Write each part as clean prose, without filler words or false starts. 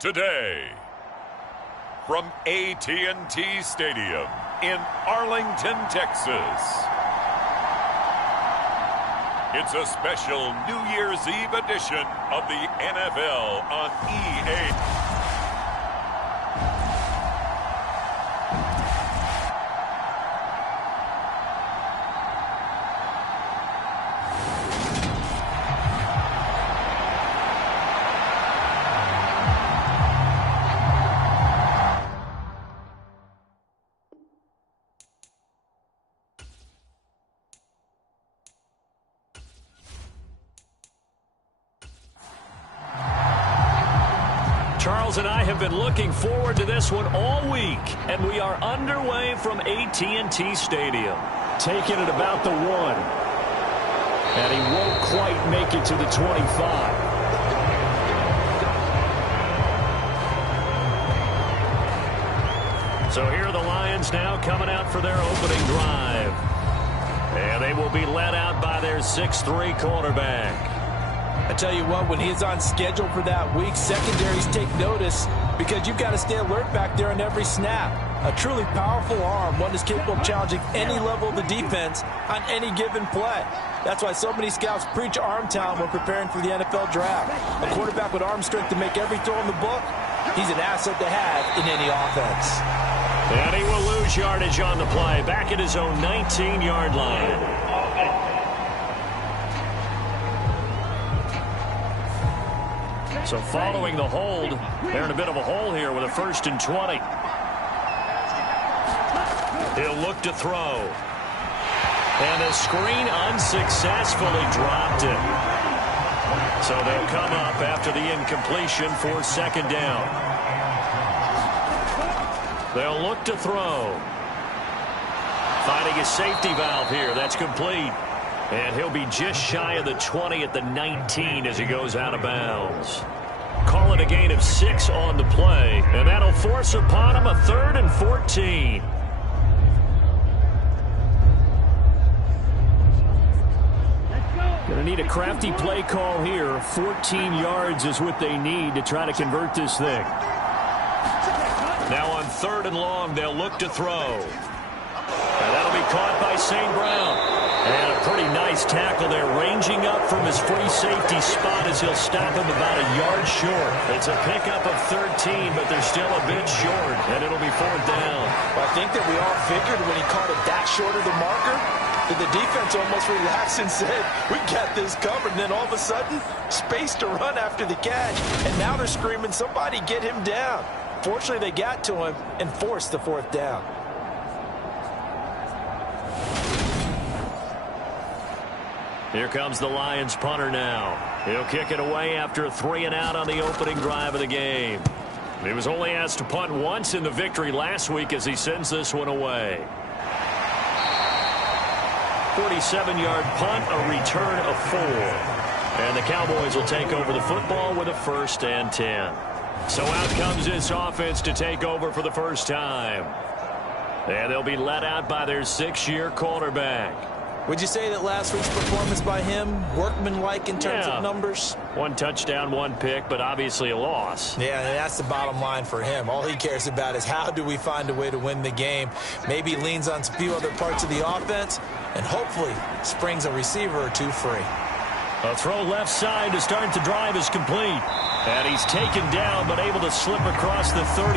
Today, from AT&T Stadium in Arlington, Texas, it's a special New Year's Eve edition of the NFL on EA. Charles and I have been looking forward to this one all week, and we are underway from AT&T Stadium. Taking it about the 1. And he won't quite make it to the 25. So here are the Lions now coming out for their opening drive. And they will be led out by their 6'3" quarterback. I tell you what, when he's on schedule for that week, secondaries take notice because you've got to stay alert back there on every snap. A truly powerful arm, one is capable of challenging any level of the defense on any given play. That's why so many scouts preach arm talent when preparing for the NFL draft. A quarterback with arm strength to make every throw in the book, he's an asset to have in any offense. And he will lose yardage on the play, back at his own 19-yard line. So following the hold, they're in a bit of a hole here with a 1st and 20. He'll look to throw. And the screen unsuccessfully dropped it. So they'll come up after the incompletion for 2nd down. They'll look to throw. Finding a safety valve here. That's complete. And he'll be just shy of the 20 at the 19 as he goes out of bounds. Call it a gain of 6 on the play, and that'll force upon him a 3rd and 14. Gonna need a crafty play call here. 14 yards is what they need to try to convert this thing. Now on 3rd and long, they'll look to throw. And that'll be caught by St. Brown. And a pretty nice tackle there, ranging up from his free safety spot as he'll stop him about a yard short. It's a pickup of 13, but they're still a bit short, and it'll be 4th down. Well, I think that we all figured when he caught it that short of the marker, that the defense almost relaxed and said, we got this covered. And then all of a sudden, space to run after the catch. And now they're screaming, somebody get him down. Fortunately, they got to him and forced the 4th down. Here comes the Lions punter now. He'll kick it away after a 3-and-out on the opening drive of the game. He was only asked to punt once in the victory last week as he sends this one away. 47-yard punt, a return of 4. And the Cowboys will take over the football with a 1st and 10. So out comes this offense to take over for the first time. And they'll be let out by their 6-year quarterback. Would you say that last week's performance by him, workmanlike in terms of numbers? 1 touchdown, 1 pick, but obviously a loss. Yeah, that's the bottom line for him. All he cares about is how do we find a way to win the game. Maybe leans on a few other parts of the offense, and hopefully springs a receiver or 2 free. A throw left side to start the drive is complete. And he's taken down, but able to slip across the 35.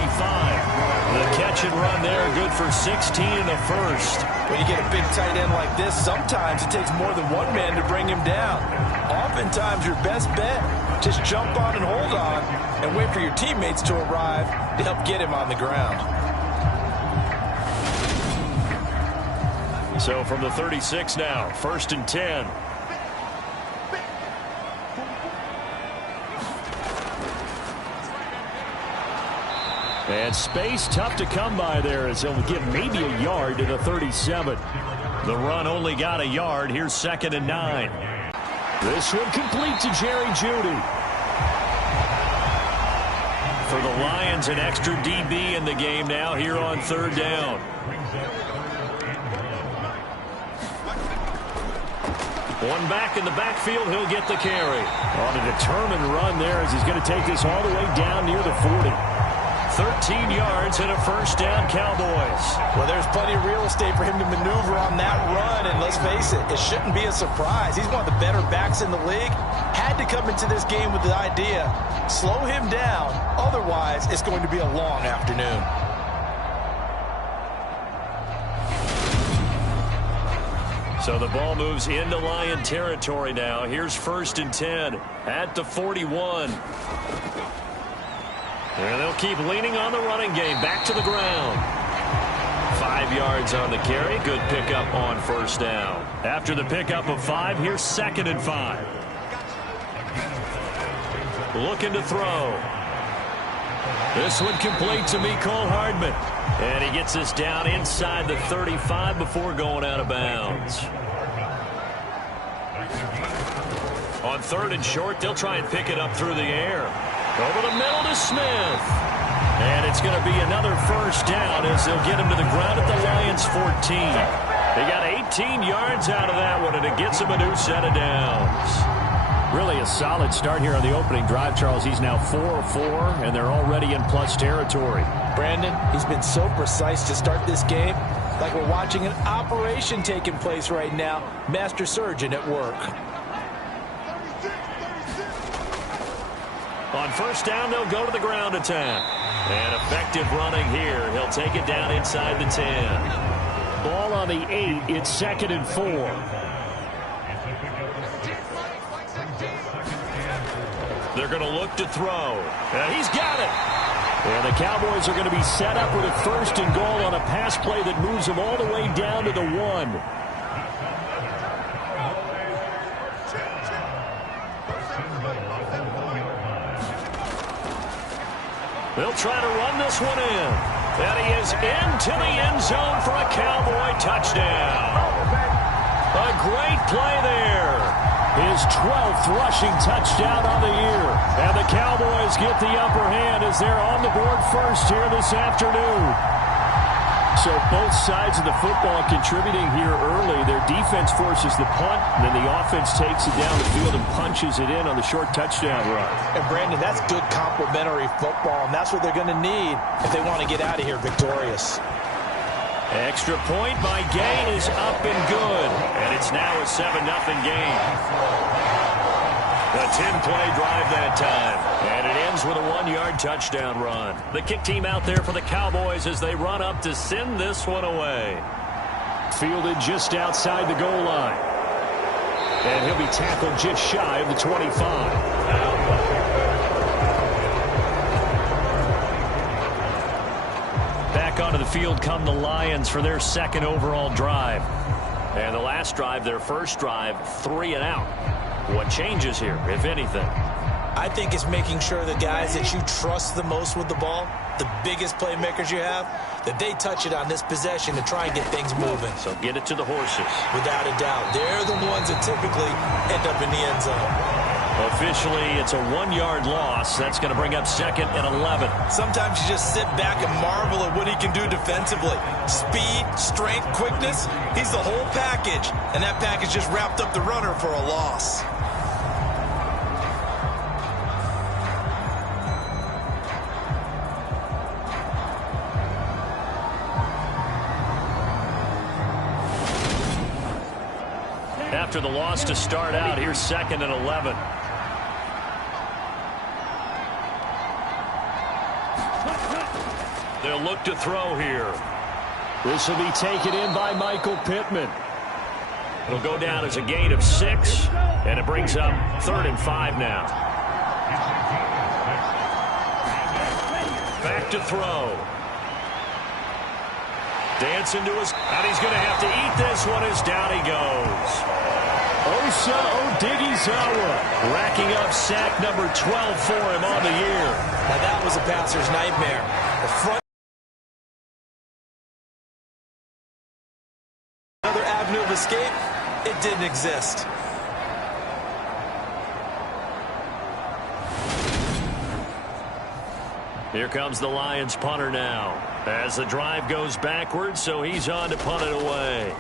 The catch and run there, good for 16 in the 1st. When you get a big tight end like this, sometimes it takes more than one man to bring him down. Oftentimes, your best bet, just jump on and hold on and wait for your teammates to arrive to help get him on the ground. So from the 36 now, 1st and 10. And space tough to come by there as he'll give maybe a yard to the 37. The run only got a yard. Here's 2nd and 9. This one complete to Jerry Jeudy. For the Lions, an extra DB in the game now here on 3rd down. One back in the backfield, he'll get the carry. On a determined run there as he's going to take this all the way down near the 40. 13 yards and a first down, Cowboys. Well, there's plenty of real estate for him to maneuver on that run, and let's face it, it shouldn't be a surprise. He's one of the better backs in the league. Had to come into this game with the idea, slow him down, otherwise it's going to be a long afternoon. So the ball moves into Lion territory now. Here's 1st and 10 at the 41. And they'll keep leaning on the running game. Back to the ground. 5 yards on the carry. Good pickup on first down. After the pickup of 5, here's 2nd and 5. Looking to throw. This one complete to Mecole Hardman. And he gets this down inside the 35 before going out of bounds. On 3rd and short, they'll try and pick it up through the air. Over the middle to Smith. And it's going to be another first down as they'll get him to the ground at the Lions' 14. They got 18 yards out of that one, and it gets him a new set of downs. Really a solid start here on the opening drive, Charles. He's now 4-4, and they're already in plus territory. Brandon, he's been so precise to start this game, like we're watching an operation taking place right now. Master surgeon at work. On first down, they'll go to the ground attack. And effective running here. He'll take it down inside the 10. Ball on the 8. It's 2nd and 4. They're going to look to throw. And he's got it. And the Cowboys are going to be set up with a 1st and goal on a pass play that moves them all the way down to the 1. They'll try to run this one in. And he is into the end zone for a Cowboy touchdown. A great play there. His 12th rushing touchdown on the year. And the Cowboys get the upper hand as they're on the board first here this afternoon. So both sides of the football contributing here early. Their defense forces the punt, and then the offense takes it down the field and punches it in on the short touchdown run. And Brandon, that's good complementary football, and that's what they're going to need if they want to get out of here victorious. Extra point by Gay is up and good, and it's now a 7-0 game. A 10-play drive that time, and it ends with a 1-yard touchdown run. The kick team out there for the Cowboys as they run up to send this one away. Fielded just outside the goal line. And he'll be tackled just shy of the 25. Back onto the field come the Lions for their 2nd overall drive. And the last drive, their first drive, 3 and out. What changes here, if anything? I think it's making sure the guys that you trust the most with the ball, the biggest playmakers you have, that they touch it on this possession to try and get things moving. So get it to the horses. Without a doubt. They're the ones that typically end up in the end zone. Officially, it's a 1-yard loss. That's going to bring up 2nd and 11. Sometimes you just sit back and marvel at what he can do defensively. Speed, strength, quickness, he's the whole package. And that package just wrapped up the runner for a loss. After the loss to start out, here's 2nd and 11. They'll look to throw here. This will be taken in by Michael Pittman. It'll go down as a gain of 6, and it brings up 3rd and 5 now. Back to throw. Dancing to his, and he's going to have to eat this one as down he goes. Osa Odighizuwa racking up sack number 12 for him on the year. Now that was a passer's nightmare. The front. Another avenue of escape, it didn't exist. Here comes the Lions punter now. As the drive goes backwards, so he's on to punt it away.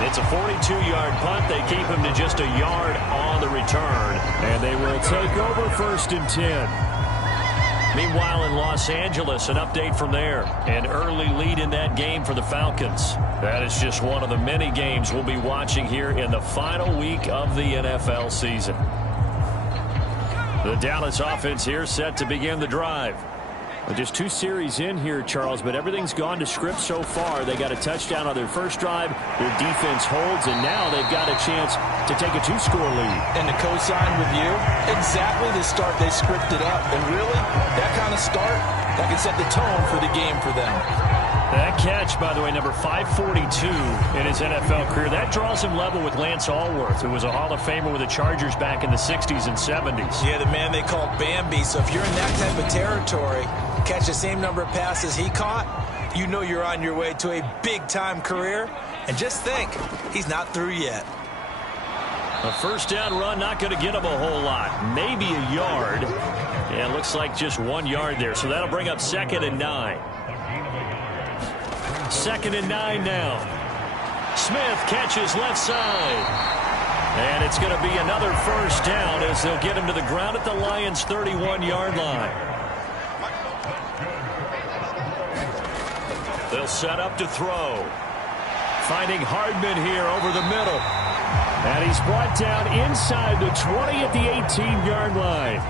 It's a 42-yard punt. They keep him to just a yard on the return. And they will take over 1st and 10. Meanwhile, in Los Angeles, an update from there. An early lead in that game for the Falcons. That is just one of the many games we'll be watching here in the final week of the NFL season. The Dallas offense here set to begin the drive. Well, just 2 series in here, Charles, but everything's gone to script so far. They got a touchdown on their first drive. Their defense holds, and now they've got a chance to take a 2-score lead. And to co-sign with you, exactly the start they scripted up. And really, that kind of start, that can set the tone for the game for them. That catch, by the way, number 542 in his NFL career, that draws him level with Lance Allworth, who was a Hall of Famer with the Chargers back in the 60s and 70s. Yeah, the man they called Bambi. So if you're in that type of territory, catch the same number of passes he caught, you know you're on your way to a big-time career. And just think, he's not through yet. A first down run, not going to get him a whole lot. Maybe a yard. Yeah, it looks like just 1 yard there. So that'll bring up 2nd and 9. 2nd and 9 now. Smith catches left side. And it's going to be another first down as they'll get him to the ground at the Lions' 31-yard line. They'll set up to throw. Finding Hardman here over the middle. And he's brought down inside the 20 at the 18-yard line.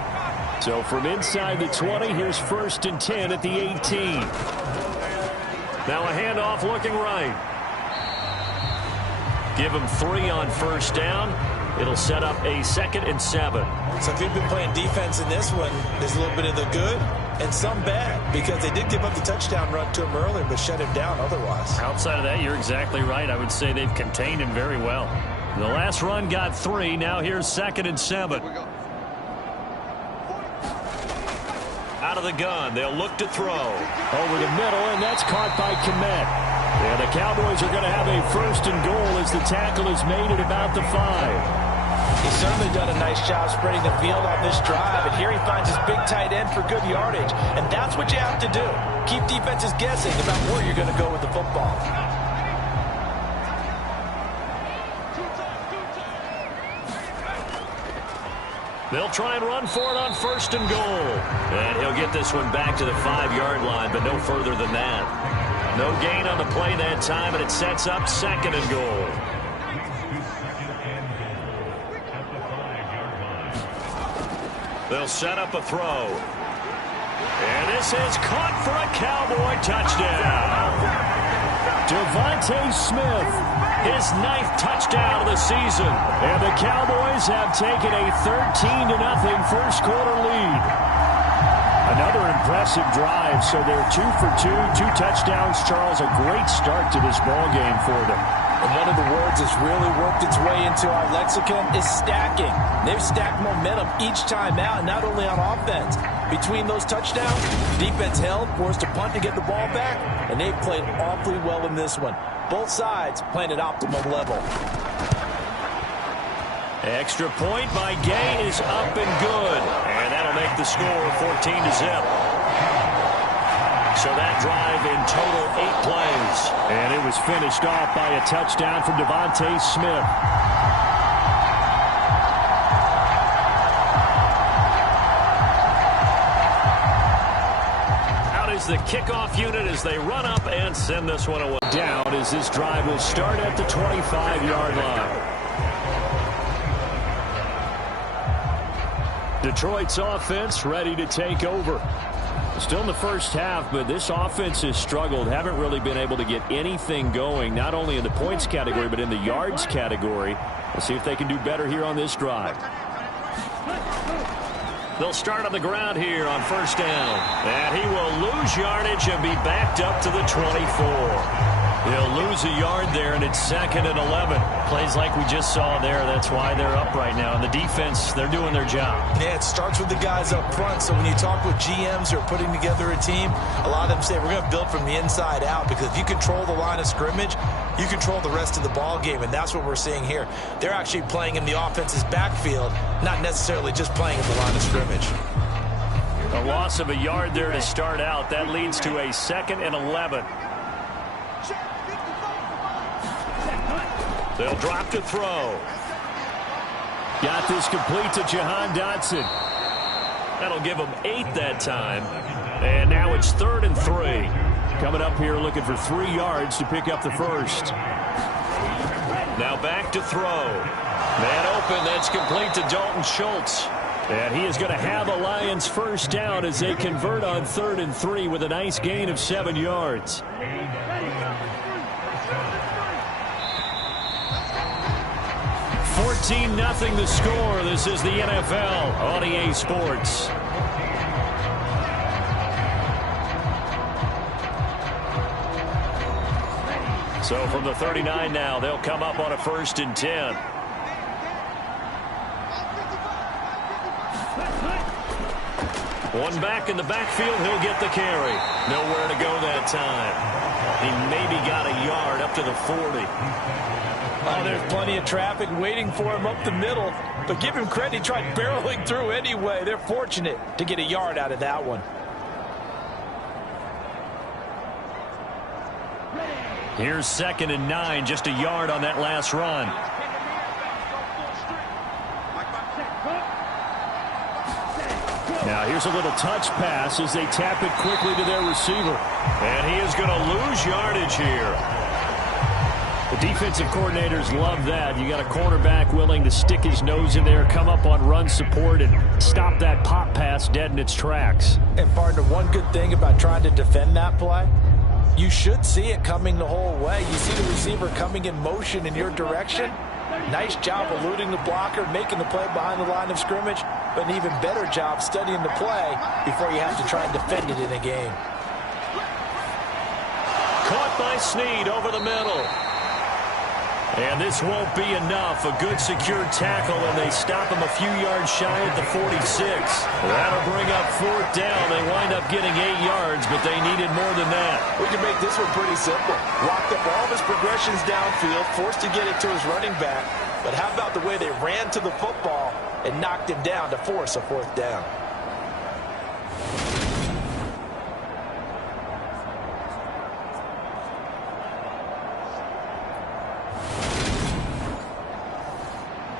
So from inside the 20, here's 1st and 10 at the 18. Now a handoff looking right. Give him 3 on first down. It'll set up a 2nd and 7. So if you've been playing defense in this one, there's a little bit of the good and some bad, because they did give up the touchdown run to him earlier, but shut him down otherwise. Outside of that, you're exactly right. I would say they've contained him very well. The last run got 3. Now here's 2nd and 7. Out of the gun, they'll look to throw. Over the middle, and that's caught by Kmet. Yeah, the Cowboys are going to have a 1st and goal as the tackle is made at about the 5. He's certainly done a nice job spreading the field on this drive, and here he finds his big tight end for good yardage. And that's what you have to do. Keep defenses guessing about where you're going to go with the football. They'll try and run for it on 1st and goal. And he'll get this one back to the 5-yard line, but no further than that. No gain on the play that time, and it sets up 2nd and goal. They'll set up a throw. And this is caught for a Cowboy touchdown. Devontae Smith, his 9th touchdown of the season. And the Cowboys have taken a 13-0 first-quarter lead. Another impressive drive, so they're 2 for 2, 2 touchdowns. Charles, a great start to this ball game for them. And one of the words that's really worked its way into our lexicon is stacking. They've stacked momentum each time out, not only on offense. Between those touchdowns, defense held, forced a punt to get the ball back, and they've played awfully well in this one. Both sides playing at optimum level. Extra point by Gay is up and good. And that'll make the score 14-0. So that drive in total 8 plays. And it was finished off by a touchdown from Devontae Smith. Out is the kickoff unit as they run up and send this one away. Down as this drive will start at the 25-yard line. Detroit's offense ready to take over. Still in the first half, but this offense has struggled. Haven't really been able to get anything going, not only in the points category, but in the yards category. We'll see if they can do better here on this drive. They'll start on the ground here on first down. And he will lose yardage and be backed up to the 24. He'll lose a yard there, and it's 2nd and 11. Plays like we just saw there. That's why they're up right now. And the defense, they're doing their job. Yeah, it starts with the guys up front. So when you talk with GMs who are putting together a team, a lot of them say we're going to build from the inside out, because if you control the line of scrimmage, you control the rest of the ball game, and that's what we're seeing here. They're actually playing in the offense's backfield, not necessarily just playing in the line of scrimmage. A loss of a yard there to start out. That leads to a 2nd and 11. They'll drop to throw. Got this complete to Jahan Dotson. That'll give him 8 that time. And now it's 3rd and 3. Coming up here looking for 3 yards to pick up the first. Now back to throw. Man open. That's complete to Dalton Schultz. And he is going to have a Lions first down as they convert on 3rd and 3 with a nice gain of 7 yards. $14-0 the score. This is the NFL on EA Sports. So from the 39 now, they'll come up on a 1st and 10. One back in the backfield, he'll get the carry. Nowhere to go that time. He maybe got a yard up to the 40. Oh, there's plenty of traffic waiting for him up the middle. But give him credit, he tried barreling through anyway. They're fortunate to get a yard out of that one. Here's 2nd and 9, just a yard on that last run. Now here's a little touch pass as they tap it quickly to their receiver. And he is going to lose yardage here. The defensive coordinators love that. You got a quarterback willing to stick his nose in there, come up on run support, and stop that pop pass dead in its tracks. And partner, one good thing about trying to defend that play, you should see it coming the whole way. You see the receiver coming in motion in your direction. Nice job eluding the blocker, making the play behind the line of scrimmage, but an even better job studying the play before you have to try and defend it in a game. Caught by Snead over the middle. And this won't be enough. A good secured tackle, and they stop him a few yards shy at the 46. That'll bring up 4th down. They wind up getting 8 yards, but they needed more than that. We can make this one pretty simple. Locked up all of his progressions downfield, forced to get it to his running back. But how about the way they ran to the football and knocked him down to force a 4th down?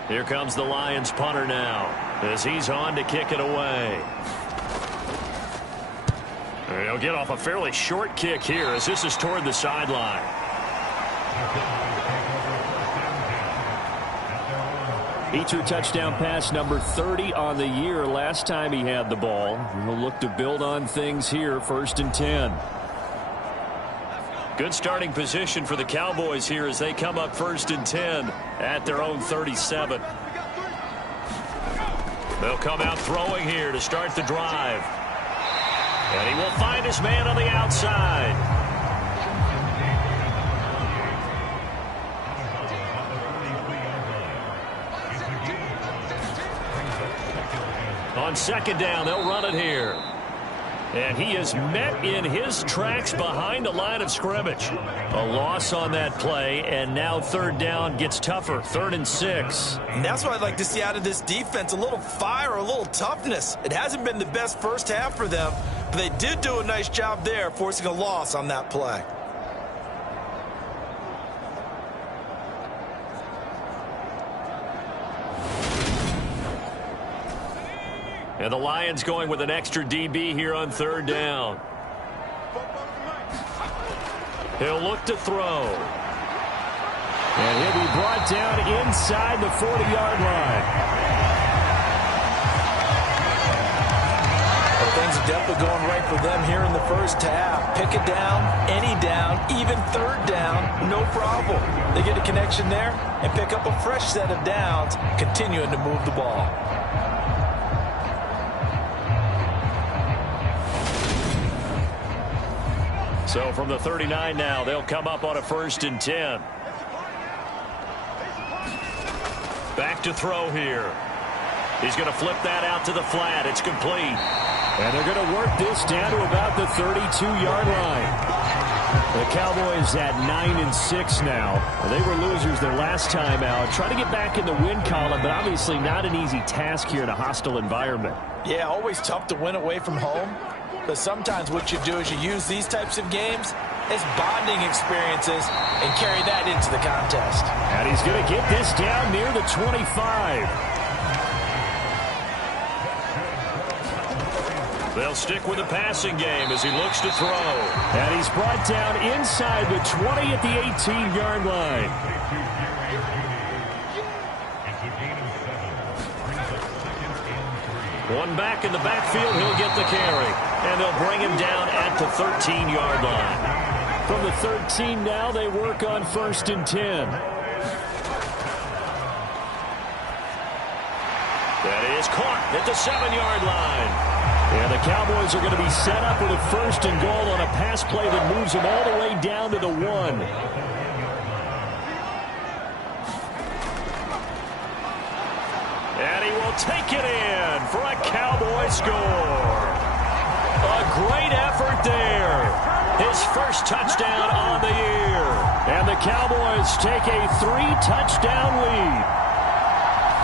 Here comes the Lions punter now as he's on to kick it away. He'll get off a fairly short kick here as this is toward the sideline. Feature touchdown pass number 30 on the year last time he had the ball. He'll look to build on things here, 1st and 10. Good starting position for the Cowboys here as they come up 1st and 10 at their own 37. They'll come out throwing here to start the drive. And he will find his man on the outside. On 2nd down, they'll run it here. And he is met in his tracks behind the line of scrimmage. A loss on that play, and now 3rd down gets tougher. 3rd and 6. And that's what I'd like to see out of this defense, a little fire, a little toughness. It hasn't been the best first half for them, but they did do a nice job there, forcing a loss on that play. And the Lions going with an extra DB here on 3rd down. He'll look to throw. And he'll be brought down inside the 40-yard line. Well, things are definitely going right for them here in the first half. Pick it down, any down, even 3rd down, no problem. They get a connection there and pick up a fresh set of downs, continuing to move the ball. So from the 39 now, they'll come up on a 1st and 10. Back to throw here. He's going to flip that out to the flat. It's complete. And they're going to work this down to about the 32-yard line. The Cowboys at 9-6 now. They were losers their last time out. Trying to get back in the win column, but obviously not an easy task here in a hostile environment. Yeah, always tough to win away from home. But sometimes what you do is you use these types of games as bonding experiences and carry that into the contest. And he's going to get this down near the 25. They'll stick with the passing game as he looks to throw. And he's brought down inside the 20 at the 18-yard line. One back in the backfield, he'll get the carry. And they'll bring him down at the 13-yard line. From the 13 now, they work on 1st and 10. That is caught at the 7-yard line. And the Cowboys are going to be set up with a 1st and goal on a pass play that moves them all the way down to the 1. And he will take it in for a Cowboy score. A great effort there. His first touchdown on the year. And the Cowboys take a 3-touchdown lead.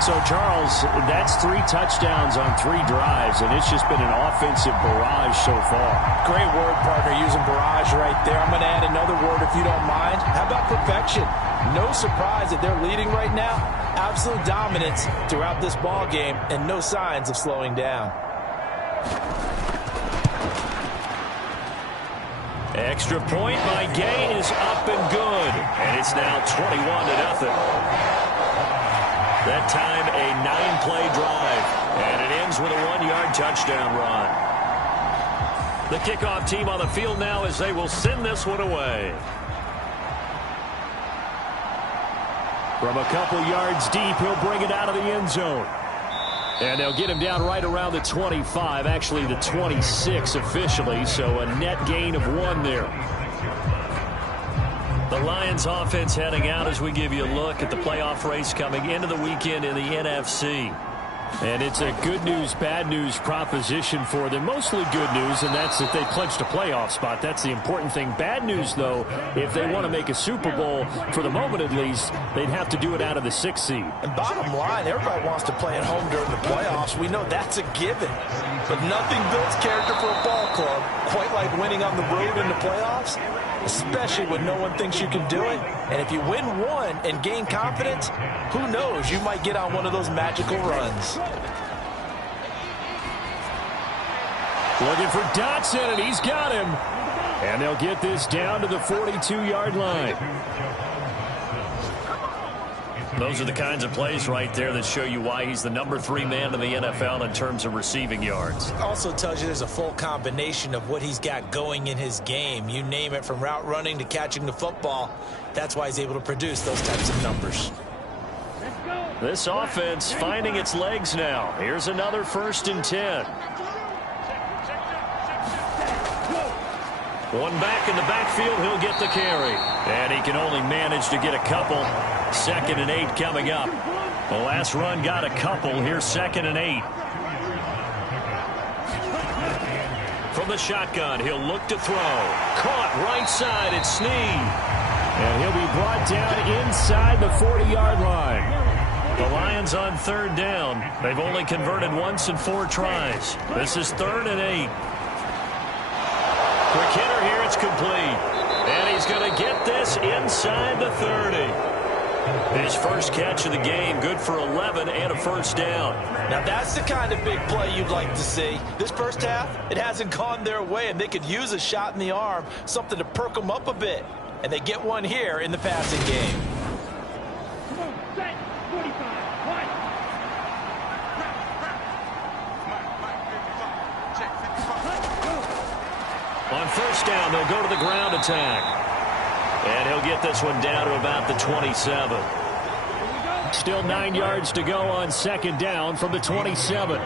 So, Charles, that's 3 touchdowns on 3 drives, and it's just been an offensive barrage so far. Great word, partner, using barrage right there. I'm going to add another word if you don't mind. How about perfection? No surprise that they're leading right now. Absolute dominance throughout this ball game, and no signs of slowing down. Extra point by Gay is up and good, and it's now 21-0. That time, a 9-play drive, and it ends with a 1-yard touchdown run. The kickoff team on the field now as they will send this one away. From a couple yards deep, he'll bring it out of the end zone. And they'll get him down right around the 25, actually the 26 officially, so a net gain of 1 there. The Lions offense heading out as we give you a look at the playoff race coming into the weekend in the NFC. And it's a good news, bad news proposition for them. Mostly good news, and that's that they clinched a playoff spot. That's the important thing. Bad news, though, if they want to make a Super Bowl, for the moment at least, they'd have to do it out of the 6th seed. And bottom line, everybody wants to play at home during the playoffs. We know that's a given. But nothing builds character for a ball club quite like winning on the road in the playoffs, especially when no one thinks you can do it. And if you win one and gain confidence, who knows, you might get on one of those magical runs. Looking for Dotson, and he's got him. And they'll get this down to the 42-yard line. Those are the kinds of plays right there that show you why he's the number 3 man in the NFL in terms of receiving yards. Also tells you there's a full combination of what he's got going in his game. You name it, from route running to catching the football. That's why he's able to produce those types of numbers. This offense finding its legs now. Here's another 1st and 10. One back in the backfield, he'll get the carry. And he can only manage to get a couple. 2nd and 8 coming up. The last run got a couple. Here's 2nd and 8. From the shotgun, he'll look to throw. Caught right side, it's Snead. And he'll be brought down inside the 40-yard line. The Lions on 3rd down. They've only converted once in 4 tries. This is 3rd and 8. Quick hitter here, it's complete. And he's going to get this inside the 30. His first catch of the game, good for 11 and a 1st down. Now that's the kind of big play you'd like to see. This first half, it hasn't gone their way, and they could use a shot in the arm, something to perk them up a bit. And they get one here in the passing game. On 1st down, they'll go to the ground attack. And he'll get this one down to about the 27. Still 9 yards to go on 2nd down from the 27.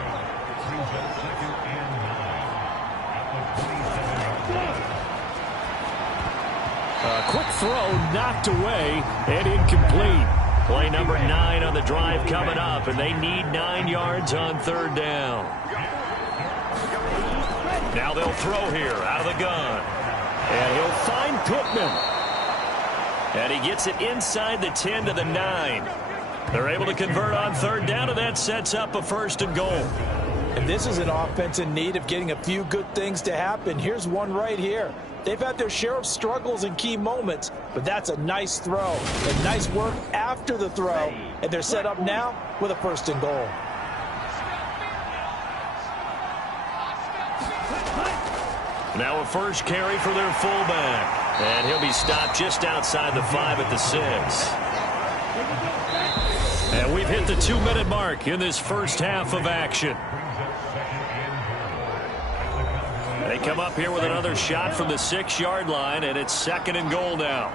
A quick throw knocked away and incomplete. Play number 9 on the drive coming up, and they need 9 yards on 3rd down. Now they'll throw here out of the gun. And he'll find Pittman. And he gets it inside the 10 to the 9. They're able to convert on 3rd down, and that sets up a 1st and goal. And this is an offense in need of getting a few good things to happen. Here's one right here. They've had their share of struggles in key moments, but that's a nice throw and nice work after the throw, and they're set up now with a 1st and goal. Now a first carry for their fullback, and he'll be stopped just outside the 5 at the 6. And we've hit the 2-minute mark in this first half of action. They come up here with another shot from the 6-yard line, and it's 2nd and goal now.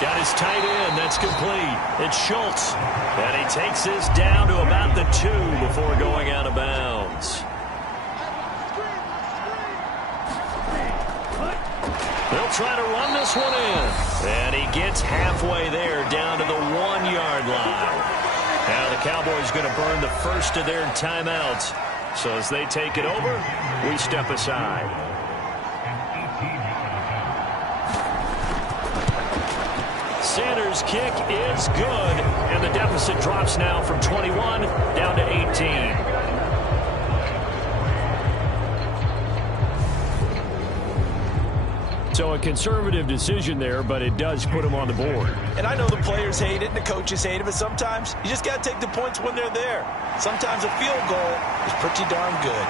Got his tight end. That's complete. It's Schultz. And he takes this down to about the 2 before going out of bounds. They'll try to run this one in. And he gets halfway there down to the 1-yard line. Now the Cowboys going to burn the first of their timeouts. So as they take it over, we step aside. Sanders' kick is good, and the deficit drops now from 21 down to 18. So a conservative decision there, but it does put him on the board. And I know the players hate it and the coaches hate it, but sometimes you just got to take the points when they're there. Sometimes a field goal is pretty darn good.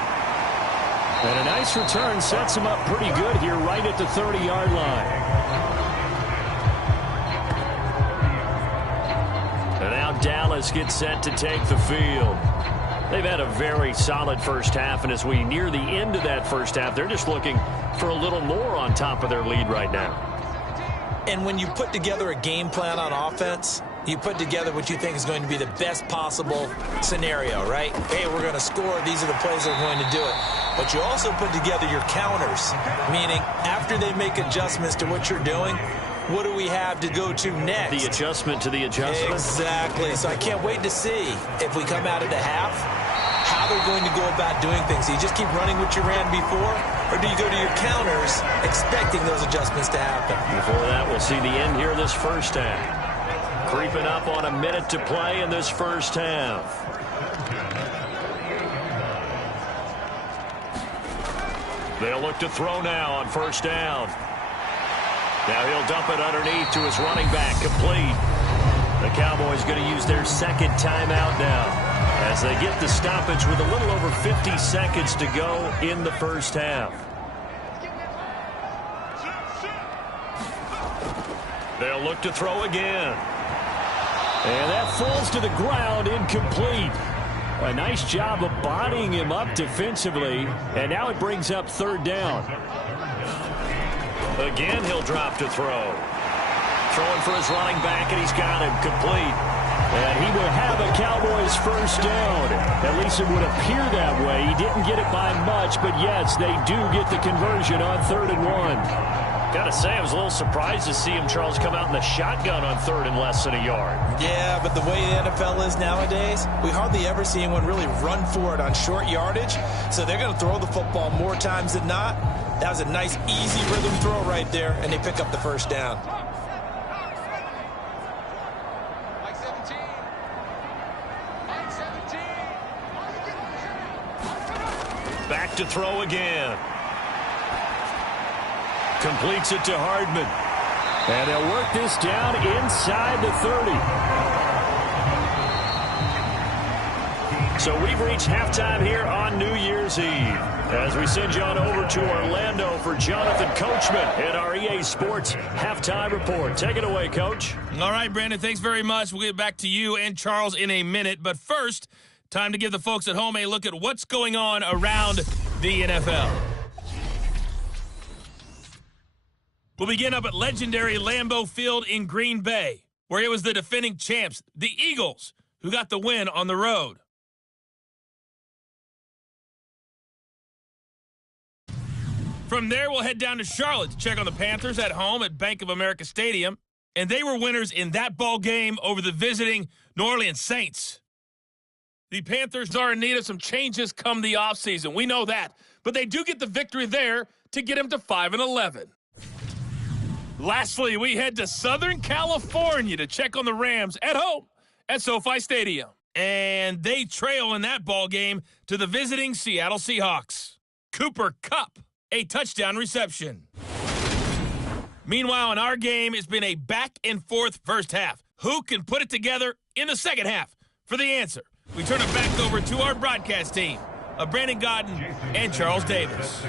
And a nice return sets him up pretty good here right at the 30-yard line. And now Dallas gets set to take the field. They've had a very solid first half, and as we near the end of that first half, they're just looking for a little more on top of their lead right now. And when you put together a game plan on offense, you put together what you think is going to be the best possible scenario, right? Hey, we're going to score. These are the plays that are going to do it. But you also put together your counters, meaning after they make adjustments to what you're doing, what do we have to go to next? The adjustment to the adjustment? Exactly. So I can't wait to see if we come out of the half, how they're going to go about doing things. Do you just keep running what you ran before, or do you go to your counters expecting those adjustments to happen? Before that, we'll see the end here of this first half. Creeping up on a minute to play in this first half. They'll look to throw now on first down. Now he'll dump it underneath to his running back, complete. The Cowboys going to use their 2nd timeout now as they get the stoppage with a little over 50 seconds to go in the first half. They'll look to throw again. And that falls to the ground, incomplete. A nice job of bodying him up defensively, and now it brings up 3rd down. Again, he'll drop to throw. Throwing for his running back, and he's got him complete. And he will have a Cowboys first down. At least it would appear that way. He didn't get it by much, but yes, they do get the conversion on 3rd and 1. Got to say, I was a little surprised to see him, Charles, come out in the shotgun on 3rd and less than a yard. Yeah, but the way the NFL is nowadays, we hardly ever see anyone really run for it on short yardage. So they're going to throw the football more times than not. That was a nice, easy rhythm throw right there, and they pick up the first down. Back to throw again. Completes it to Hardman. And they'll work this down inside the 30. So we've reached halftime here on New Year's Eve as we send you on over to Orlando for Jonathan Coachman at our EA Sports Halftime Report. Take it away, Coach. All right, Brandon, thanks very much. We'll get back to you and Charles in a minute. But first, time to give the folks at home a look at what's going on around the NFL. We'll begin up at legendary Lambeau Field in Green Bay, where it was the defending champs, the Eagles, who got the win on the road. From there, we'll head down to Charlotte to check on the Panthers at home at Bank of America Stadium, and they were winners in that ball game over the visiting New Orleans Saints. The Panthers are in need of some changes come the offseason. We know that, but they do get the victory there to get them to 5-11. Lastly, we head to Southern California to check on the Rams at home at SoFi Stadium. and they trail in that ball game to the visiting Seattle Seahawks. Cooper Kupp, a touchdown reception. Meanwhile, in our game, it's been a back-and-forth first half. Who can put it together in the second half? For the answer, we turn it back over to our broadcast team of Brandon Godden and Charles Davis.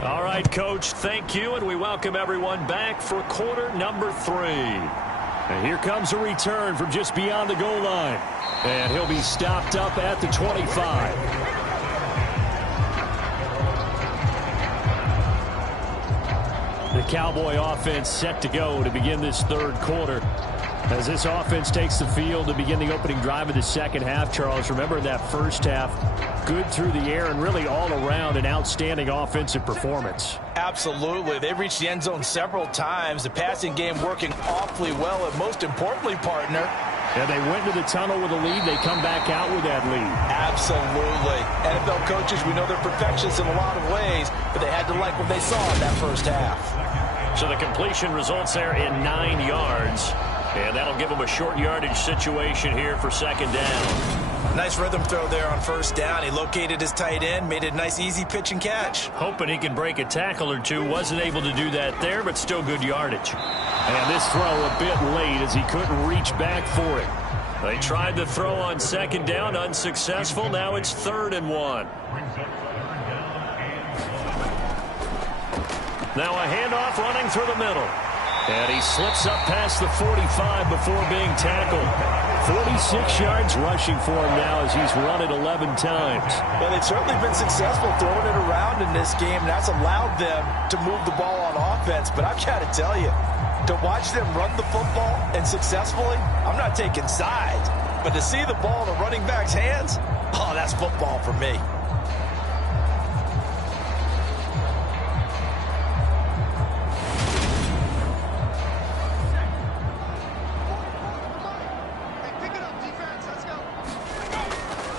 All right, Coach, thank you, and we welcome everyone back for quarter number 3. And here comes a return from just beyond the goal line. And he'll be stopped up at the 25. The Cowboy offense set to go to begin this third quarter. As this offense takes the field to begin the opening drive of the second half, Charles, remember in that first half, good through the air and really all around an outstanding offensive performance. Absolutely. They've reached the end zone several times. The passing game working awfully well, and most importantly, partner, and they went to the tunnel with a lead. They come back out with that lead. Absolutely. NFL coaches, we know they're perfectionists in a lot of ways, but they had to like what they saw in that first half. So the completion results there in 9 yards. And that'll give him a short yardage situation here for second down. Nice rhythm throw there on first down. He located his tight end, made it a nice, easy pitch and catch. Hoping he can break a tackle or two. Wasn't able to do that there, but still good yardage. And this throw a bit late as he couldn't reach back for it. They tried the throw on second down, unsuccessful. Now it's 3rd and 1. Now a handoff running through the middle. And he slips up past the 45 before being tackled. 46 yards rushing for him now as he's run it 11 times. Well, they've certainly been successful throwing it around in this game. That's allowed them to move the ball on offense. But I've got to tell you, to watch them run the football and successfully, I'm not taking sides. But to see the ball in the running back's hands, oh, that's football for me.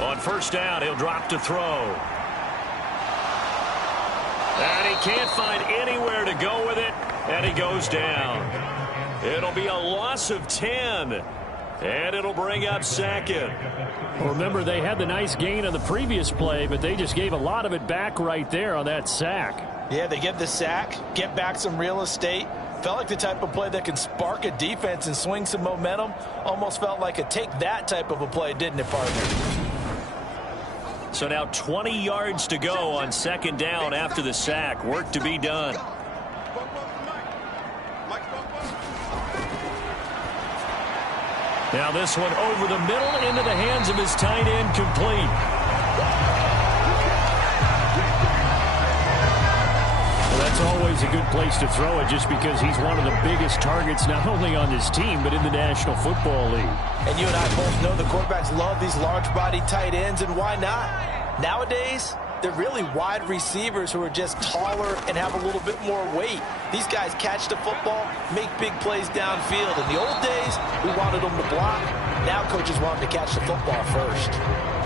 On first down, he'll drop to throw. And he can't find anywhere to go with it, and he goes down. It'll be a loss of 10, and it'll bring up second. Well, remember, they had the nice gain on the previous play, but they just gave a lot of it back right there on that sack. Yeah, they get the sack, get back some real estate. Felt like the type of play that can spark a defense and swing some momentum. Almost felt like a take-that type of a play, didn't it, partner? So now 20 yards to go on second down after the sack. Work to be done. Now this one over the middle into the hands of his tight end, complete. Well, that's always a good place to throw it just because he's one of the biggest targets not only on this team but in the National Football League. And you and I both know the quarterbacks love these large-bodied tight ends, and why not? Nowadays, they're really wide receivers who are just taller and have a little bit more weight. These guys catch the football, make big plays downfield. In the old days, we wanted them to block. Now coaches want them to catch the football first.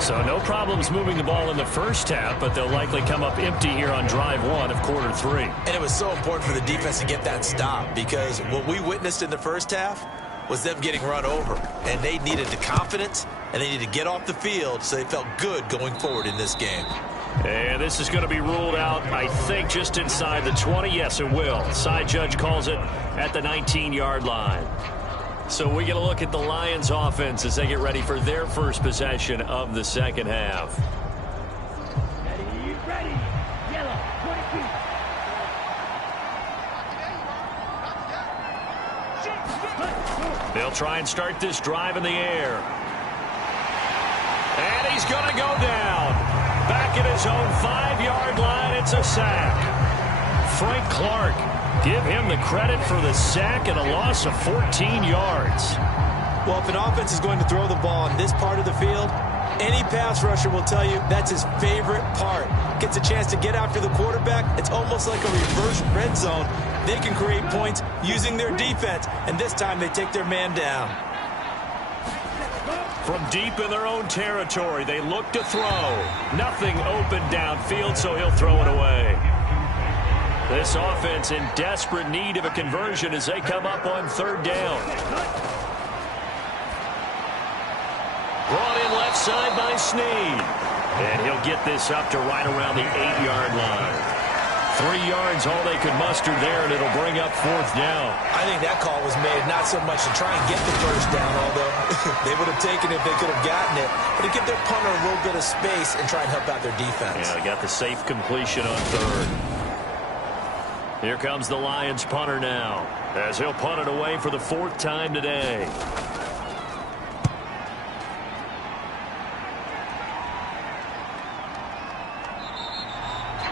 So no problems moving the ball in the first half, but they'll likely come up empty here on drive 1 of quarter 3. And it was so important for the defense to get that stop because what we witnessed in the first half was them getting run over. And they needed the confidence, and they needed to get off the field so they felt good going forward in this game. And this is going to be ruled out, I think, just inside the 20. Yes, it will. Side judge calls it at the 19-yard line. So we get a look at the Lions offense as they get ready for their first possession of the second half. Ready. Yellow, 22. They'll try and start this drive in the air. And he's going to go down. Back at his own 5-yard line, it's a sack. Frank Clark, give him the credit for the sack and a loss of 14 yards. Well, if an offense is going to throw the ball in this part of the field, any pass rusher will tell you that's his favorite part. Gets a chance to get after the quarterback. It's almost like a reverse red zone. They can create points using their defense, and this time they take their man down. From deep in their own territory, they look to throw. Nothing open downfield, so he'll throw it away. This offense in desperate need of a conversion as they come up on third down. Brought in left side by Snead. And he'll get this up to right around the 8-yard line. 3 yards, all they could muster there, and it'll bring up 4th down. I think that call was made not so much to try and get the first down, although they would have taken it if they could have gotten it, but to give their punter a little bit of space and try and help out their defense. Yeah, they got the safe completion on 3rd. Here comes the Lions punter now, as he'll punt it away for the 4th time today.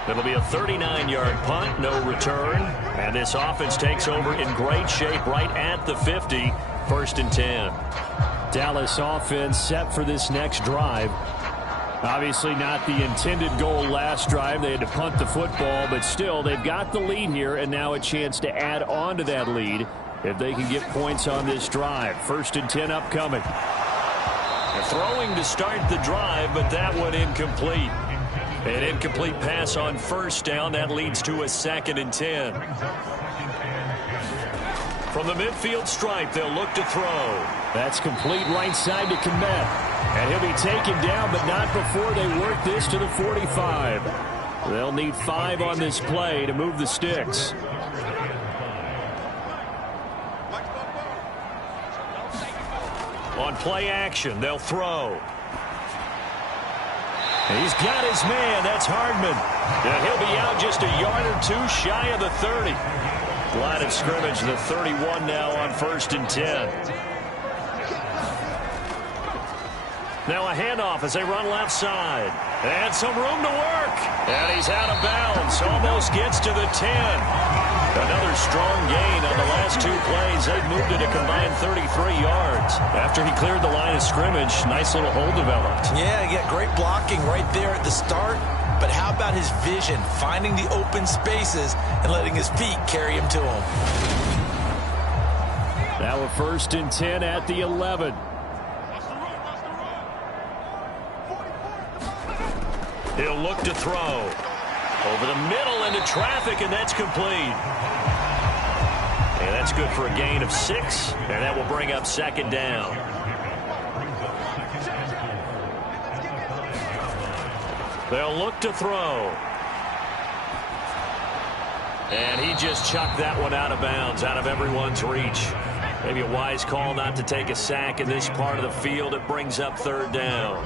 It'll be a 39-yard punt, no return. And this offense takes over in great shape right at the 50, 1st and 10. Dallas offense set for this next drive. Obviously not the intended goal last drive. They had to punt the football, but still they've got the lead here and now a chance to add on to that lead if they can get points on this drive. 1st and 10 upcoming. They're throwing to start the drive, but that one incomplete. An incomplete pass on 1st down. That leads to a 2nd and 10. From the midfield stripe, they'll look to throw. That's complete right side to Kmet. And he'll be taken down, but not before they work this to the 45. They'll need 5 on this play to move the sticks. On play action, they'll throw. He's got his man. That's Hardman. And he'll be out just a yard or 2 shy of the 30. Line of scrimmage, the 31 now on 1st and 10. Now a handoff as they run left side. And some room to work. And he's out of bounds. Almost gets to the 10. Another strong gain on the last 2 plays. They've moved it a combined 33 yards. After he cleared the line of scrimmage, nice little hole developed. Yeah, he got great blocking right there at the start. But how about his vision, finding the open spaces and letting his feet carry him to him? Now a 1st and 10 at the 11. He'll look to throw. Over the middle into traffic, and that's complete. And that's good for a gain of 6, and that will bring up 2nd down. They'll look to throw. And he just chucked that one out of bounds, out of everyone's reach. Maybe a wise call not to take a sack in this part of the field. It brings up 3rd down.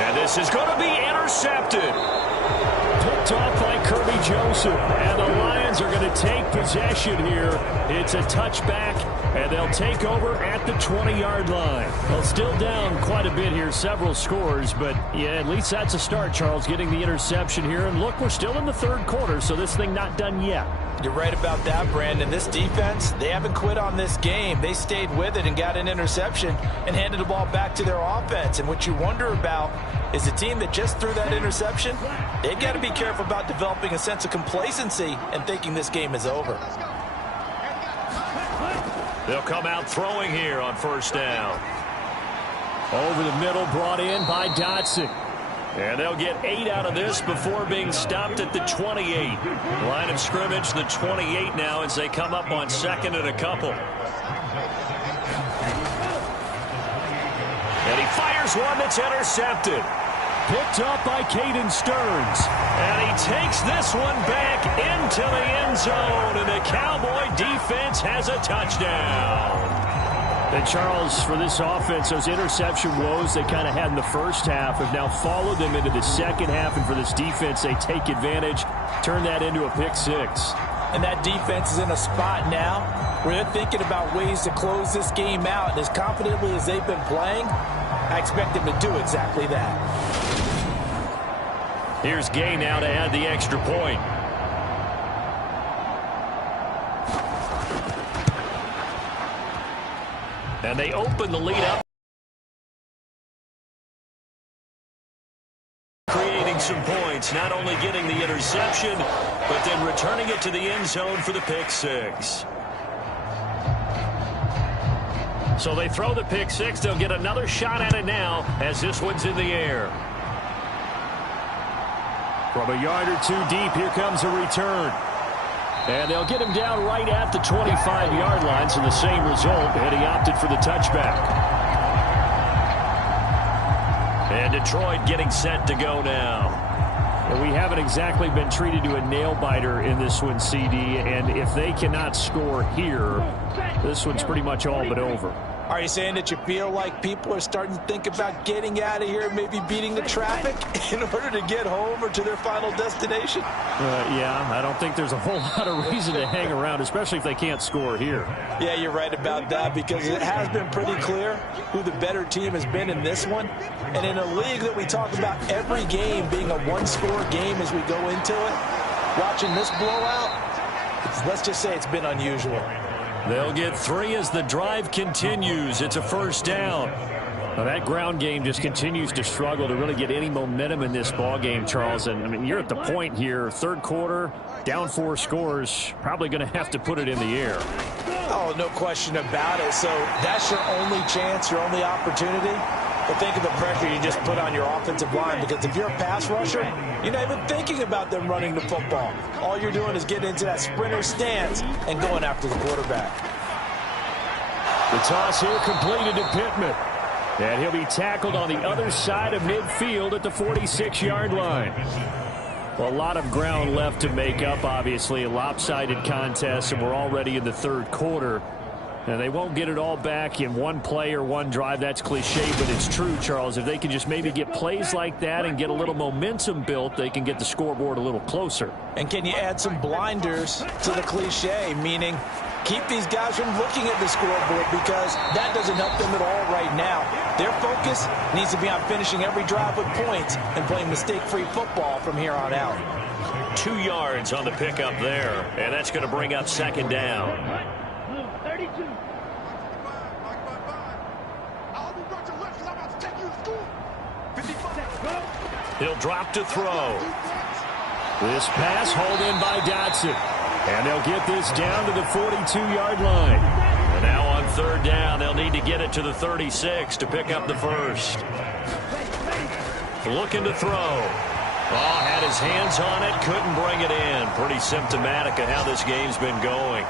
And this is going to be intercepted. Picked off by Kirby Joseph. And the Lions are going to take possession here. It's a touchback, and they'll take over at the 20-yard line. Well, still down quite a bit here, several scores, but yeah, at least that's a start, Charles, getting the interception here. And look, we're still in the 3rd quarter, so this thing not done yet. You're right about that, Brandon. This defense, they haven't quit on this game. They stayed with it and got an interception and handed the ball back to their offense. And what you wonder about is a team that just threw that interception, they've got to be careful about developing a sense of complacency and thinking this game is over. They'll come out throwing here on 1st down. Over the middle, brought in by Dotson. And they'll get 8 out of this before being stopped at the 28. Line of scrimmage, the 28 now as they come up on 2nd and a couple. And he fires one that's intercepted. Picked up by Caden Stearns. And he takes this one back into the end zone. And the Cowboy defense has a touchdown. And Charles, for this offense, those interception woes they kind of had in the first half have now followed them into the second half. And for this defense, they take advantage, turn that into a pick 6. And that defense is in a spot now where they're thinking about ways to close this game out. And as confidently as they've been playing, I expect them to do exactly that. Here's Gay now to add the extra point. And they open the lead up. Creating some points, not only getting the interception, but then returning it to the end zone for the pick 6. So they throw the pick 6. They'll get another shot at it now as this one's in the air. From a yard or 2 deep, here comes a return. And they'll get him down right at the 25-yard line, so the same result, and he opted for the touchback. And Detroit getting set to go now. Well, we haven't exactly been treated to a nail-biter in this one, CD, and if they cannot score here, this one's pretty much all but over. Are you saying that you feel like people are starting to think about getting out of here, maybe beating the traffic in order to get home or to their final destination? Yeah, I don't think there's a whole lot of reason to hang around, especially if they can't score here. Yeah, you're right about that, because it has been pretty clear who the better team has been in this one. And in a league that we talk about every game being a one-score game as we go into it, watching this blowout, let's just say it's been unusual. They'll get 3 as the drive continues. It's a first down. Now, that ground game just continues to struggle to really get any momentum in this ball game, Charles. And, I mean, you're at the point here, third quarter, down 4 scores, probably going to have to put it in the air. Oh, no question about it. So that's your only chance, your only opportunity. But think of the pressure you just put on your offensive line, because if you're a pass rusher, you're not even thinking about them running the football. All you're doing is getting into that sprinter stance and going after the quarterback. The toss here completed to Pittman. And he'll be tackled on the other side of midfield at the 46-yard line. Well, a lot of ground left to make up, obviously. A lopsided contest, and we're already in the third quarter. And they won't get it all back in one play or one drive. That's cliche, but it's true, Charles. If they can just maybe get plays like that and get a little momentum built, they can get the scoreboard a little closer. And can you add some blinders to the cliche, meaning keep these guys from looking at the scoreboard, because that doesn't help them at all right now. Their focus needs to be on finishing every drive with points and playing mistake-free football from here on out. 2 yards on the pickup there, and that's going to bring up second down. He'll drop to throw. This pass hauled in by Dotson. And they'll get this down to the 42-yard line. And now on third down, they'll need to get it to the 36 to pick up the first. Looking to throw. Oh, had his hands on it, couldn't bring it in. Pretty symptomatic of how this game's been going.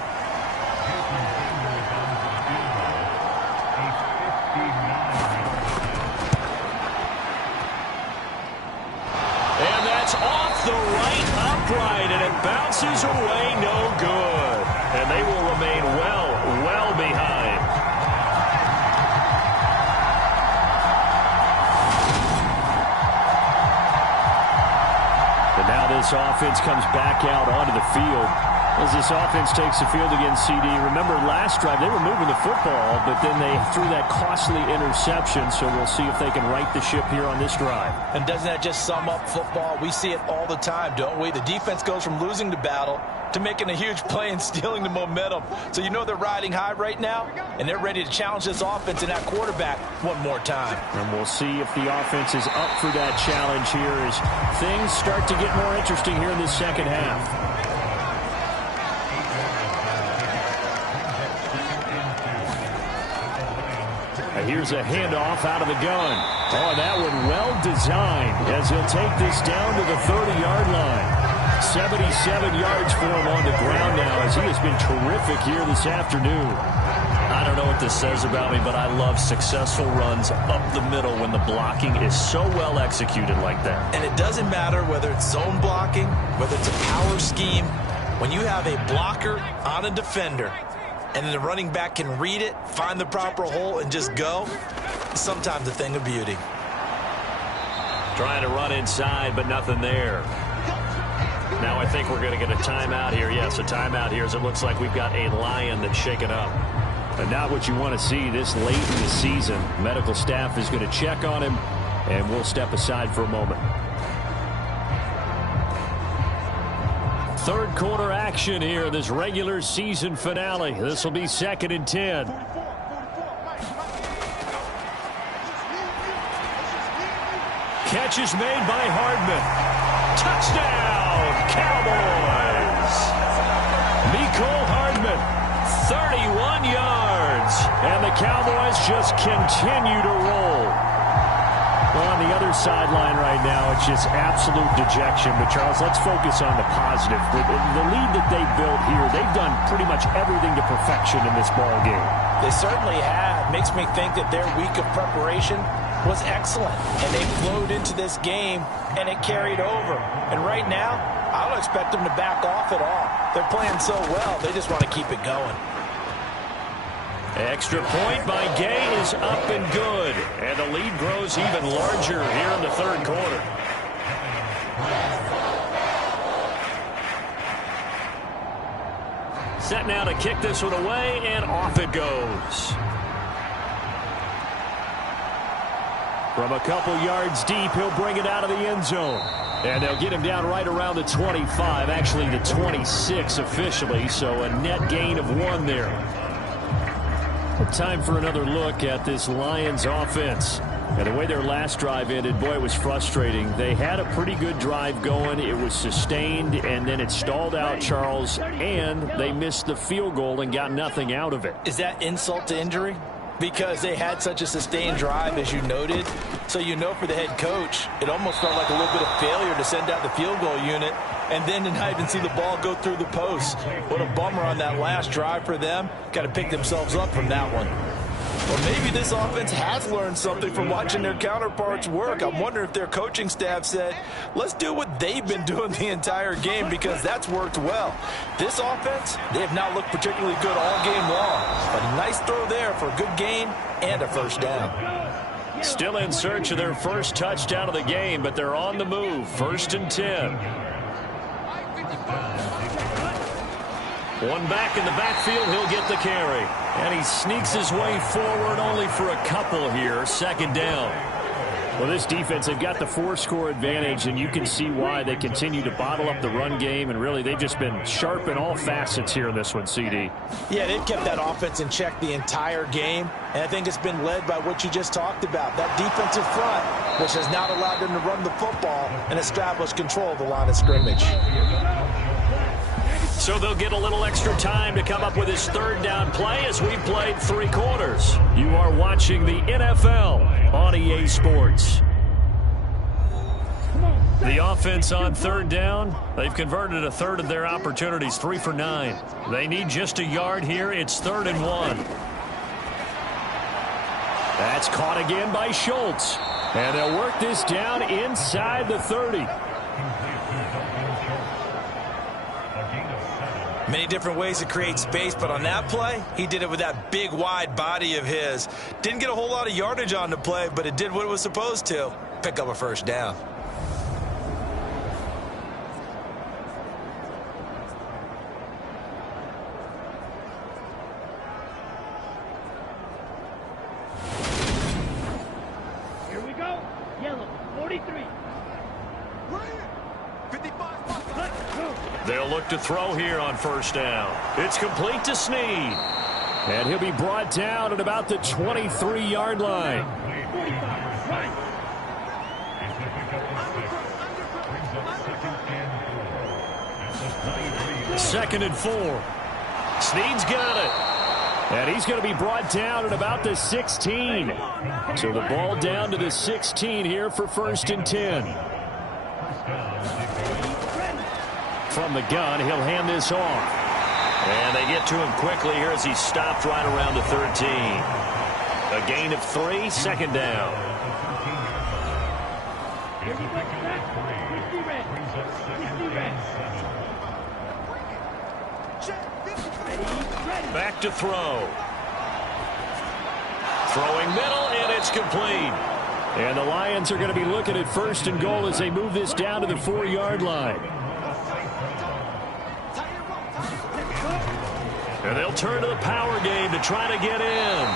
And that's off the right upright, and it bounces away, no good. And they will remain well behind. And now this offense comes back out onto the field. As this offense takes the field against CD, remember last drive they were moving the football, but then they threw that costly interception, so we'll see if they can right the ship here on this drive. And doesn't that just sum up football? We see it all the time, don't we? The defense goes from losing the battle to making a huge play and stealing the momentum. So you know they're riding high right now, and they're ready to challenge this offense and that quarterback one more time. And we'll see if the offense is up for that challenge here as things start to get more interesting here in this second half. Here's a handoff out of the gun. Oh, that one well designed as he'll take this down to the 30-yard line. 77 yards for him on the ground now as he has been terrific here this afternoon. I don't know what this says about me, but I love successful runs up the middle when the blocking is so well executed like that. And it doesn't matter whether it's zone blocking, whether it's a power scheme. When you have a blocker on a defender, and then the running back can read it, find the proper hole, and just go, it's sometimes a thing of beauty. Trying to run inside, but nothing there. Now I think we're going to get a timeout here. Yes, a timeout here as it looks like we've got a Lion that's shaken up. But not what you want to see this late in the season. Medical staff is going to check on him, and we'll step aside for a moment. Third quarter action here, this regular season finale. This will be 2nd and 10. Catch is made by Hardman. Touchdown, Cowboys! Mecole Hardman, 31 yards. And the Cowboys just continue to roll. Well, on the other sideline right now, it's just absolute dejection. But, Charles, let's focus on the positive. The lead that they built here, they've done pretty much everything to perfection in this ball game. They certainly have. Makes me think that their week of preparation was excellent. And they flowed into this game, and it carried over. And right now, I don't expect them to back off at all. They're playing so well, they just want to keep it going. Extra point by Gay is up and good. And the lead grows even larger here in the third quarter. Set now to kick this one away, and off it goes. From a couple yards deep, he'll bring it out of the end zone. And they'll get him down right around the 25, actually the 26 officially, so a net gain of 1 there. Time for another look at this Lions offense. And the way their last drive ended, boy, it was frustrating. They had a pretty good drive going. It was sustained, and then it stalled out, Charles, and they missed the field goal and got nothing out of it. Is that insult to injury? Because they had such a sustained drive, as you noted. So you know for the head coach, it almost felt like a little bit of failure to send out the field goal unit and then to not even see the ball go through the post. What a bummer on that last drive for them. Got to pick themselves up from that one. Well, maybe this offense has learned something from watching their counterparts work. I'm wondering if their coaching staff said, let's do what they've been doing the entire game, because that's worked well. This offense, they have not looked particularly good all game long. But a nice throw there for a good gain and a first down. Still in search of their first touchdown of the game, but they're on the move. 1st and 10. One back in the backfield, he'll get the carry. And he sneaks his way forward only for a couple here. 2nd down. Well, this defense, they've got the 4-score advantage, and you can see why they continue to bottle up the run game, and really they've just been sharp in all facets here in this one, CD. Yeah, they've kept that offense in check the entire game, and I think it's been led by what you just talked about, that defensive front, which has not allowed them to run the football and establish control of the line of scrimmage. So they'll get a little extra time to come up with his 3rd down play as we've played 3 quarters. You are watching the NFL on EA Sports. The offense on 3rd down, they've converted a third of their opportunities, 3 for 9. They need just a yard here. It's 3rd and 1. That's caught again by Schultz. And they'll work this down inside the 30. Many different ways to create space, but on that play, he did it with that big, wide body of his. Didn't get a whole lot of yardage on the play, but it did what it was supposed to. Pick up a first down. Here we go. Yellow, 43. They'll look to throw here on 1st down. It's complete to Snead. And he'll be brought down at about the 23-yard line. 2nd and 4. Snead's got it. And he's going to be brought down at about the 16. So the ball down to the 16 here for 1st and 10. From the gun, he'll hand this off. And they get to him quickly here as he stopped right around the 13. A gain of 3, 2nd down. Back to throw. Throwing middle, and it's complete. And the Lions are going to be looking at 1st and goal as they move this down to the 4-yard line. And they'll turn to the power game to try to get in.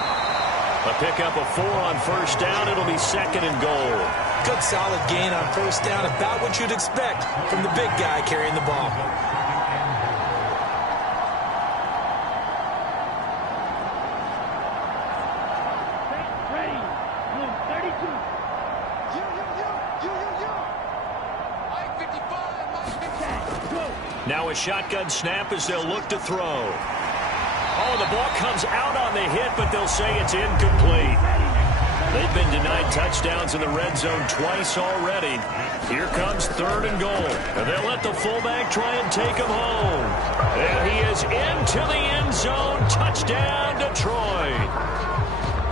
A pickup of 4 on 1st down. It'll be 2nd and goal. Good solid gain on 1st down, about what you'd expect from the big guy carrying the ball. Ready. 32. Now a shotgun snap as they'll look to throw. Oh, the ball comes out on the hit, but they'll say it's incomplete. They've been denied touchdowns in the red zone twice already. Here comes 3rd and goal. And they'll let the fullback try and take him home. And he is into the end zone. Touchdown, Detroit.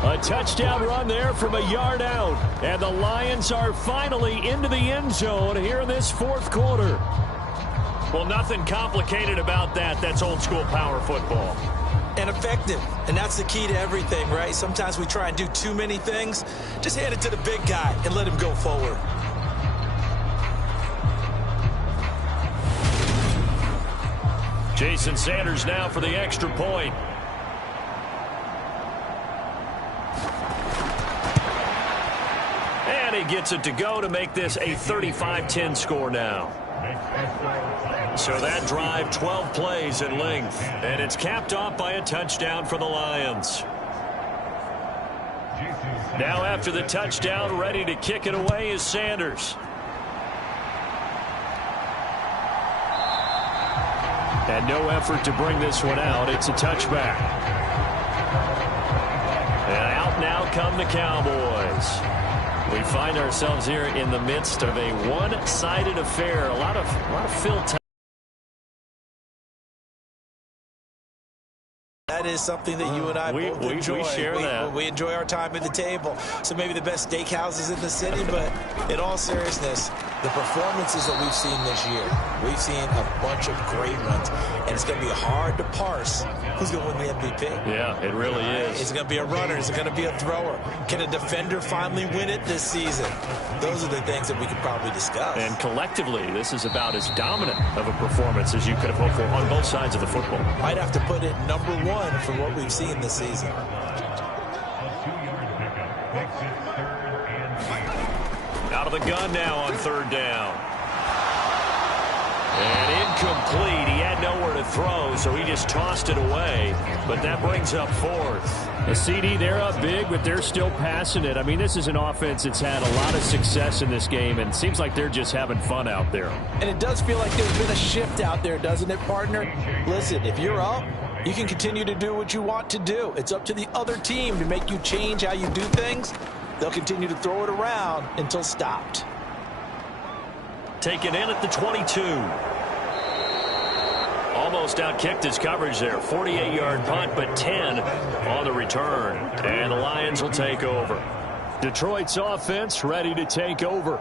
A touchdown run there from a yard out. And the Lions are finally into the end zone here in this 4th quarter. Well, nothing complicated about that. That's old school power football. And effective. And that's the key to everything, right? Sometimes we try and do too many things. Just hand it to the big guy and let him go forward. Jason Sanders now for the extra point. And he gets it to go to make this a 35-10 score now. So that drive, 12 plays in length. And it's capped off by a touchdown for the Lions. Now after the touchdown, ready to kick it away is Sanders. And no effort to bring this one out. It's a touchback. And out now come the Cowboys. We find ourselves here in the midst of a one-sided affair. A lot of fill time. That is something that you and I both enjoy. We share that. We enjoy our time at the table. So maybe the best steakhouses in the city, but in all seriousness, the performances that we've seen this year, we've seen a bunch of great ones, and it's going to be hard to parse who's going to win the MVP. Yeah, it really is. Is it going to be a runner? Is it going to be a thrower? Can a defender finally win it this season? Those are the things that we could probably discuss. And collectively, this is about as dominant of a performance as you could have hoped for on both sides of the football. Might have to put it number 1 for what we've seen this season. Out of the gun now on 3rd down. And incomplete. He had nowhere to throw, so he just tossed it away. But that brings up 4th. The CD, they're up big, but they're still passing it. I mean, this is an offense that's had a lot of success in this game, and it seems like they're just having fun out there. And it does feel like there's been a shift out there, doesn't it, partner? Listen, if you're up, you can continue to do what you want to do. It's up to the other team to make you change how you do things. They'll continue to throw it around until stopped. Taken in at the 22. Almost outkicked his coverage there. 48-yard punt, but 10 on the return. And the Lions will take over. Detroit's offense ready to take over.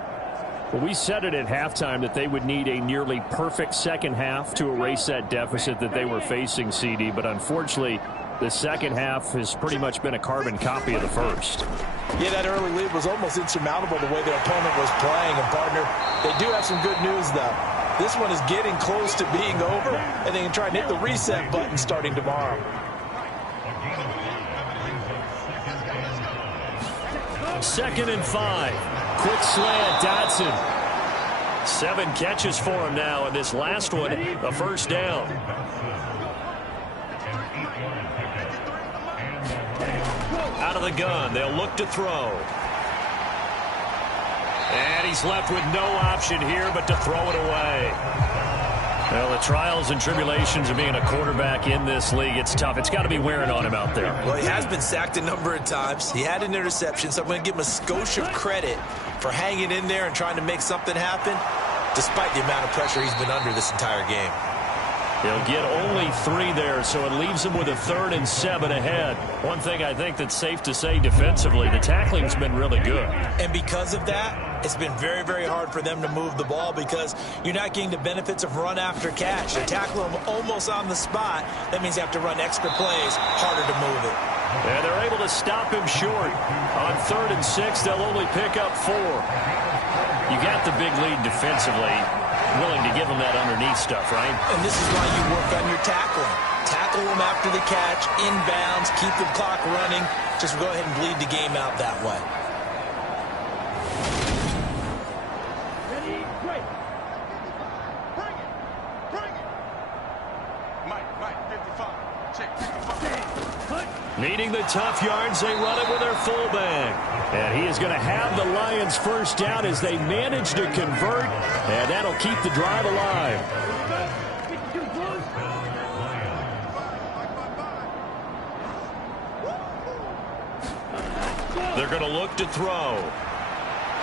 Well, we said it at halftime that they would need a nearly perfect second half to erase that deficit that they were facing, CD. But unfortunately, the second half has pretty much been a carbon copy of the first. Yeah, that early lead was almost insurmountable the way their opponent was playing. And, partner, they do have some good news, though. This one is getting close to being over, and they can try and hit the reset button starting tomorrow. Second and 5. Quick slant, Dotson. 7 catches for him now, and this last one, a first down. Out of the gun, they'll look to throw. And he's left with no option here but to throw it away. Well, the trials and tribulations of being a quarterback in this league, it's tough. It's got to be wearing on him out there. Well, he has been sacked a number of times. He had an interception, so I'm going to give him a skosh of credit for hanging in there and trying to make something happen, despite the amount of pressure he's been under this entire game. He'll get only 3 there, so it leaves him with a 3rd and 7 ahead. One thing I think that's safe to say defensively, the tackling's been really good. And because of that, it's been very, very hard for them to move the ball because you're not getting the benefits of run after catch. They tackle him almost on the spot. That means you have to run extra plays, harder to move it. And they're able to stop him short. On 3rd and 6, they'll only pick up 4. You got the big lead defensively. Willing to give him that underneath stuff, right? And this is why you work on your tackling. Tackle him after the catch, inbounds, keep the clock running. Just go ahead and bleed the game out that way. Ready, break. Bring it. Bring it. Mike, 55. Check 55. Needing the tough yards, they run it with their fullback. And he is going to have the Lions first down as they manage to convert, and that'll keep the drive alive. They're going to look to throw.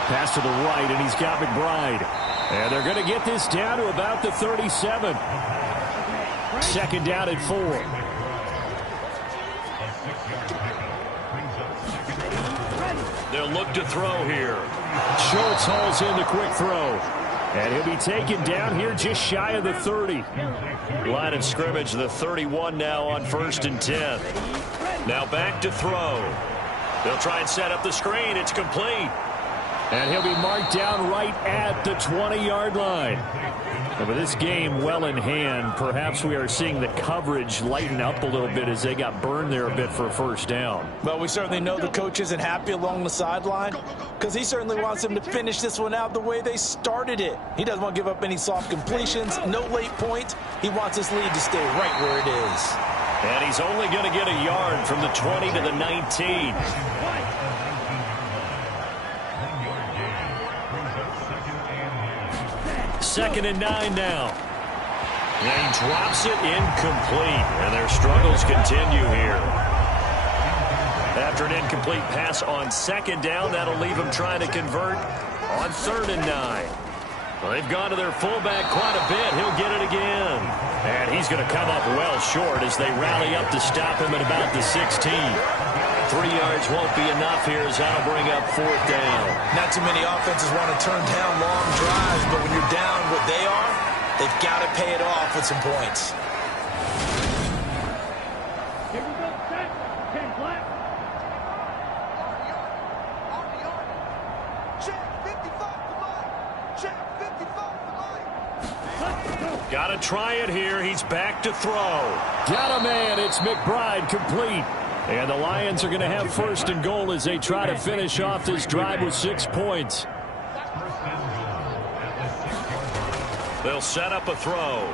Pass to the right, and he's got McBride. And they're going to get this down to about the 37. Second down and 4. They'll look to throw here. Schultz hauls in the quick throw. And he'll be taken down here just shy of the 30. Line of scrimmage, the 31 now on 1st and 10. Now back to throw. They'll try and set up the screen. It's complete. And he'll be marked down right at the 20-yard line. And with this game well in hand, perhaps we are seeing the coverage lighten up a little bit as they got burned there a bit for a first down. Well, we certainly know the coach isn't happy along the sideline because he certainly wants them to finish this one out the way they started it. He doesn't want to give up any soft completions, no late points. He wants his lead to stay right where it is. And he's only going to get a yard from the 20 to the 19. Second and 9 now. And he drops it incomplete. And their struggles continue here. After an incomplete pass on second down, that'll leave them trying to convert on 3rd and 9. Well, they've gone to their fullback quite a bit. He'll get it again. And he's going to come up well short as they rally up to stop him at about the 16. 3 yards won't be enough here as that'll bring up 4th down. Not too many offenses want to turn down long drives, but when you're down what they are, they've got to pay it off with some points. Here we go, set. 10 black. Check 55 for Mike. Check 55 for Mike. Got to try it here. He's back to throw. Got a man. It's McBride, complete. And the Lions are going to have 1st and goal as they try to finish off this drive with 6 points. They'll set up a throw.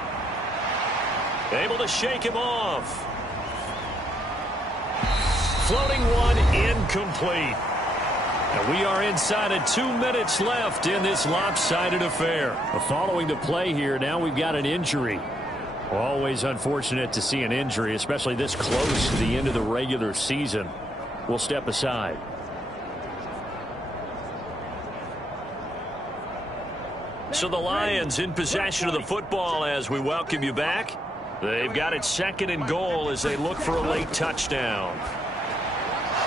Able to shake him off. Floating one, incomplete. And we are inside of 2 minutes left in this lopsided affair. Following the play here, now we've got an injury. Always unfortunate to see an injury, especially this close to the end of the regular season. We'll step aside. So the Lions in possession of the football as we welcome you back. They've got it 2nd and goal as they look for a late touchdown.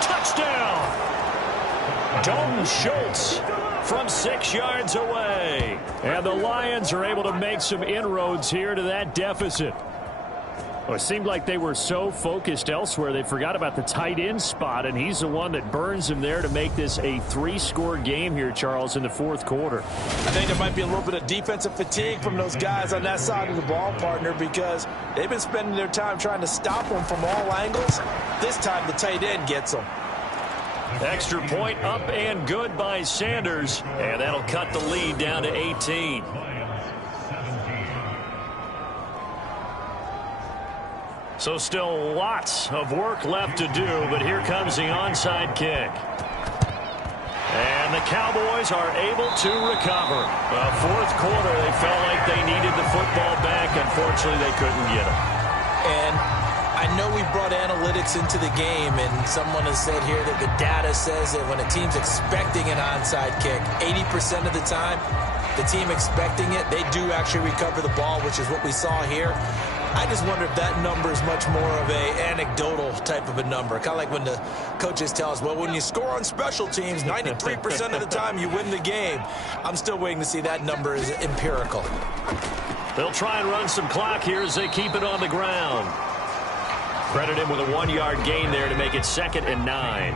Touchdown! Dalton Schultz from 6 yards away. And the Lions are able to make some inroads here to that deficit. Well, it seemed like they were so focused elsewhere they forgot about the tight end spot, and he's the one that burns them there to make this a 3-score game here, Charles, in the 4th quarter. I think there might be a little bit of defensive fatigue from those guys on that side of the ball, partner, because they've been spending their time trying to stop them from all angles. This time the tight end gets them. Extra point up and good by Sanders, and that'll cut the lead down to 18. So still lots of work left to do, but here comes the onside kick. And the Cowboys are able to recover. Well, 4th quarter, they felt like they needed the football back. Unfortunately, they couldn't get it. And I know we brought analytics into the game, and someone has said here that the data says that when a team's expecting an onside kick, 80% of the time, the team expecting it, they do actually recover the ball, which is what we saw here. I just wonder if that number is much more of a anecdotal type of a number. Kind of like when the coaches tell us, well, when you score on special teams, 93% of the time you win the game. I'm still waiting to see that number is empirical. They'll try and run some clock here as they keep it on the ground. Credit him with a 1-yard gain there to make it 2nd and 9.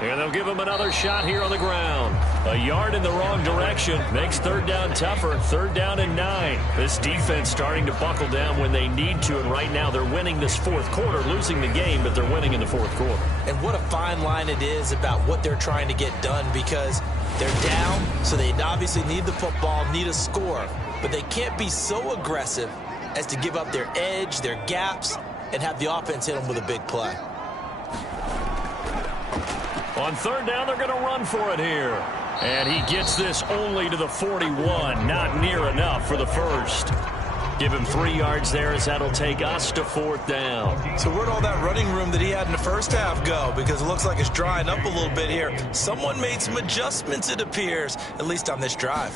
And they'll give him another shot here on the ground. A yard in the wrong direction makes 3rd down tougher. 3rd down and 9. This defense starting to buckle down when they need to, and right now they're winning this 4th quarter, losing the game, but they're winning in the 4th quarter. And what a fine line it is about what they're trying to get done, because they're down, so they obviously need the football, need a score, but they can't be so aggressive as to give up their edge, their gaps, and have the offense hit them with a big play. On 3rd down, they're going to run for it here. And he gets this only to the 41. Not near enough for the first. Give him 3 yards there as that'll take us to 4th down. So where'd all that running room that he had in the first half go? Because it looks like it's drying up a little bit here. Someone made some adjustments, it appears, at least on this drive.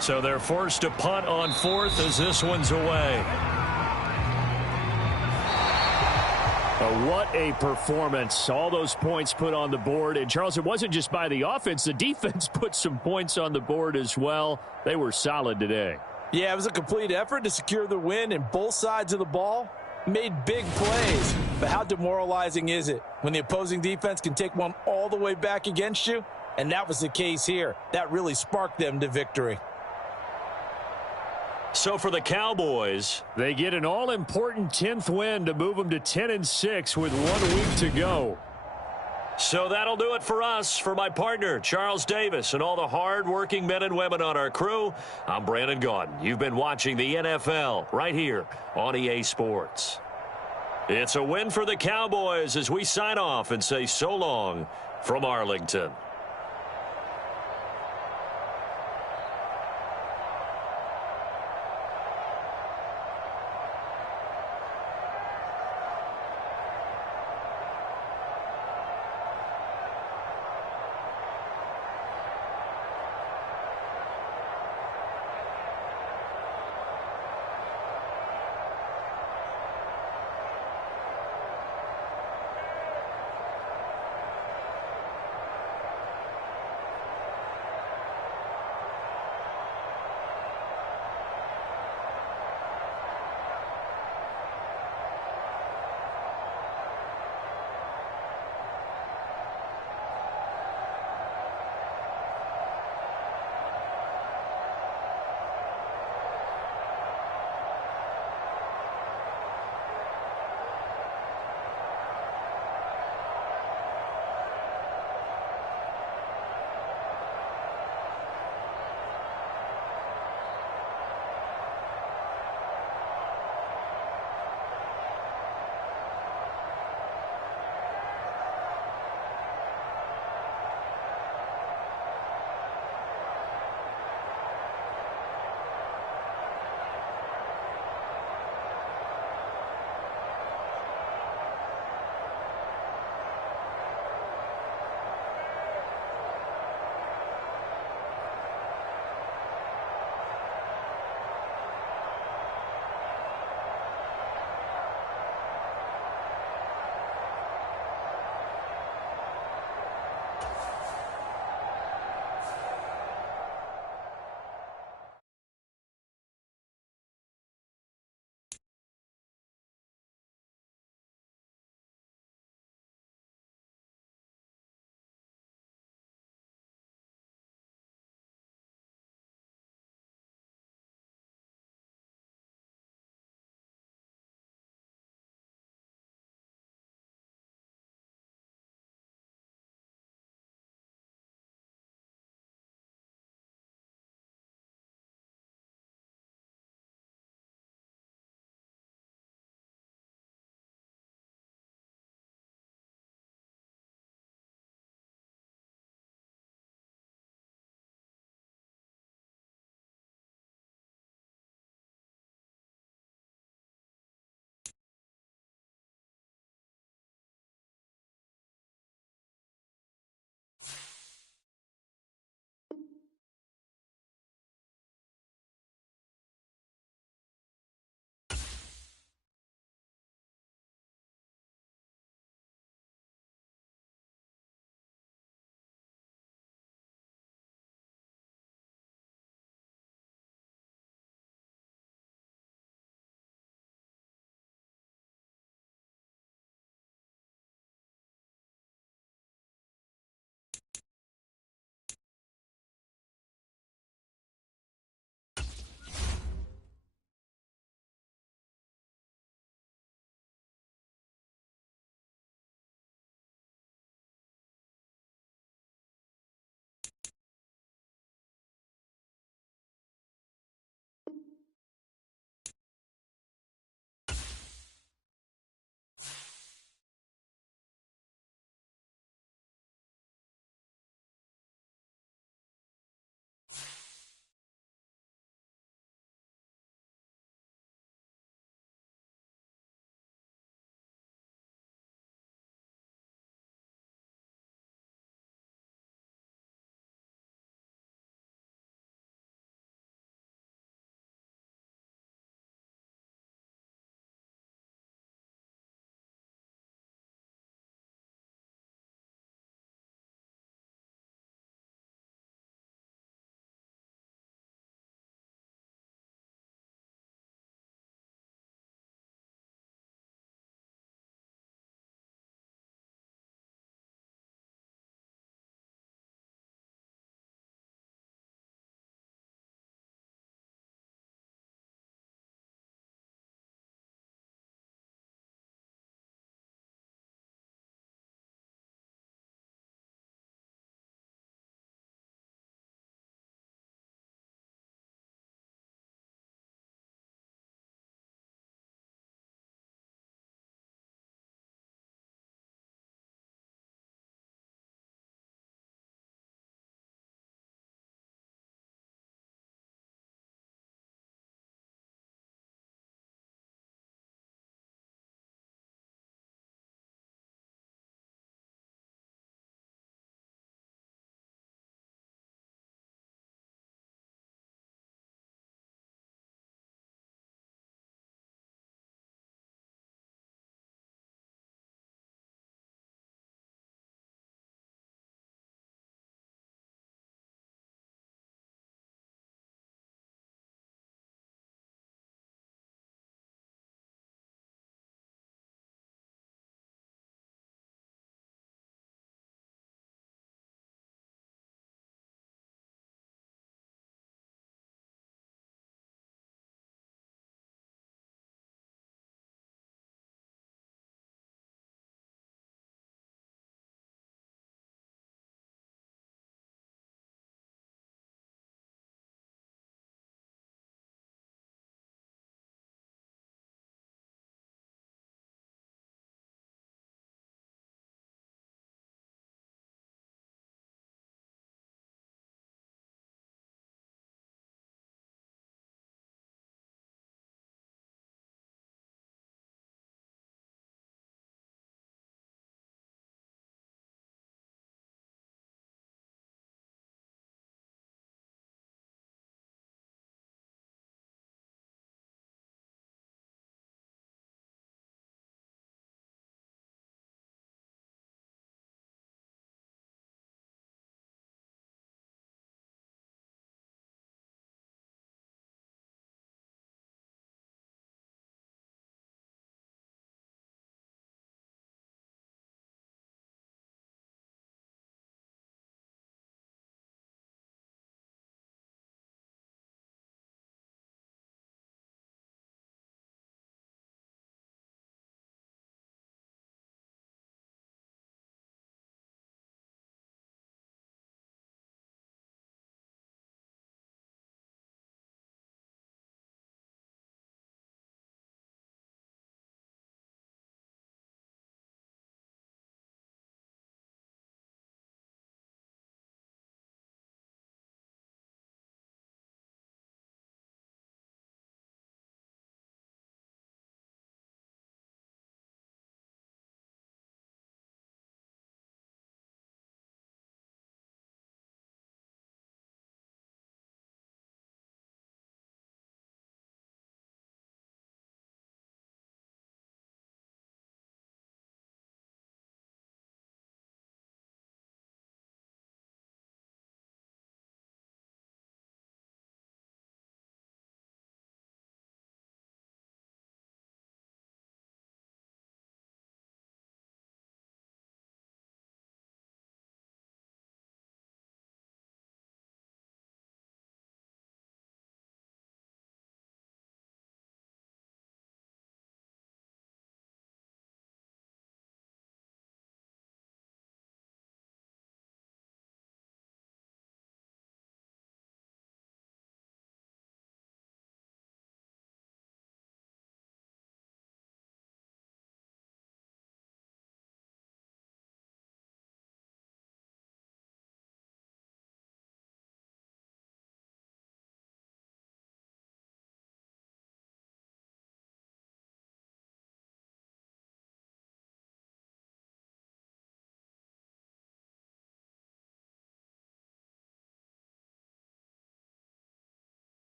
So they're forced to punt on 4th as this one's away. What a performance. All those points put on the board. And, Charles, it wasn't just by the offense. The defense put some points on the board as well. They were solid today. Yeah, it was a complete effort to secure the win, and both sides of the ball made big plays. But how demoralizing is it when the opposing defense can take one all the way back against you? And that was the case here. That really sparked them to victory. So for the Cowboys, they get an all-important 10th win to move them to 10-6 with 1 week to go. So that'll do it for us. For my partner, Charles Davis, and all the hard-working men and women on our crew, I'm Brandon Gaudin. You've been watching the NFL right here on EA Sports. It's a win for the Cowboys as we sign off and say so long from Arlington.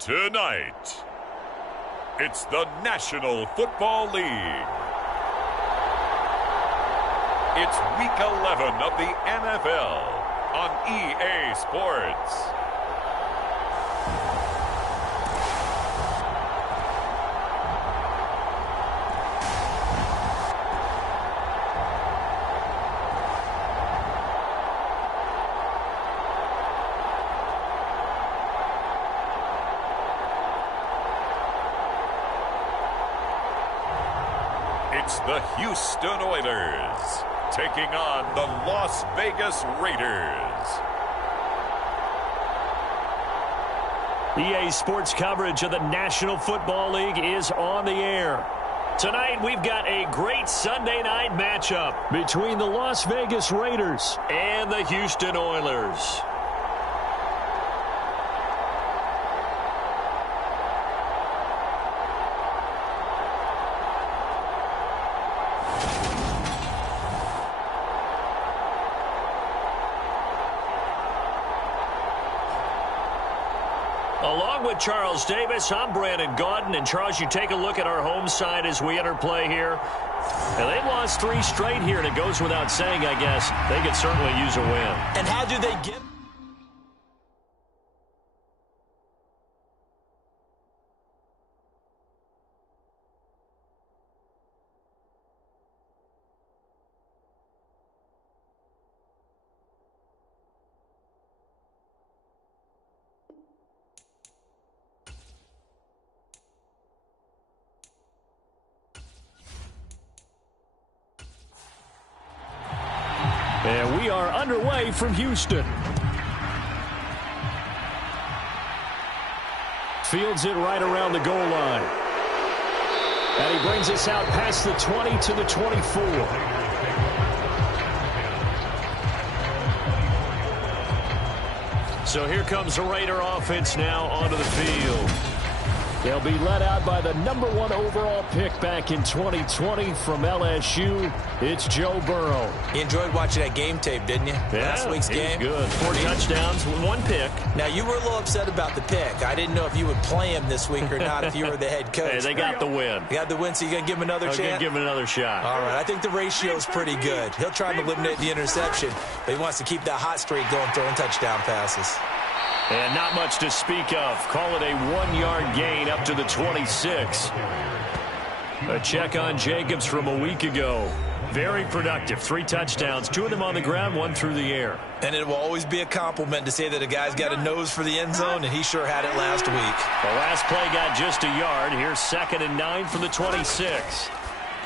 Tonight, it's the National Football League. It's Week 11 of the NFL on EA Sports. It's the Houston Oilers taking on the Las Vegas Raiders. EA Sports coverage of the National Football League is on the air. Tonight, we've got a great Sunday night matchup between the Las Vegas Raiders and the Houston Oilers. Along with Charles Davis, I'm Brandon Gaudin. And Charles, you take a look at our home side as we enter play here. And they've lost 3 straight here, and it goes without saying, I guess, they could certainly use a win. And how do they get... And we are underway from Houston. Fields it right around the goal line. And he brings us out past the 20 to the 24. So here comes the Raider offense now onto the field. They'll be led out by the #1 overall pick back in 2020 from LSU. It's Joe Burrow. You enjoyed watching that game tape, didn't you? Yeah, Last week's game. Good. 4 touchdowns, 1 pick. Now, you were a little upset about the pick. I didn't know if you would play him this week or not if you were the head coach. Hey, they got the win. You got the win, so you're going to give him another chance? I'm going to give him another shot. All right, I think the ratio is pretty good. He'll try to eliminate the interception, but he wants to keep that hot streak going, throwing touchdown passes. And not much to speak of. Call it a 1-yard gain up to the 26. A check on Jacobs from a week ago. Very productive. 3 touchdowns, 2 of them on the ground, 1 through the air. And it will always be a compliment to say that a guy's got a nose for the end zone, and he sure had it last week. The last play got just a yard. Here's 2nd and 9 from the 26.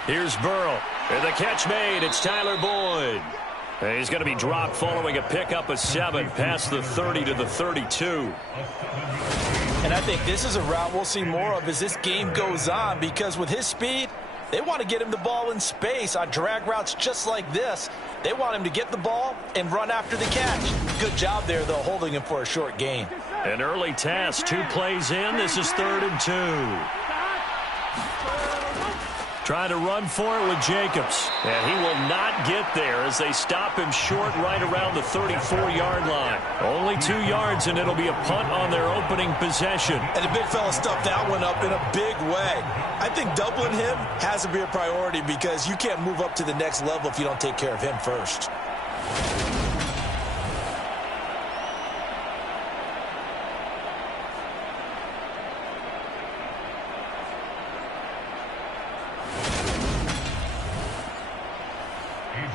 Here's Burrow. And the catch made. It's Tyler Boyd. And he's going to be dropped following a pickup of 7 past the 30 to the 32. And I think this is a route we'll see more of as this game goes on, because with his speed, they want to get him the ball in space on drag routes just like this. They want him to get the ball and run after the catch. Good job there, though, holding him for a short gain. An early task, 2 plays in. This is 3rd and 2. Trying to run for it with Jacobs. And he will not get there as they stop him short right around the 34-yard line. Only 2 yards, and it'll be a punt on their opening possession. And the big fella stuffed that one up in a big way. I think doubling him has to be a priority, because you can't move up to the next level if you don't take care of him first.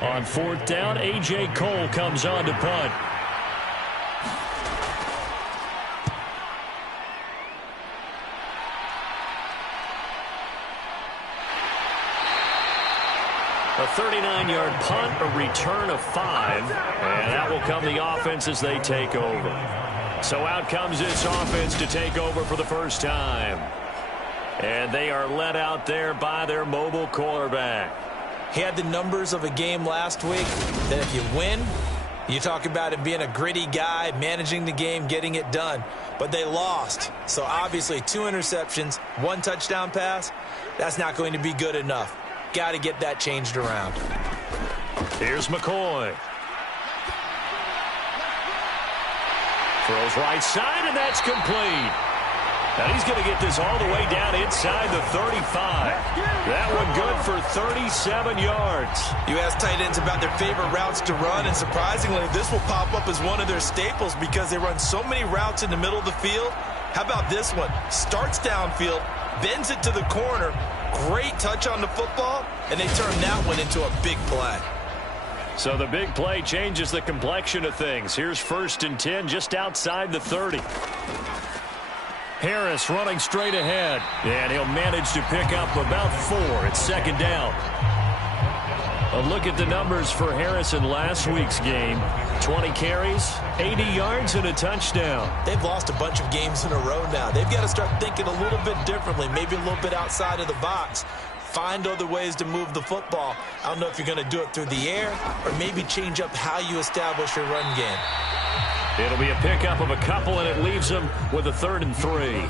On 4th down, A.J. Cole comes on to punt. A 39-yard punt, a return of 5, and that will come the offense as they take over. So out comes this offense to take over for the first time. And they are led out there by their mobile quarterback. He had the numbers of a game last week that if you win, you talk about him being a gritty guy, managing the game, getting it done. But they lost. So obviously 2 interceptions, 1 touchdown pass, that's not going to be good enough. Got to get that changed around. Here's McCoy. Throws right side, and that's complete. And he's going to get this all the way down inside the 35. That one good for 37 yards. You ask tight ends about their favorite routes to run, and surprisingly, this will pop up as one of their staples because they run so many routes in the middle of the field. How about this one? Starts downfield, bends it to the corner, great touch on the football, and they turn that one into a big play. So the big play changes the complexion of things. Here's 1st and 10 just outside the 30. Harris running straight ahead, and he'll manage to pick up about 4. It's 2nd down. A look at the numbers for Harris in last week's game. 20 carries, 80 yards, and a touchdown. They've lost a bunch of games in a row now. They've got to start thinking a little bit differently, maybe a little bit outside of the box. Find other ways to move the football. I don't know if you're going to do it through the air or maybe change up how you establish your run game. It'll be a pickup of a couple, and it leaves them with a 3rd and 3.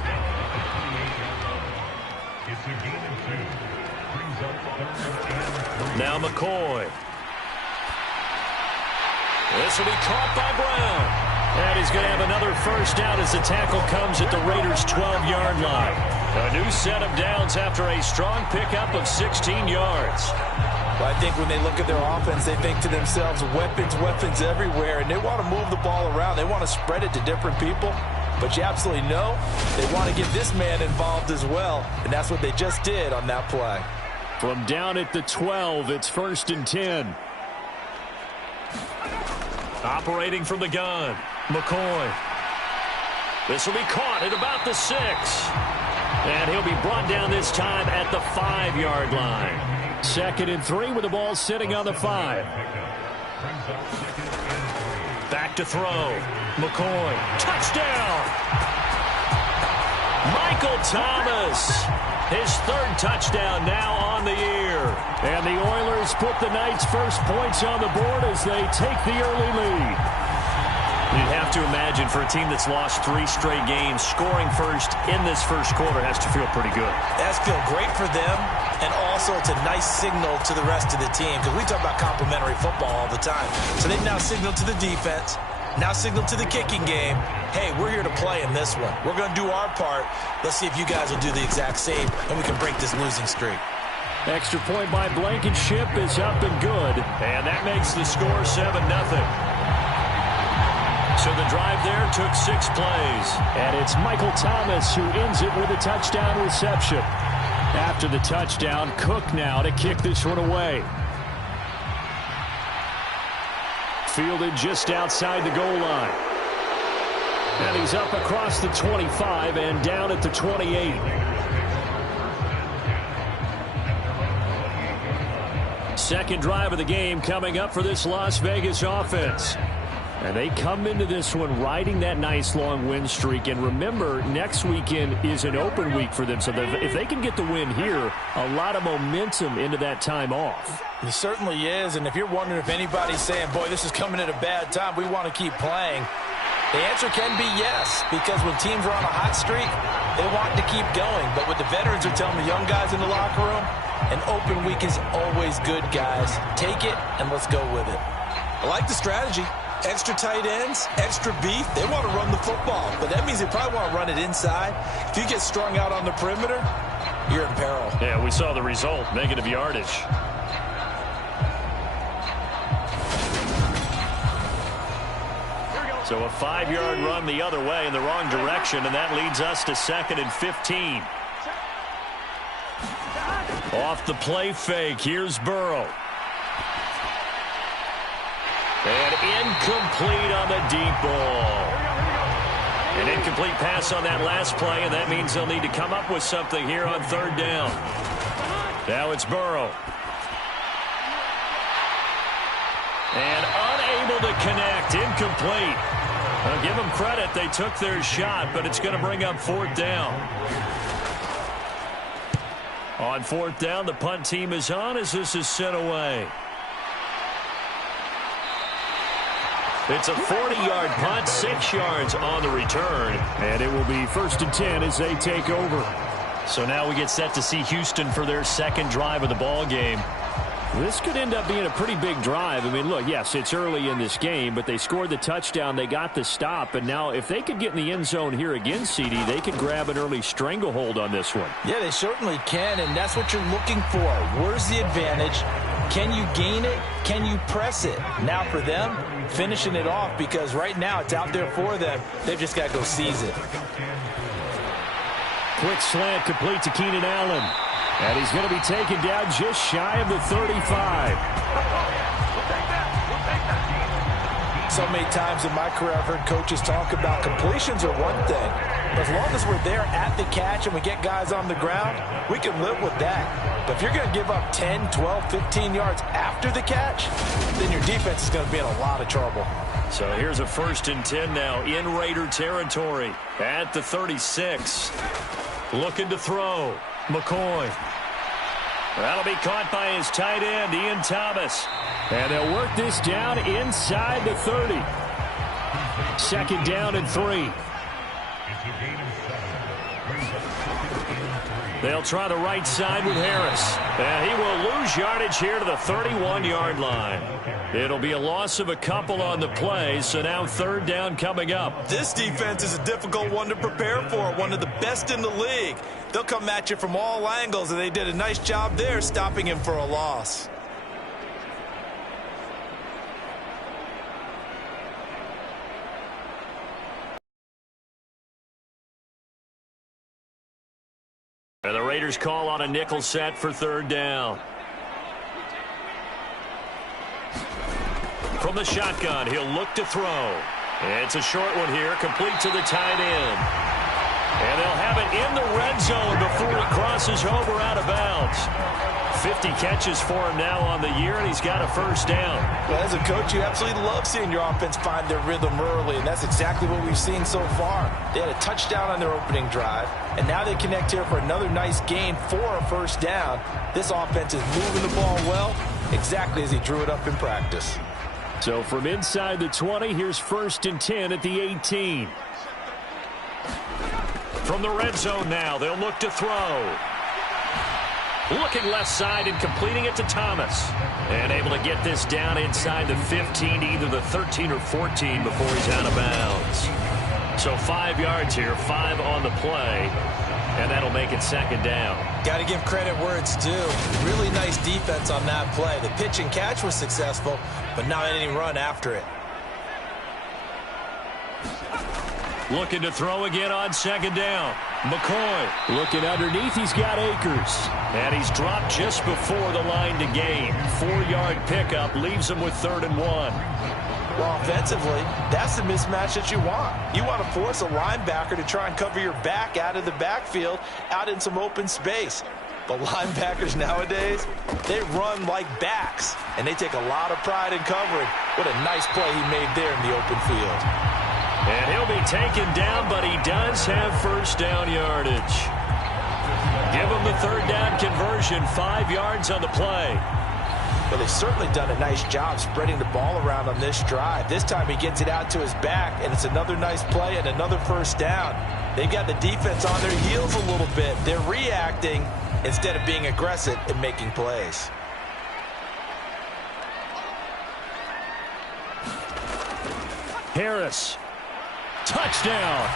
Now McCoy. This will be caught by Brown. And he's going to have another 1st down as the tackle comes at the Raiders' 12-yard line. A new set of downs after a strong pickup of 16 yards. Well, I think when they look at their offense, they think to themselves, weapons, weapons everywhere, and they want to move the ball around. They want to spread it to different people. But you absolutely know they want to get this man involved as well, and that's what they just did on that play. From down at the 12, it's 1st and 10. Operating from the gun, McCoy. This will be caught at about the 6. And he'll be brought down this time at the 5-yard line. 2nd and 3 with the ball sitting on the 5. Back to throw. McCoy. Touchdown! Michael Thomas. His 3rd touchdown now on the year. And the Oilers put the Knights' first points on the board as they take the early lead. You'd have to imagine for a team that's lost 3 straight games, scoring first in this first quarter has to feel pretty good. That's feel great for them, and also it's a nice signal to the rest of the team because we talk about complementary football all the time. So they've now signaled to the defense, now signaled to the kicking game, hey, we're here to play in this one. We're going to do our part. Let's see if you guys will do the exact same, and we can break this losing streak. Extra point by Blankenship is up and good, and that makes the score 7-0. So the drive there took 6 plays. And it's Michael Thomas who ends it with a touchdown reception. After the touchdown, Cook now to kick this one away. Fielded just outside the goal line. And he's up across the 25 and down at the 28. Second drive of the game coming up for this Las Vegas offense. And they come into this one riding that nice long win streak. And remember, next weekend is an open week for them. So if they can get the win here, a lot of momentum into that time off. It certainly is. And if you're wondering if anybody's saying, boy, this is coming at a bad time, we want to keep playing, the answer can be yes. Because when teams are on a hot streak, they want to keep going. But what the veterans are telling the young guys in the locker room, an open week is always good, guys. Take it and let's go with it. I like the strategy. Extra tight ends, extra beef. They want to run the football, but that means they probably want to run it inside. If you get strung out on the perimeter, you're in peril. Yeah, we saw the result, negative yardage. So a 5-yard run the other way in the wrong direction, and that leads us to 2nd and 15. Off the play fake, here's Burrow. And incomplete on the deep ball. An incomplete pass on that last play, and that means they'll need to come up with something here on 3rd down. Now it's Burrow. And unable to connect, incomplete. I'll give them credit, they took their shot, but it's going to bring up 4th down. On 4th down, the punt team is on as this is sent away. It's a 40-yard punt, 6 yards on the return. And it will be 1st and 10 as they take over. So now we get set to see Houston for their second drive of the ball game. This could end up being a pretty big drive. I mean, look, yes, it's early in this game, but they scored the touchdown. They got the stop. And now if they could get in the end zone here again, CD, they could grab an early stranglehold on this one. Yeah, they certainly can, and that's what you're looking for. Where's the advantage? Can you gain it? Can you press it? Now for them, finishing it off, because right now it's out there for them. They've just got to go seize it. Quick slant complete to Keenan Allen. And he's going to be taken down just shy of the 35. So many times in my career I've heard coaches talk about completions are one thing. As long as we're there at the catch and we get guys on the ground, we can live with that. But if you're going to give up 10, 12, 15 yards after the catch, then your defense is going to be in a lot of trouble. So here's a 1st and 10 now in Raider territory at the 36. Looking to throw. McCoy. That'll be caught by his tight end, Ian Thomas. And they'll work this down inside the 30. 2nd down and 3. They'll try the right side with Harris. And he will lose yardage here to the 31-yard line. It'll be a loss of a couple on the play, so now 3rd down coming up. This defense is a difficult one to prepare for, one of the best in the league. They'll come at you from all angles, and they did a nice job there stopping him for a loss. And the Raiders call on a nickel set for 3rd down. From the shotgun, he'll look to throw. It's a short one here, complete to the tight end. And they'll have it in the red zone before he crosses over out of bounds. 50 catches for him now on the year, and he's got a 1st down. Well, as a coach, you absolutely love seeing your offense find their rhythm early, and that's exactly what we've seen so far. They had a touchdown on their opening drive, and now they connect here for another nice gain for a 1st down. This offense is moving the ball well, exactly as he drew it up in practice. So from inside the 20, here's 1st and 10 at the 18. From the red zone now, they'll look to throw. Looking left side and completing it to Thomas. And able to get this down inside the 15, either the 13 or 14 before he's out of bounds. So 5 yards here, 5 on the play. And that'll make it 2nd down. Got to give credit where it's due. Really nice defense on that play. The pitch and catch was successful, but not any run after it. Looking to throw again on 2nd down. McCoy looking underneath. He's got Akers. And he's dropped just before the line to gain. 4-yard pickup leaves him with 3rd and 1. Well, offensively, that's the mismatch that you want. You want to force a linebacker to try and cover your back out of the backfield, out in some open space. But linebackers nowadays, they run like backs, and they take a lot of pride in covering. What a nice play he made there in the open field. And he'll be taken down, but he does have 1st down yardage. Give him the 3rd down conversion, 5 yards on the play. Well, they've certainly done a nice job spreading the ball around on this drive. This time he gets it out to his back, and it's another nice play and another 1st down. They've got the defense on their heels a little bit. They're reacting instead of being aggressive and making plays. Harris. Touchdown.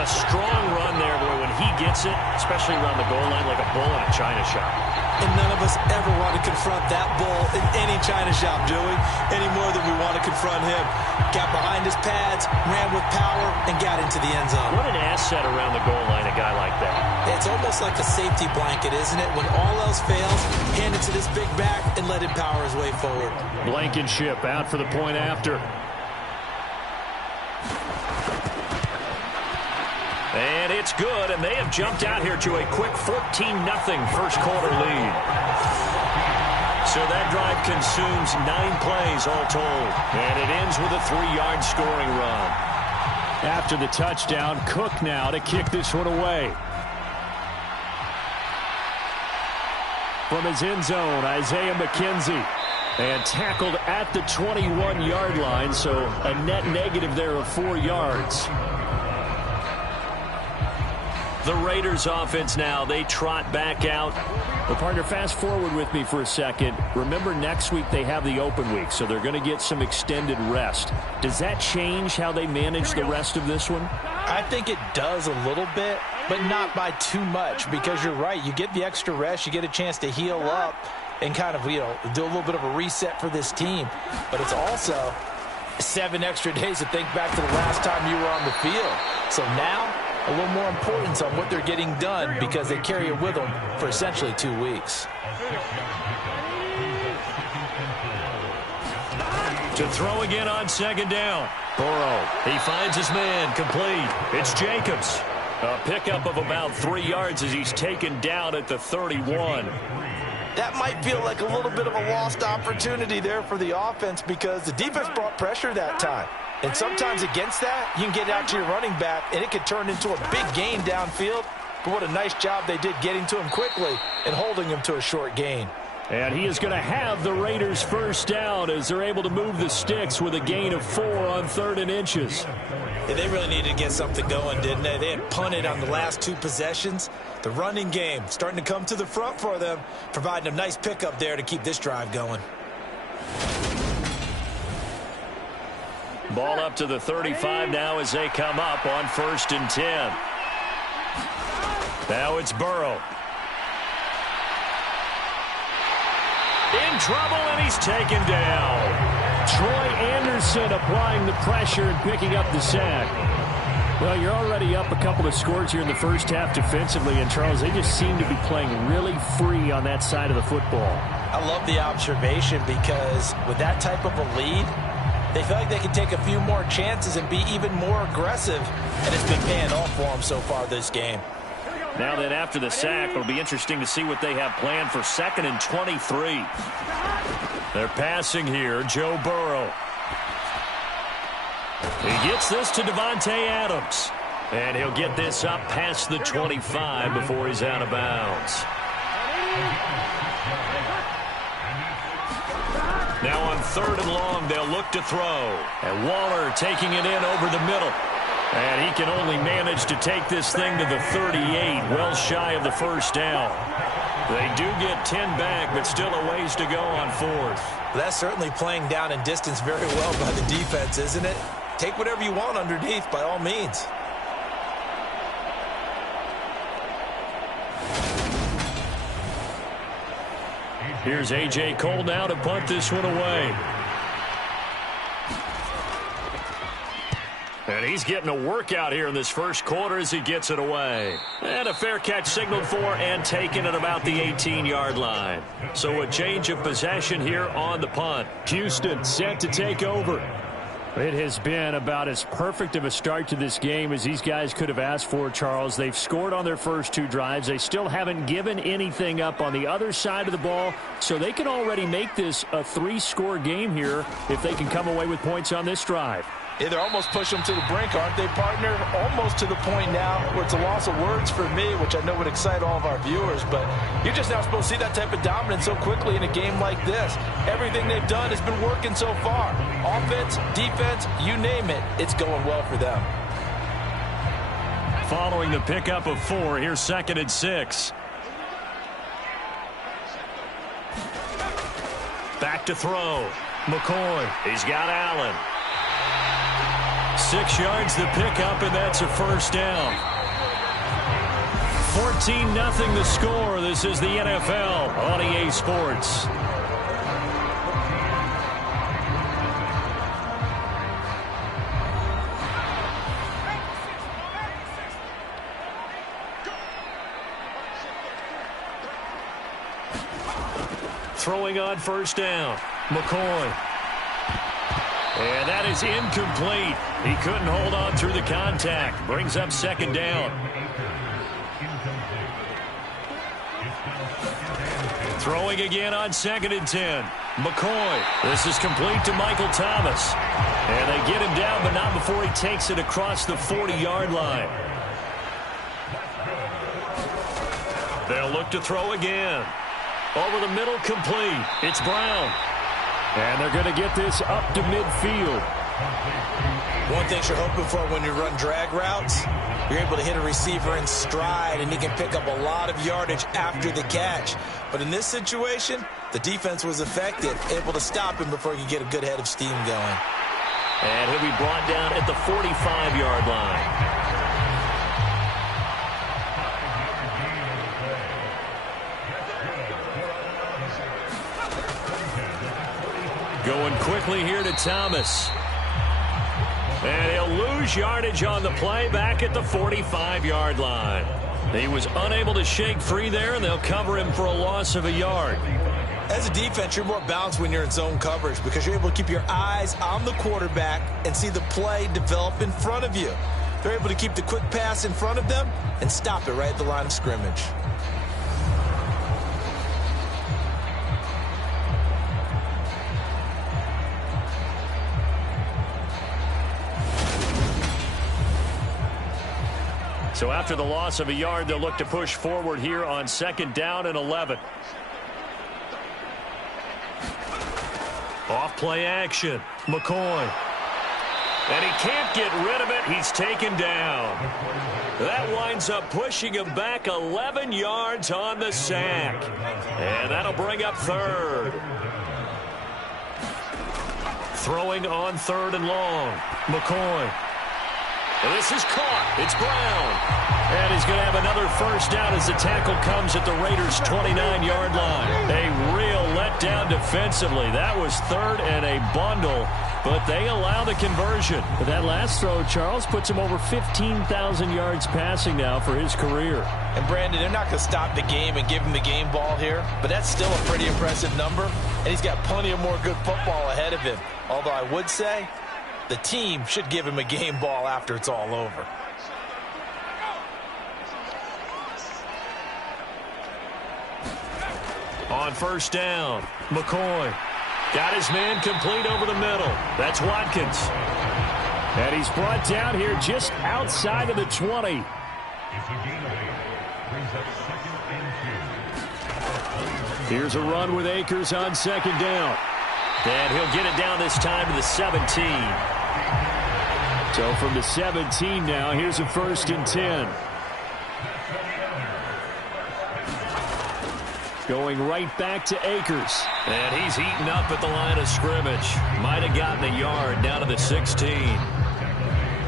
A strong run there, boy, when he gets it, especially around the goal line, like a bull in a china shop. And none of us ever want to confront that bull in any china shop, do we? Any more than we want to confront him. Got behind his pads, ran with power, and got into the end zone. What an asset around the goal line, a guy like that. It's almost like a safety blanket, isn't it? When all else fails, hand it to this big back and let him power his way forward. Blankenship out for the point after. And it's good, and they have jumped out here to a quick 14-0 first-quarter lead. So that drive consumes 9 plays all told, and it ends with a 3-yard scoring run. After the touchdown, Cook now to kick this one away. From his end zone, Isaiah McKenzie. And tackled at the 21-yard line, so a net negative there of 4 yards. the Raiders offense now. They trot back out. Well, partner, fast forward with me for a second. Remember, next week they have the open week, so they're going to get some extended rest. Does that change how they manage the rest of this one? I think it does a little bit, but not by too much, because you're right. You get the extra rest. You get a chance to heal up and kind of, do a little bit of a reset for this team. But it's also 7 extra days to think back to the last time you were on the field. So now, a little more importance on what they're getting done because they carry it with them for essentially 2 weeks. To throw again on second down. Burrow, he finds his man, complete. It's Jacobs. A pickup of about 3 yards as he's taken down at the 31. That might feel like a little bit of a lost opportunity there for the offense because the defense brought pressure that time. And sometimes against that, you can get out to your running back, and it could turn into a big gain downfield. But what a nice job they did getting to him quickly and holding him to a short gain. And he is going to have the Raiders first down as they're able to move the sticks with a gain of 4 on 3rd and inches. Yeah, they really needed to get something going, didn't they? They had punted on the last 2 possessions. The running game starting to come to the front for them, providing a nice pickup there to keep this drive going. Ball up to the 35 now as they come up on 1st and 10. Now it's Burrow. In trouble, and he's taken down. Troy Anderson applying the pressure and picking up the sack. Well, you're already up a couple of scores here in the first half defensively, and Charles, they just seem to be playing really free on that side of the football. I love the observation because with that type of a lead, they feel like they can take a few more chances and be even more aggressive, and it's been paying off for them so far this game. Now then, after the sack, it'll be interesting to see what they have planned for 2nd and 23. They're passing here, Joe Burrow. He gets this to Devontae Adams. And he'll get this up past the 25 before he's out of bounds. Now on 3rd and long, they'll look to throw. And Waller taking it in over the middle. And he can only manage to take this thing to the 38, well shy of the first down. They do get 10 back, but still a ways to go on 4th. That's certainly playing down in distance very well by the defense, isn't it? Take whatever you want underneath, by all means. Here's A.J. Cole now to punt this one away. And he's getting a workout here in this first quarter as he gets it away. And a fair catch signaled for and taken at about the 18-yard line. So a change of possession here on the punt. Houston set to take over. It has been about as perfect of a start to this game as these guys could have asked for, Charles. They've scored on their first 2 drives. They still haven't given anything up on the other side of the ball, so they can already make this a 3-score game here if they can come away with points on this drive. Yeah, they're almost pushing them to the brink, aren't they, partner? Almost to the point now where it's a loss of words for me, which I know would excite all of our viewers, but you're just not supposed to see that type of dominance so quickly in a game like this. Everything they've done has been working so far. Offense, defense, you name it, it's going well for them. Following the pickup of 4, here's 2nd and 6. Back to throw. McCoy. He's got Allen. 6 yards the pickup, and that's a first down. 14-0 the score. This is the NFL on EA Sports. Throwing on first down. McCoy. And that is incomplete. He couldn't hold on through the contact. Brings up 2nd down. Throwing again on 2nd and 10. McCoy. This is complete to Michael Thomas. And they get him down, but not before he takes it across the 40-yard line. They'll look to throw again. Over the middle, complete. It's Brown. And they're going to get this up to midfield. One thing you're hoping for when you run drag routes, you're able to hit a receiver in stride, and he can pick up a lot of yardage after the catch. But in this situation, the defense was effective, able to stop him before he could get a good head of steam going. And he'll be brought down at the 45-yard line. Going quickly here to Thomas. And he'll lose yardage on the play back at the 45-yard line. He was unable to shake free there, and they'll cover him for a loss of a yard. As a defense, you're more balanced when you're in zone coverage because you're able to keep your eyes on the quarterback and see the play develop in front of you. They're able to keep the quick pass in front of them and stop it right at the line of scrimmage. So after the loss of a yard, they'll look to push forward here on 2nd down and 11. Off play action. McCoy. And he can't get rid of it. He's taken down. That winds up pushing him back 11 yards on the sack. And that'll bring up 3rd. Throwing on 3rd and long. McCoy. And this is caught. It's Brown. And he's going to have another first down as the tackle comes at the Raiders' 29-yard line. A real letdown defensively. That was 3rd and a bundle, but they allow the conversion. But that last throw, Charles, puts him over 15,000 yards passing now for his career. And, Brandon, they're not going to stop the game and give him the game ball here, but that's still a pretty impressive number, and he's got plenty of more good football ahead of him. Although I would say the team should give him a game ball after it's all over. On 1st down, McCoy got his man complete over the middle. That's Watkins. And he's brought down here just outside of the 20. Here's a run with Akers on 2nd down. And he'll get it down this time to the 17. So from the 17 now, here's a 1st and 10. Going right back to Akers. And he's eaten up at the line of scrimmage. Might have gotten a yard down to the 16.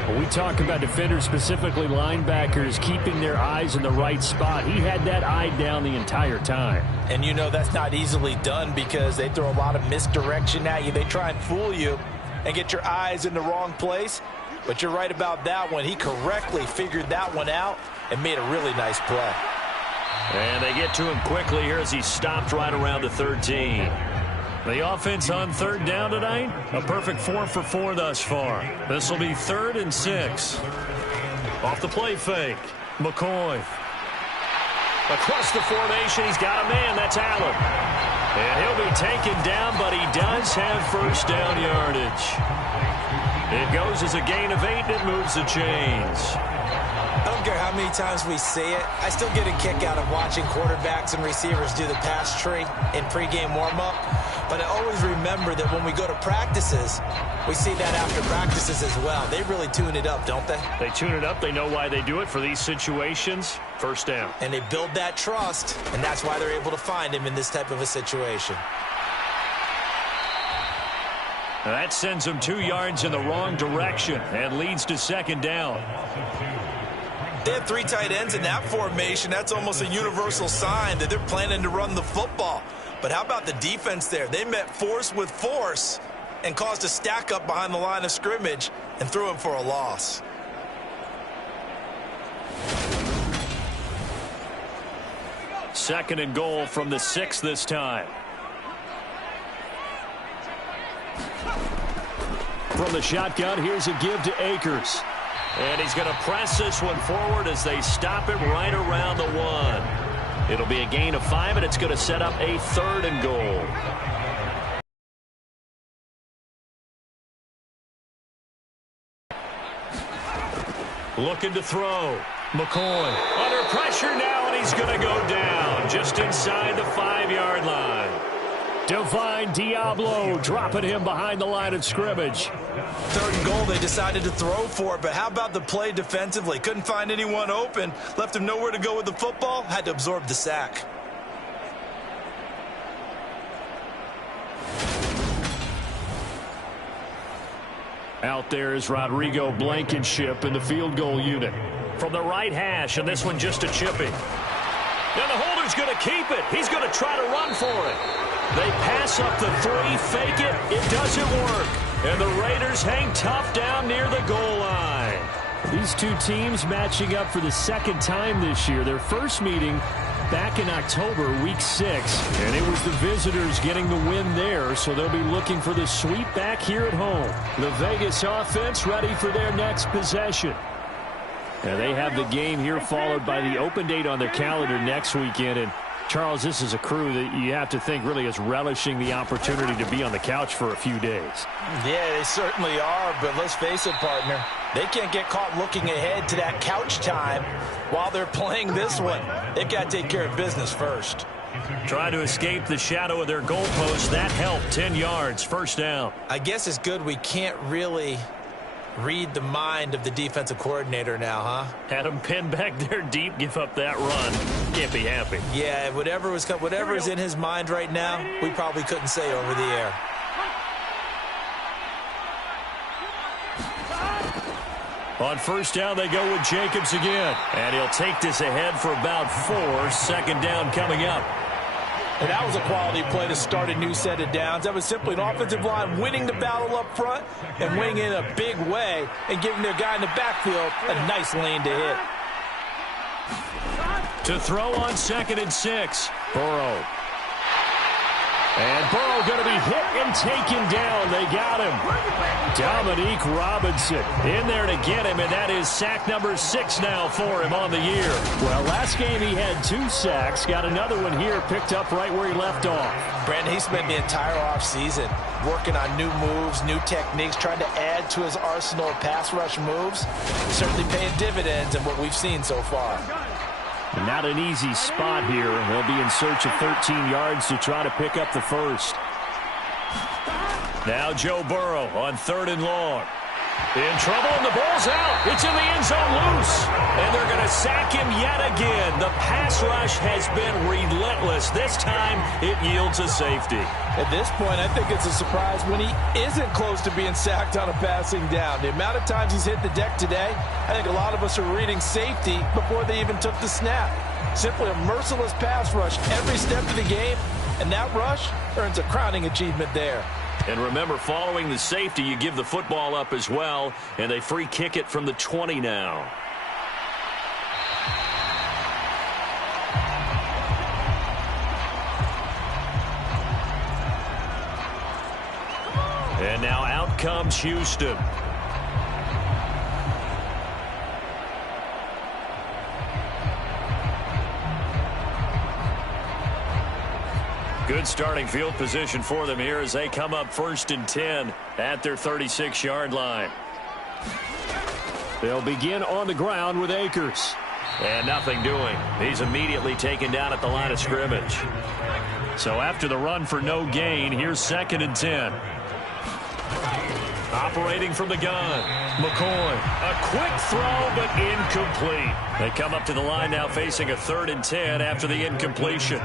When we talk about defenders, specifically linebackers, keeping their eyes in the right spot, he had that eye down the entire time. And you know that's not easily done because they throw a lot of misdirection at you. They try and fool you and get your eyes in the wrong place. But you're right about that one. He correctly figured that one out and made a really nice play. And they get to him quickly here as he stopped right around the 13. The offense on 3rd down tonight, a perfect 4 for 4 thus far. This will be 3rd and 6. Off the play fake, McCoy. Across the formation, he's got a man. That's Allen. And he'll be taken down, but he does have 1st down yardage. It goes as a gain of 8, and it moves the chains. I don't care how many times we say it. I still get a kick out of watching quarterbacks and receivers do the pass tree in pregame warm-up. But I always remember that when we go to practices, we see that after practices as well. They really tune it up, don't they? They tune it up. They know why they do it for these situations. 1st down. And they build that trust, and that's why they're able to find him in this type of a situation. Now that sends them 2 yards in the wrong direction and leads to 2nd down. They have 3 tight ends in that formation. That's almost a universal sign that they're planning to run the football. But how about the defense there? They met force with force and caused a stack up behind the line of scrimmage and threw him for a loss. Second and goal from the 6 this time. From the shotgun, here's a give to Akers. And he's going to press this one forward as they stop it right around the 1. It'll be a gain of 5, and it's going to set up a 3rd and goal. Looking to throw. McCoy under pressure now, and he's going to go down just inside the 5-yard line. Divine Diablo dropping him behind the line of scrimmage. 3rd and goal, they decided to throw for it, but how about the play defensively? Couldn't find anyone open, left him nowhere to go with the football, had to absorb the sack. Out there is Rodrigo Blankenship in the field goal unit. From the right hash, and this one just a chipping. And the holder's going to keep it. He's going to try to run for it. They pass up the 3, fake it. It doesn't work. And the Raiders hang tough down near the goal line. These two teams matching up for the 2nd time this year. Their first meeting back in October, week 6. And it was the visitors getting the win there, so they'll be looking for the sweep back here at home. The Vegas offense ready for their next possession. And they have the game here followed by the open date on their calendar next weekend. And, Charles, this is a crew that you have to think really is relishing the opportunity to be on the couch for a few days. Yeah, they certainly are, but let's face it, partner. They can't get caught looking ahead to that couch time while they're playing this one. They've got to take care of business first. Trying to escape the shadow of their goalpost. That helped. 10 yards, 1st down. I guess it's good we can't really read the mind of the defensive coordinator now, huh? Had him pinned back there deep, give up that run. Can't be happy. Yeah, whatever is in his mind right now, we probably couldn't say over the air. On 1st down, they go with Jacobs again. And he'll take this ahead for about 4. 2nd down coming up. And that was a quality play to start a new set of downs. That was simply an offensive line winning the battle up front and winning in a big way and giving their guy in the backfield a nice lane to hit. To throw on 2nd and 6. Burrow. And Burrow going to be hit and taken down. They got him. Dominique Robinson in there to get him, and that is sack number 6 now for him on the year. Well, last game he had 2 sacks. Got another one here picked up right where he left off. Brandon, he spent the entire offseason working on new moves, new techniques, trying to add to his arsenal of pass rush moves. Certainly paying dividends in what we've seen so far. Not an easy spot here. They'll be in search of 13 yards to try to pick up the 1st. Now Joe Burrow on 3rd and long. In trouble, and the ball's out. It's in the end zone loose. And they're going to sack him yet again. The pass rush has been relentless. This time, it yields a safety. At this point, I think it's a surprise when he isn't close to being sacked on a passing down. The amount of times he's hit the deck today, I think a lot of us are reading safety before they even took the snap. Simply a merciless pass rush every step of the game, and that rush earns a crowning achievement there. And remember, following the safety, you give the football up as well, and they free kick it from the 20 now. And now out comes Houston. Good starting field position for them here as they come up 1st and 10 at their 36-yard line. They'll begin on the ground with Akers. And nothing doing. He's immediately taken down at the line of scrimmage. So after the run for no gain, here's 2nd and 10. Operating from the gun, McCoy. A quick throw, but incomplete. They come up to the line now facing a 3rd and 10 after the incompletion.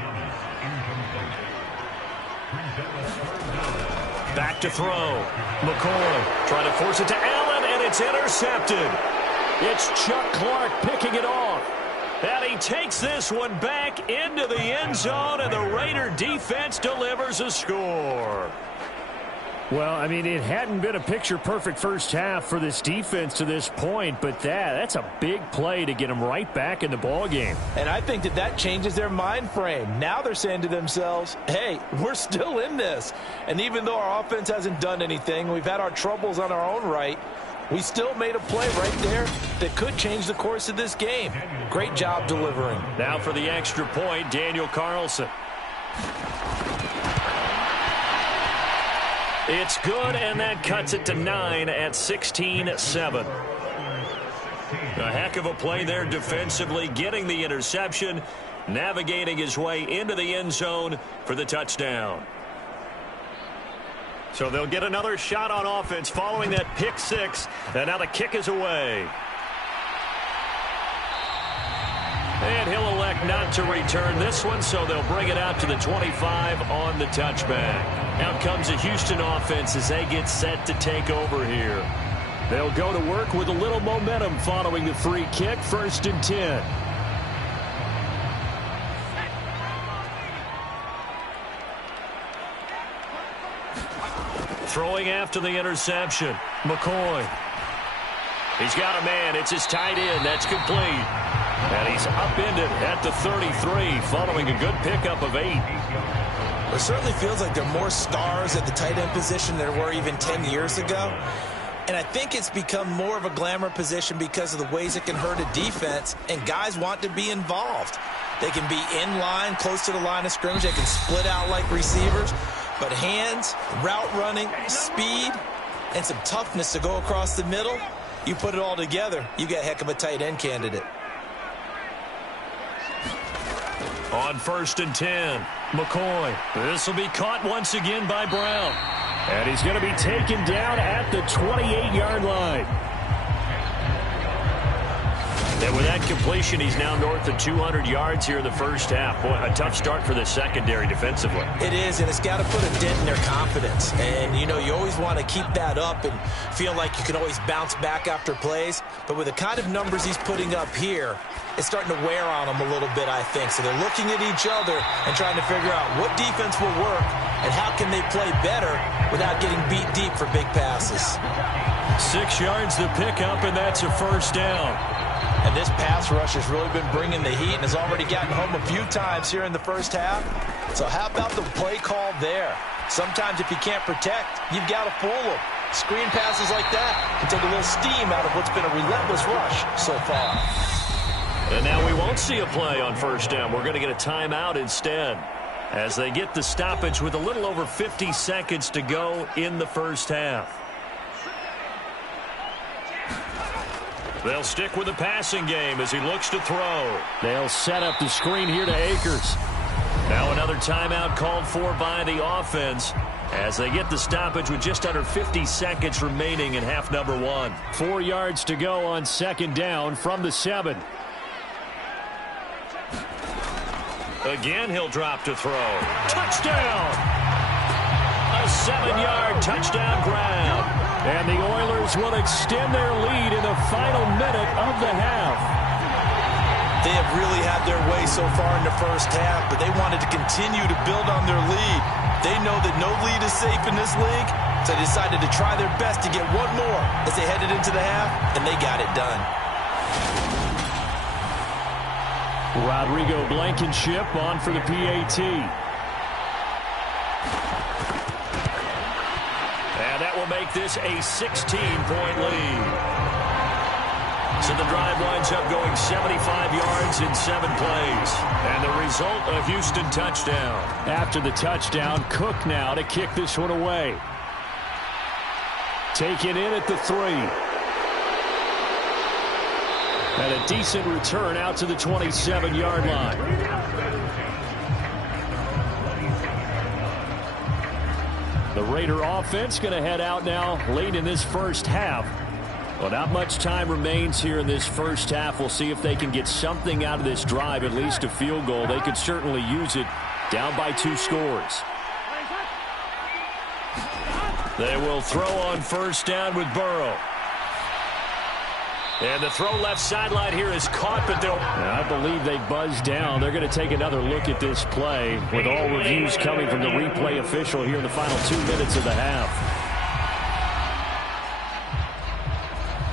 Back to throw. McCoy trying to force it to Allen, and it's intercepted. It's Chuck Clark picking it off. And he takes this one back into the end zone, and the Raider defense delivers a score. Well, I mean, it hadn't been a picture-perfect first half for this defense to this point, but that's a big play to get them right back in the ballgame. And I think that changes their mind frame. Now they're saying to themselves, hey, we're still in this. And even though our offense hasn't done anything, we've had our troubles on our own right, we still made a play right there that could change the course of this game. Great job delivering. Now for the extra point, Daniel Carlson. It's good, and that cuts it to 9 at 16-7. A heck of a play there defensively, getting the interception, navigating his way into the end zone for the touchdown. So they'll get another shot on offense following that pick six. And now the kick is away. And he'll elect not to return this one, so they'll bring it out to the 25 on the touchback. Out comes the Houston offense as they get set to take over here. They'll go to work with a little momentum following the free kick, 1st and 10. Throwing after the interception, McCoy. He's got a man. It's his tight end. That's complete. And he's upended at the 33 following a good pickup of 8. It certainly feels like there are more stars at the tight end position than there were even 10 years ago. And I think it's become more of a glamour position because of the ways it can hurt a defense, and guys want to be involved. They can be in line, close to the line of scrimmage. They can split out like receivers. But hands, route running, speed, and some toughness to go across the middle, you put it all together, you get a heck of a tight end candidate. On 1st and 10, McCoy. This will be caught once again by Brown. And he's going to be taken down at the 28-yard line. And with that completion, he's now north of 200 yards here in the first half. Boy, a tough start for the secondary defensively. It is, and it's got to put a dent in their confidence. And, you know, you always want to keep that up and feel like you can always bounce back after plays. But with the kind of numbers he's putting up here, it's starting to wear on them a little bit, I think. So they're looking at each other and trying to figure out what defense will work and how can they play better without getting beat deep for big passes. 6 yards to pick up, and that's a 1st down. And this pass rush has really been bringing the heat and has already gotten home a few times here in the first half. So how about the play call there? Sometimes if you can't protect, you've got to fool them. Screen passes like that can take a little steam out of what's been a relentless rush so far. And now we won't see a play on 1st down. We're going to get a timeout instead as they get the stoppage with a little over 50 seconds to go in the first half. They'll stick with the passing game as he looks to throw. They'll set up the screen here to Akers. Now another timeout called for by the offense as they get the stoppage with just under 50 seconds remaining in half number 1. 4 yards to go on 2nd down from the 7. Again, he'll drop to throw. Touchdown! A 7-yard touchdown grab. And the Oilers will extend their lead in the final minute of the half. They have really had their way so far in the first half, but they wanted to continue to build on their lead. They know that no lead is safe in this league, so they decided to try their best to get one more as they headed into the half, and they got it done. Rodrigo Blankenship on for the PAT. And that will make this a 16-point lead. So the drive winds up going 75 yards in 7 plays. And the result, a Houston touchdown. After the touchdown, Cook now to kick this one away. Taken in at the 3. And a decent return out to the 27-yard line. The Raider offense going to head out now late in this first half. Well, not much time remains here in this first half. We'll see if they can get something out of this drive, at least a field goal. They could certainly use it down by 2 scores. They will throw on 1st down with Burrow. And the throw left sideline here is caught, but I believe they buzzed down. They're going to take another look at this play with all reviews coming from the replay official here in the final 2 minutes of the half.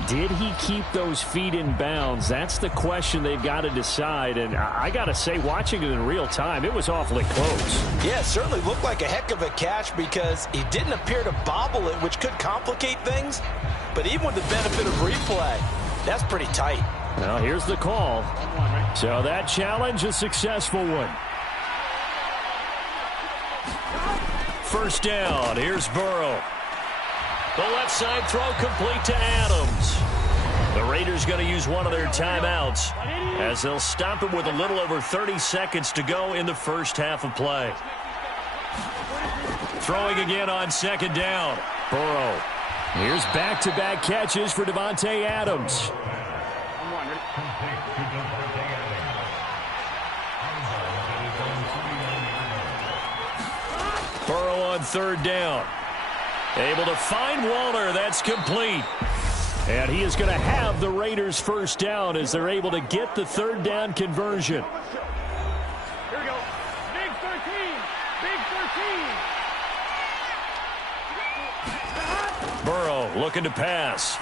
Did he keep those feet in bounds? That's the question they've got to decide. And I got to say, watching it in real time, it was awfully close. Yeah, it certainly looked like a heck of a catch because he didn't appear to bobble it, which could complicate things. But even with the benefit of replay, that's pretty tight. Well, here's the call. So that challenge, a successful one. 1st down. Here's Burrow. The left side throw complete to Adams. The Raiders going to use one of their timeouts as they'll stop it with a little over 30 seconds to go in the first half of play. Throwing again on second down. Burrow. Here's back-to-back catches for Davante Adams. Burrow on third down. Able to find Waller. That's complete. And he is going to have the Raiders first down as they're able to get the third down conversion. Here we go. Big 13. Big 13. Burrow looking to pass.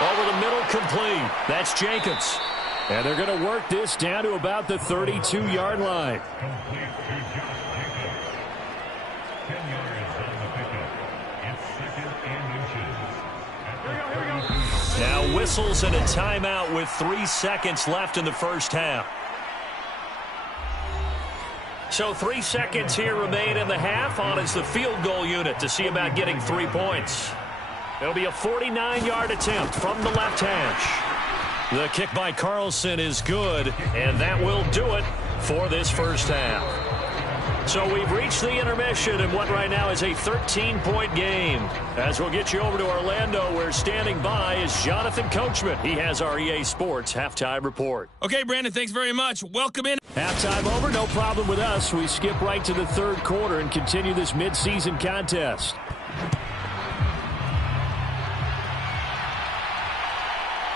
Over the middle, complete. That's Jacobs. And they're going to work this down to about the 32-yard line. Now whistles and a timeout with 3 seconds left in the first half. So 3 seconds here remain in the half. On is the field goal unit to see about getting 3 points. It'll be a 49-yard attempt from the left hash. The kick by Carlson is good, and that will do it for this first half. So we've reached the intermission in what right now is a 13-point game. As we'll get you over to Orlando, where standing by is Jonathan Coachman. He has our EA Sports halftime report. Okay, Brandon, thanks very much. Welcome in. Halftime over, no problem with us. We skip right to the third quarter and continue this midseason contest.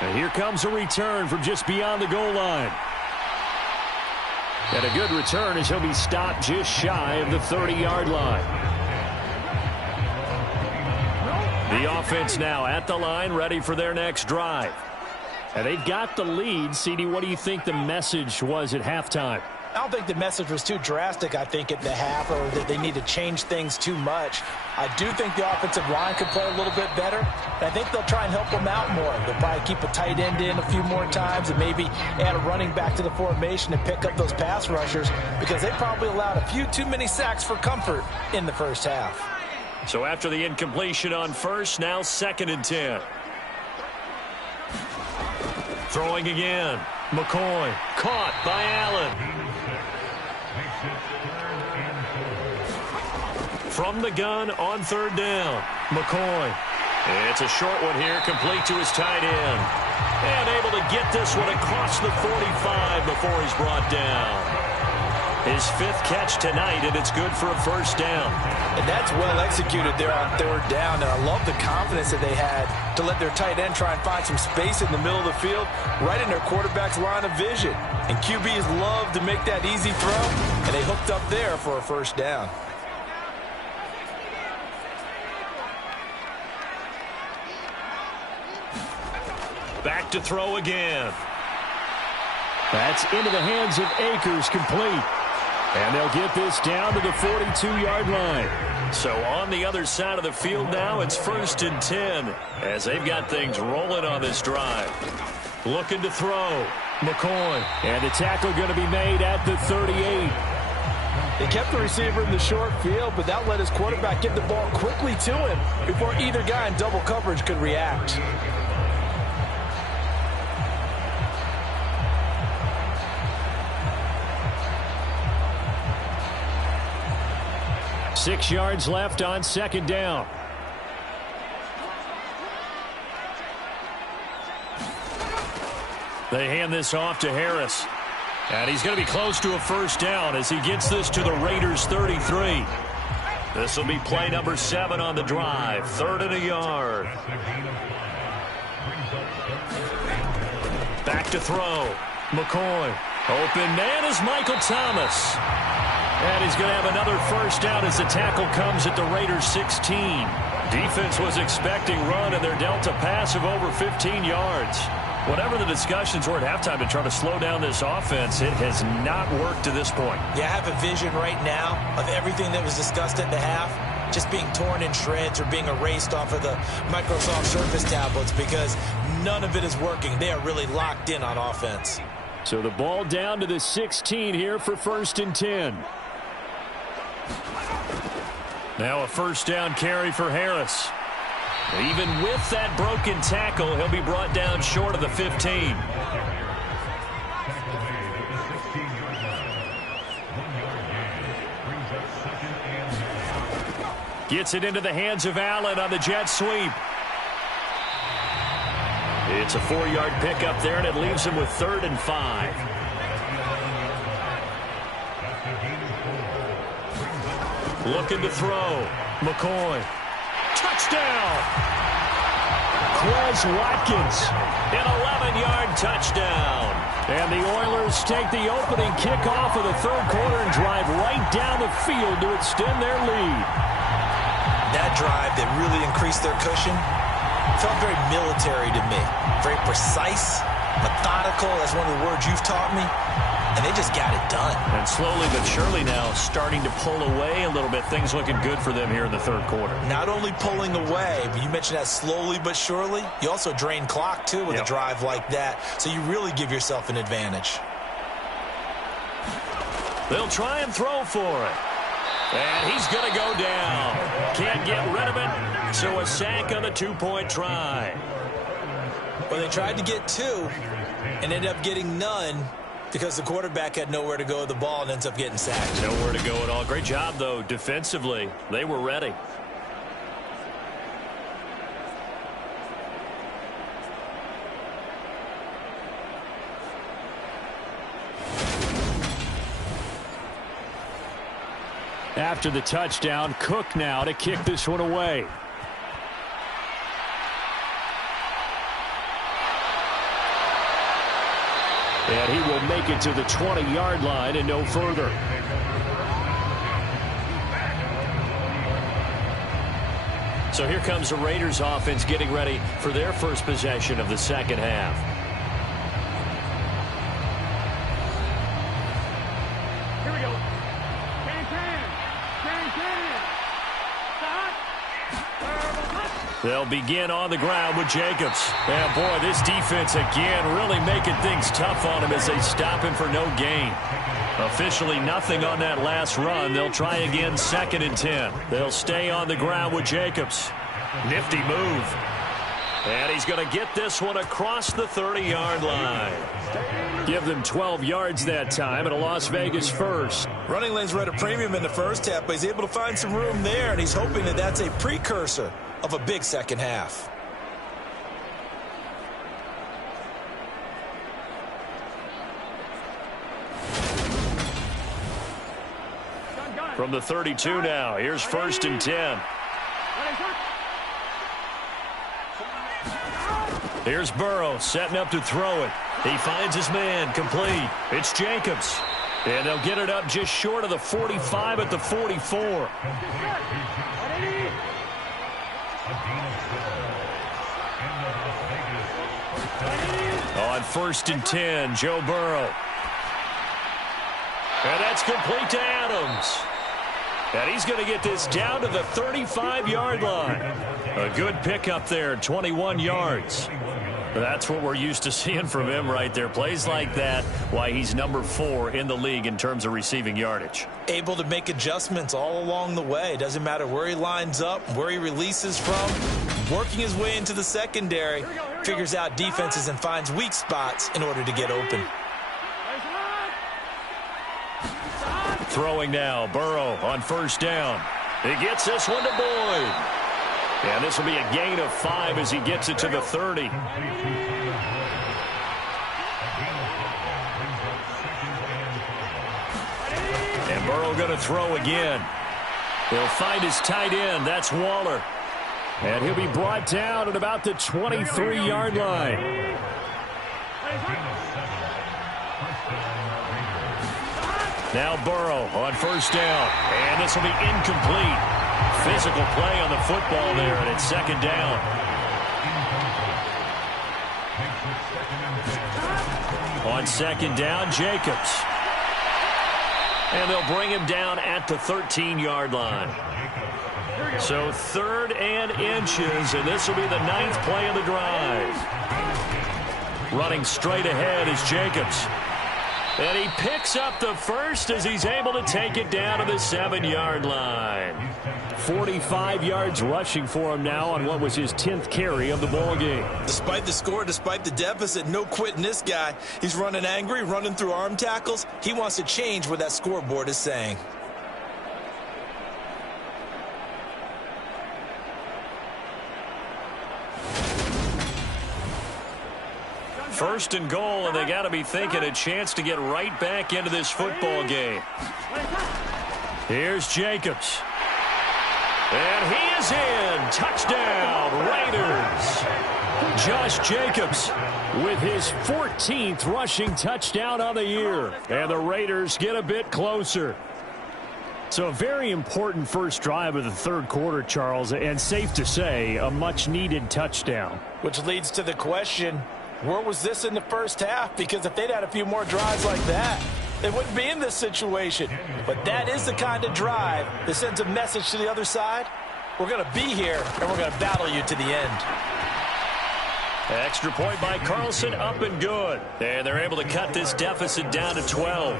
And here comes a return from just beyond the goal line. And a good return as he'll be stopped just shy of the 30-yard line. The offense now at the line, ready for their next drive. And they've got the lead. CD, what do you think the message was at halftime? I don't think the message was too drastic, I think, at the half, or that they need to change things too much. I do think the offensive line could play a little bit better, and I think they'll try and help them out more. They'll probably keep a tight end in a few more times and maybe add a running back to the formation and pick up those pass rushers, because they probably allowed a few too many sacks for comfort in the first half. So after the incompletion on first, now 2nd and 10. Throwing again. McCoy caught by Allen. From the gun on third down. McCoy. It's a short one here, complete to his tight end. And able to get this one across the 45 before he's brought down. His 5th catch tonight, and it's good for a first down. And that's well executed there on third down, and I love the confidence that they had to let their tight end try and find some space in the middle of the field, right in their quarterback's line of vision. And QBs love to make that easy throw, and they hooked up there for a first down. Back to throw again. That's into the hands of Akers, complete. And they'll get this down to the 42-yard line. So on the other side of the field now, it's 1st and 10 as they've got things rolling on this drive. Looking to throw. McCoy. And the tackle going to be made at the 38. They kept the receiver in the short field, but that let his quarterback get the ball quickly to him before either guy in double coverage could react. 6 yards left on 2nd down. They hand this off to Harris. And he's going to be close to a first down as he gets this to the Raiders' 33. This will be play number 7 on the drive. 3rd and a yard. Back to throw. McCoy. Open man is Michael Thomas. And he's going to have another first down as the tackle comes at the Raiders' 16. Defense was expecting run, and they're dealt a pass of over 15 yards. Whatever the discussions were at halftime to try to slow down this offense, it has not worked to this point. Yeah, I have a vision right now of everything that was discussed at the half just being torn in shreds or being erased off of the Microsoft Surface tablets, because none of it is working. They are really locked in on offense. So the ball down to the 16 here for 1st and 10. Now a first down carry for Harris. Even with that broken tackle, he'll be brought down short of the 15. Gets it into the hands of Allen on the jet sweep. It's a 4-yard pickup there, and it leaves him with 3rd and 5. Looking to throw. McCoy. Touchdown! Quez Watkins, an 11-yard touchdown. And the Oilers take the opening kickoff of the 3rd quarter and drive right down the field to extend their lead. That drive that really increased their cushion felt very military to me. Very precise, methodical. That's one of the words you've taught me. And they just got it done. And slowly but surely now starting to pull away a little bit. Things looking good for them here in the 3rd quarter. Not only pulling away, but you mentioned that slowly but surely. You also drain clock, too, with a drive like that. So you really give yourself an advantage. They'll try and throw for it. And he's going to go down. Can't get rid of it. So a sack on the 2-point try. Well, they tried to get 2 and ended up getting none, because the quarterback had nowhere to go with the ball and ends up getting sacked. Nowhere to go at all. Great job, though, defensively. They were ready. After the touchdown, Cook now to kick this one away. And he will make it to the 20-yard line and no further. So here comes the Raiders offense getting ready for their first possession of the 2nd half. Here we go. Can. Stop. They'll begin on the ground with Jacobs. And boy, this defense again really making things tough on him as they stop him for no gain. Officially nothing on that last run. They'll try again 2nd and 10. They'll stay on the ground with Jacobs. Nifty move. And he's going to get this one across the 30-yard line. Give them 12 yards that time and a Las Vegas first. Running lanes were at a premium in the first half, but he's able to find some room there, and he's hoping that that's a precursor of a big second half. From the 32 now, here's 1st and 10. Here's Burrow setting up to throw it. He finds his man, complete. It's Jacobs. And they'll get it up just short of the 45 at the 44. On 1st and 10, Joe Burrow. And that's complete to Adams. And he's going to get this down to the 35-yard line. A good pickup there, 21 yards. That's what we're used to seeing from him right there. Plays like that, why he's number 4 in the league in terms of receiving yardage. Able to make adjustments all along the way. Doesn't matter where he lines up, where he releases from. Working his way into the secondary. Figures out defenses and finds weak spots in order to get open. Throwing now, Burrow on 1st down. He gets this one to Boyd. And this will be a gain of 5 as he gets it to the 30. And Burrow going to throw again. He'll find his tight end. That's Waller. And he'll be brought down at about the 23-yard line. Now Burrow on 1st down. And this will be incomplete. Physical play on the football there, and it's 2nd down. On 2nd down, Jacobs. And they'll bring him down at the 13-yard line. So 3rd and inches, and this will be the 9th play of the drive. Running straight ahead is Jacobs. And he picks up the first as he's able to take it down to the 7-yard line. 45 yards rushing for him now on what was his 10th carry of the ball game. Despite the score, despite the deficit, no quitting this guy. He's running angry, running through arm tackles. He wants to change what that scoreboard is saying. First and goal, and they got to be thinking a chance to get right back into this football game. Here's Jacobs. And he is in. Touchdown, Raiders. Josh Jacobs with his 14th rushing touchdown on the year. And the Raiders get a bit closer. So a very important first drive of the third quarter, Charles, and safe to say, a much-needed touchdown. Which leads to the question, where was this in the first half? Because if they'd had a few more drives like that, they wouldn't be in this situation. But that is the kind of drive that sends a message to the other side. We're going to be here, and we're going to battle you to the end. Extra point by Carlson, up and good. And they're able to cut this deficit down to 12.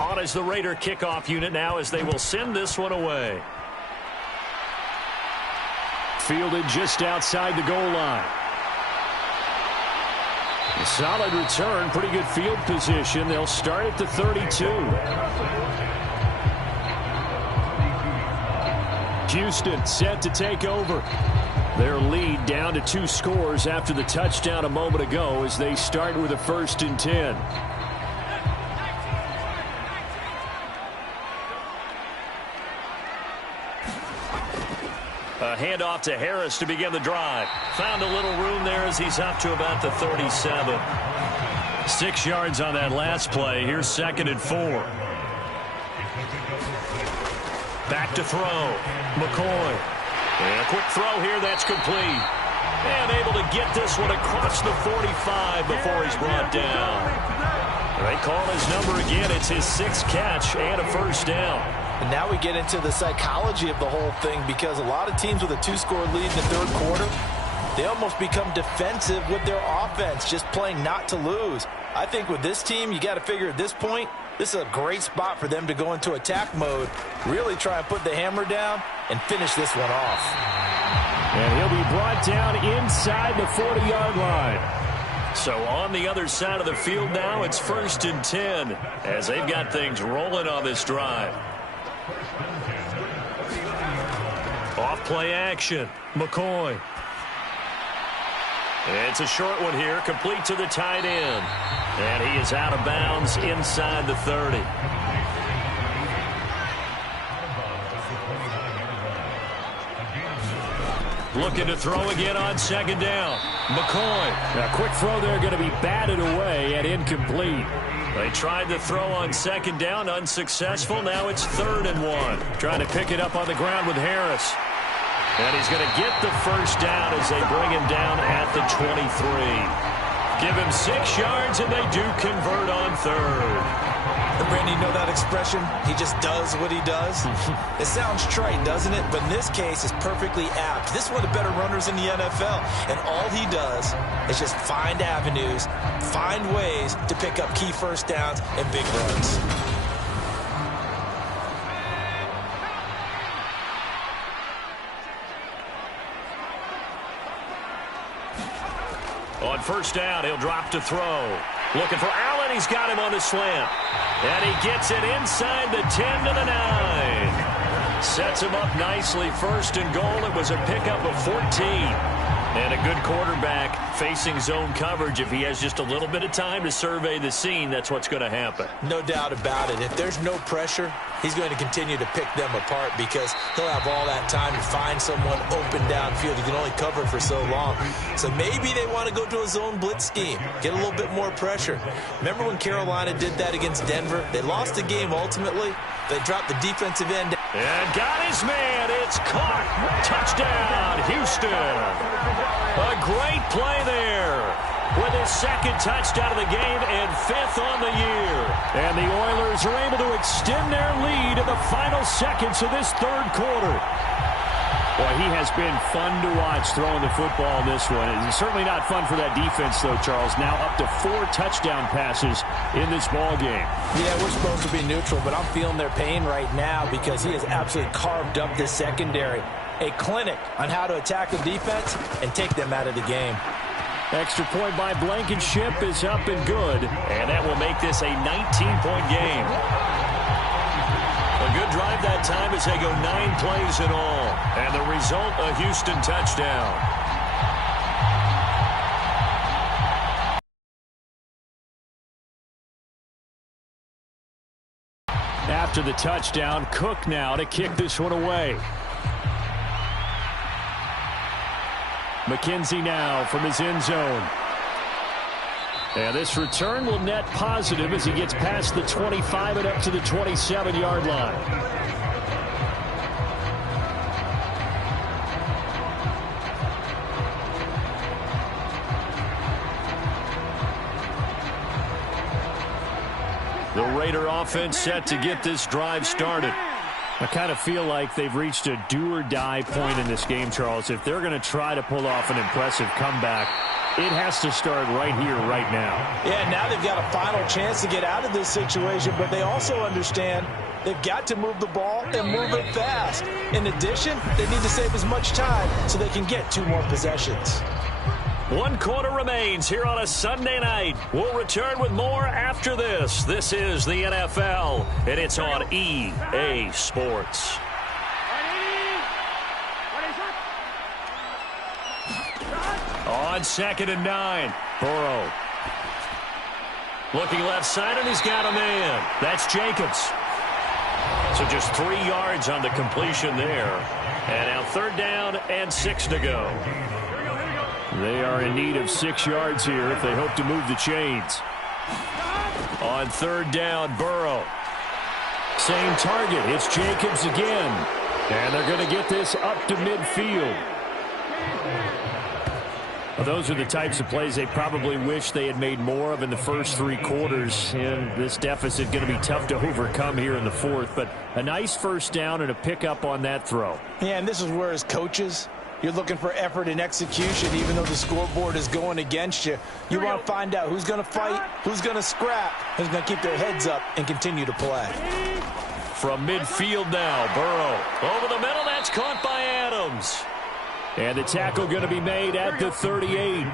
On is the Raider kickoff unit now as they will send this one away. Fielded just outside the goal line. A solid return, pretty good field position. They'll start at the 32. Houston set to take over. Their lead down to 2 scores after the touchdown a moment ago as they start with a 1st and 10. A handoff to Harris to begin the drive. Found a little room there as he's up to about the 37. 6 yards on that last play. Here's 2nd and 4. Back to throw. McCoy. And a quick throw here that's complete. And able to get this one across the 45 before he's brought down. They call his number again. It's his 6th catch and a 1st down. And now we get into the psychology of the whole thing, because a lot of teams with a 2-score lead in the third quarter, they almost become defensive with their offense, just playing not to lose. I think with this team, you got to figure at this point, this is a great spot for them to go into attack mode, really try and put the hammer down and finish this one off. And he'll be brought down inside the 40-yard line. So on the other side of the field now, it's 1st and 10 as they've got things rolling on this drive. Off play action. McCoy. It's a short one here, complete to the tight end. And he is out of bounds inside the 30. Looking to throw again on 2nd down. McCoy. A quick throw there, going to be batted away and incomplete. They tried to throw on 2nd down, unsuccessful. Now it's 3rd and 1. Trying to pick it up on the ground with Harris. And he's going to get the 1st down as they bring him down at the 23. Give him 6 yards, and they do convert on 3rd. Brandon, you know that expression? He just does what he does? It sounds trite, doesn't it? But in this case, it's perfectly apt. This is one of the better runners in the NFL, and all he does is just find avenues, find ways to pick up key 1st downs and big runs. On 1st down, he'll drop to throw. Looking for Allen. He's got him on the slant. And he gets it inside the 10 to the 9. Sets him up nicely. 1st and goal. It was a pickup of 14. And a good quarterback facing zone coverage. If he has just a little bit of time to survey the scene, that's what's going to happen. No doubt about it. If there's no pressure, he's going to continue to pick them apart because he'll have all that time to find someone open downfield. He can only cover for so long. So maybe they want to go to a zone blitz scheme, get a little bit more pressure. Remember when Carolina did that against Denver? They lost the game ultimately. They dropped the defensive end. And got his man. It's caught. Touchdown, Houston. A great play there with his 2nd touchdown of the game and 5th on the year. And the Oilers are able to extend their lead in the final seconds of this third quarter. Boy, he has been fun to watch throwing the football in this one. It's certainly not fun for that defense, though, Charles. Now up to 4 touchdown passes in this ball game. Yeah, we're supposed to be neutral, but I'm feeling their pain right now because he has absolutely carved up this secondary. A clinic on how to attack the defense and take them out of the game. Extra point by Blankenship is up and good. And that will make this a 19-point game. A good drive that time as they go 9 plays in all. And the result, a Houston touchdown. After the touchdown, Cook now to kick this one away. McKenzie now from his end zone. And this return will net positive as he gets past the 25 and up to the 27-yard line. The Raider offense set to get this drive started. I kind of feel like they've reached a do-or-die point in this game, Charles. If they're going to try to pull off an impressive comeback, it has to start right here, right now. Yeah, now they've got a final chance to get out of this situation, but they also understand they've got to move the ball and move it fast. In addition, they need to save as much time so they can get 2 more possessions. 1 quarter remains here on a Sunday night. We'll return with more after this. This is the NFL, and it's on EA Sports. On 2nd and 9, Burrow. Looking left side, and he's got a man. That's Jacobs. So just 3 yards on the completion there. And now 3rd down and 6 to go. They are in need of 6 yards here if they hope to move the chains. On 3rd down, Burrow. Same target. It's Jacobs again. And they're going to get this up to midfield. Well, those are the types of plays they probably wish they had made more of in the first 3 quarters. And this deficit going to be tough to overcome here in the 4th. But a nice first down and a pickup on that throw. Yeah, and this is where as coaches, you're looking for effort and execution, even though the scoreboard is going against you. You want to find out who's going to fight, who's going to scrap, who's going to keep their heads up and continue to play. From midfield now, Burrow. Over the middle, that's caught by Adams. And the tackle going to be made at the 38.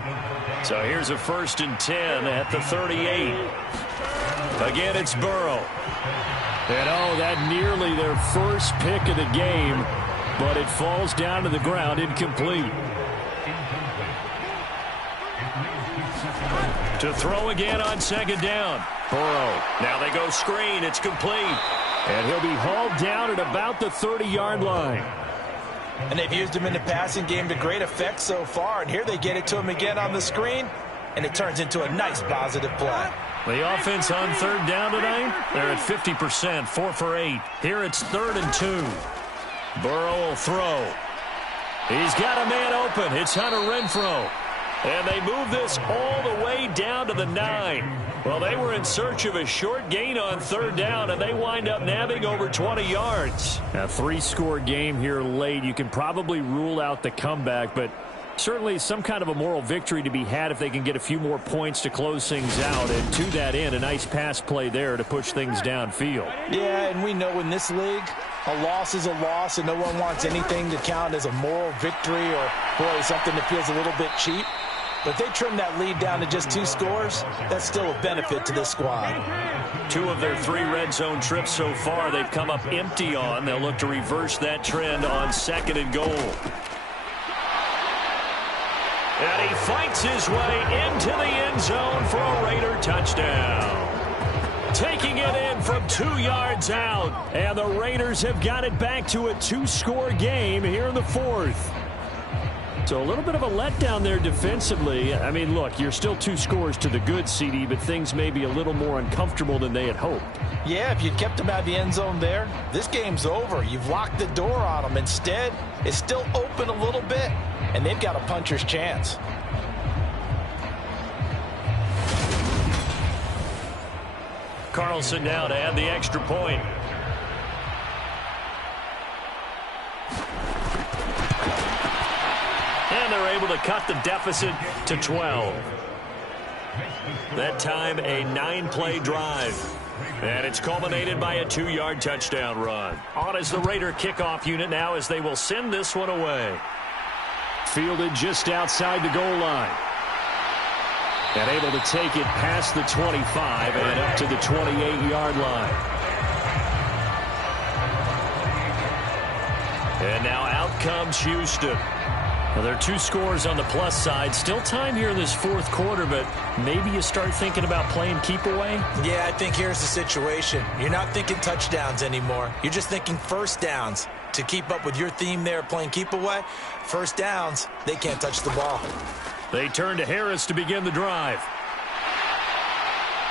So here's a 1st and 10 at the 38. Again, it's Burrow. And oh, that nearly their first pick of the game. But it falls down to the ground, incomplete. To throw again on 2nd down. Burrow. Now they go screen. It's complete. And he'll be hauled down at about the 30-yard line. And they've used him in the passing game to great effect so far. And here they get it to him again on the screen. And it turns into a nice positive play. The offense on 3rd down tonight, they're at 50%, 4 for 8. Here it's 3rd and 2. Burrow will throw. He's got a man open. It's Hunter Renfrow. And they move this all the way down to the 9. Well, they were in search of a short gain on 3rd down, and they wind up nabbing over 20 yards. A 3-score game here late. You can probably rule out the comeback, but certainly some kind of a moral victory to be had if they can get a few more points to close things out. And to that end, a nice pass play there to push things downfield. Yeah, and we know in this league, a loss is a loss, and no one wants anything to count as a moral victory or, boy, something that feels a little bit cheap. But if they trim that lead down to just 2 scores, that's still a benefit to this squad. 2 of their 3 red zone trips so far, they've come up empty on. They'll look to reverse that trend on 2nd and goal. And he fights his way into the end zone for a Raider touchdown. Taking it in from 2 yards out. And the Raiders have got it back to a 2-score game here in the 4th. So a little bit of a letdown there defensively. I mean, look, you're still 2 scores to the good, CD, but things may be a little more uncomfortable than they had hoped. Yeah, if you'd kept them out of the end zone there, this game's over. You've locked the door on them. Instead, it's still open a little bit, and they've got a puncher's chance. Carlson now to add the extra point. And they're able to cut the deficit to 12. That time, a 9-play drive. And it's culminated by a 2-yard touchdown run. On is the Raider kickoff unit now as they will send this one away. Fielded just outside the goal line. And able to take it past the 25 and up to the 28-yard line. And now out comes Houston. Well, there are 2 scores on the plus side. Still time here in this fourth quarter, but maybe you start thinking about playing keep away? Yeah, I think here's the situation. You're not thinking touchdowns anymore. You're just thinking first downs. To keep up with your theme there, playing keep away, first downs, they can't touch the ball. They turn to Harris to begin the drive.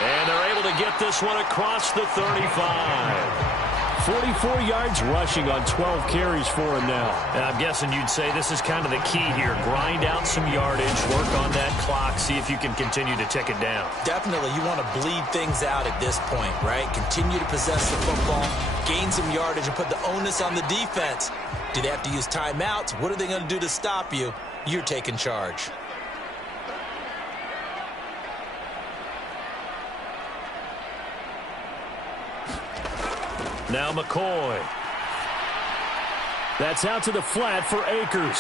And they're able to get this one across the 35. 44 yards rushing on 12 carries for him now. And I'm guessing you'd say this is kind of the key here. Grind out some yardage, work on that clock, see if you can continue to tick it down. Definitely, you want to bleed things out at this point, right? Continue to possess the football, gain some yardage, and put the onus on the defense. Do they have to use timeouts? What are they going to do to stop you? You're taking charge. Now McCoy. That's out to the flat for Akers.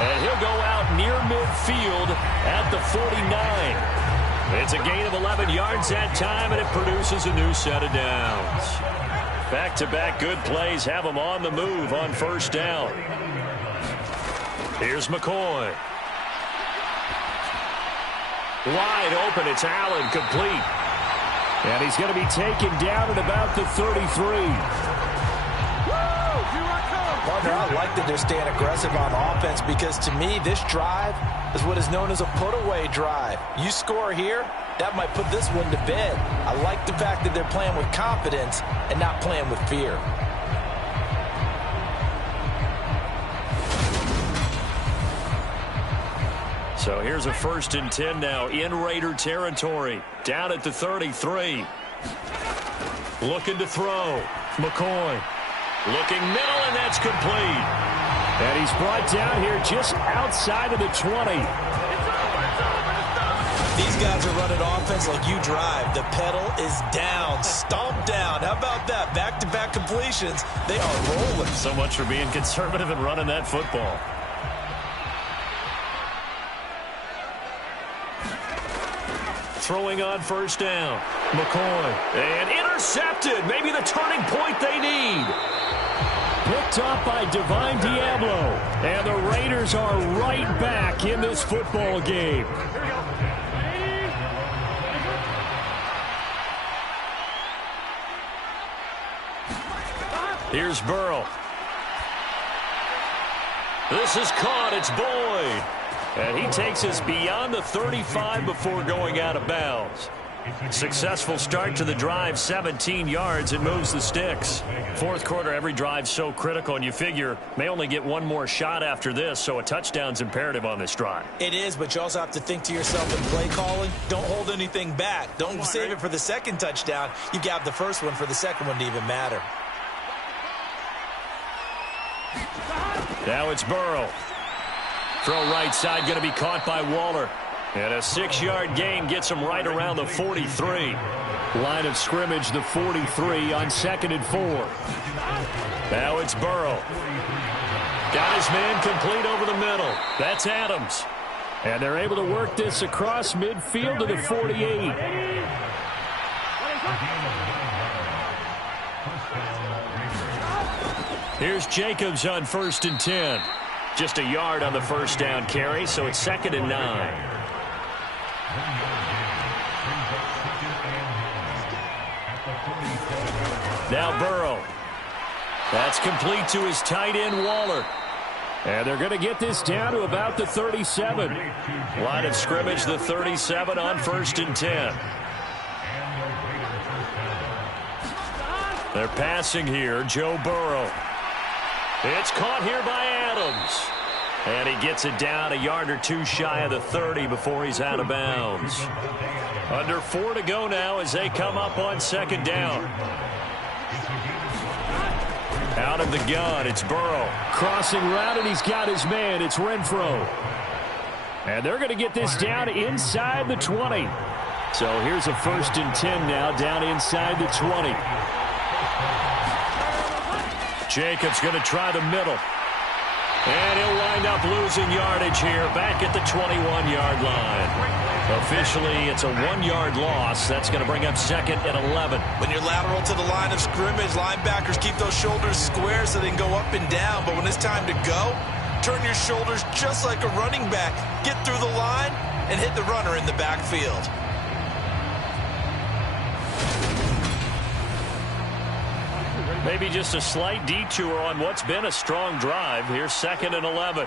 And he'll go out near midfield at the 49. It's a gain of 11 yards that time, and it produces a new set of downs. Back-to-back good plays have them on the move on first down. Here's McCoy. Wide open, it's Allen, complete. And he's going to be taken down at about the 33. Partner, I like that they're staying aggressive on offense because, to me, this drive is what is known as a put-away drive. You score here, that might put this one to bed. I like the fact that they're playing with confidence and not playing with fear. So here's a 1st and 10 now in Raider territory. Down at the 33. Looking to throw. McCoy. Looking middle, and that's complete. And he's brought down here just outside of the 20. These guys are running offense like you drive. The pedal is down, stomp down. How about that? Back-to-back completions. They are rolling. So much for being conservative and running that football. Throwing on first down. McCoy. And intercepted. Maybe the turning point they need. Picked off by Divine Diablo. And the Raiders are right back in this football game. Here's Burrow. This is caught. It's Boyd. And he takes us beyond the 35 before going out of bounds. Successful start to the drive, 17 yards, and moves the sticks. Fourth quarter, every drive's so critical, and you figure may only get one more shot after this, so a touchdown's imperative on this drive. It is, but you also have to think to yourself in play calling, don't hold anything back. Don't save it for the second touchdown. You got the first one for the second one to even matter. Now it's Burrow. Throw right side, going to be caught by Waller. And a 6-yard gain gets him right around the 43. Line of scrimmage, the 43 on 2nd and 4. Now it's Burrow. Got his man complete over the middle. That's Adams. And they're able to work this across midfield to the 48. Here's Jacobs on 1st and 10. Just a yard on the first down carry, so it's 2nd and 9. Now Burrow. That's complete to his tight end, Waller. And they're going to get this down to about the 37. Line of scrimmage, the 37 on 1st and 10. They're passing here, Joe Burrow. It's caught here by Adams. And he gets it down a yard or two shy of the 30 before he's out of bounds. Under 4 to go now as they come up on 2nd down. Out of the gun, it's Burrow. Crossing route, and he's got his man. It's Renfro. And they're going to get this down inside the 20. So here's a 1st and 10 now down inside the 20. Jacobs going to try the middle. And he'll wind up losing yardage here back at the 21-yard line. Officially, it's a 1-yard loss. That's going to bring up 2nd and 11. When you're lateral to the line of scrimmage, linebackers keep those shoulders square so they can go up and down. But when it's time to go, turn your shoulders just like a running back. Get through the line and hit the runner in the backfield. Maybe just a slight detour on what's been a strong drive. Here's 2nd and 11.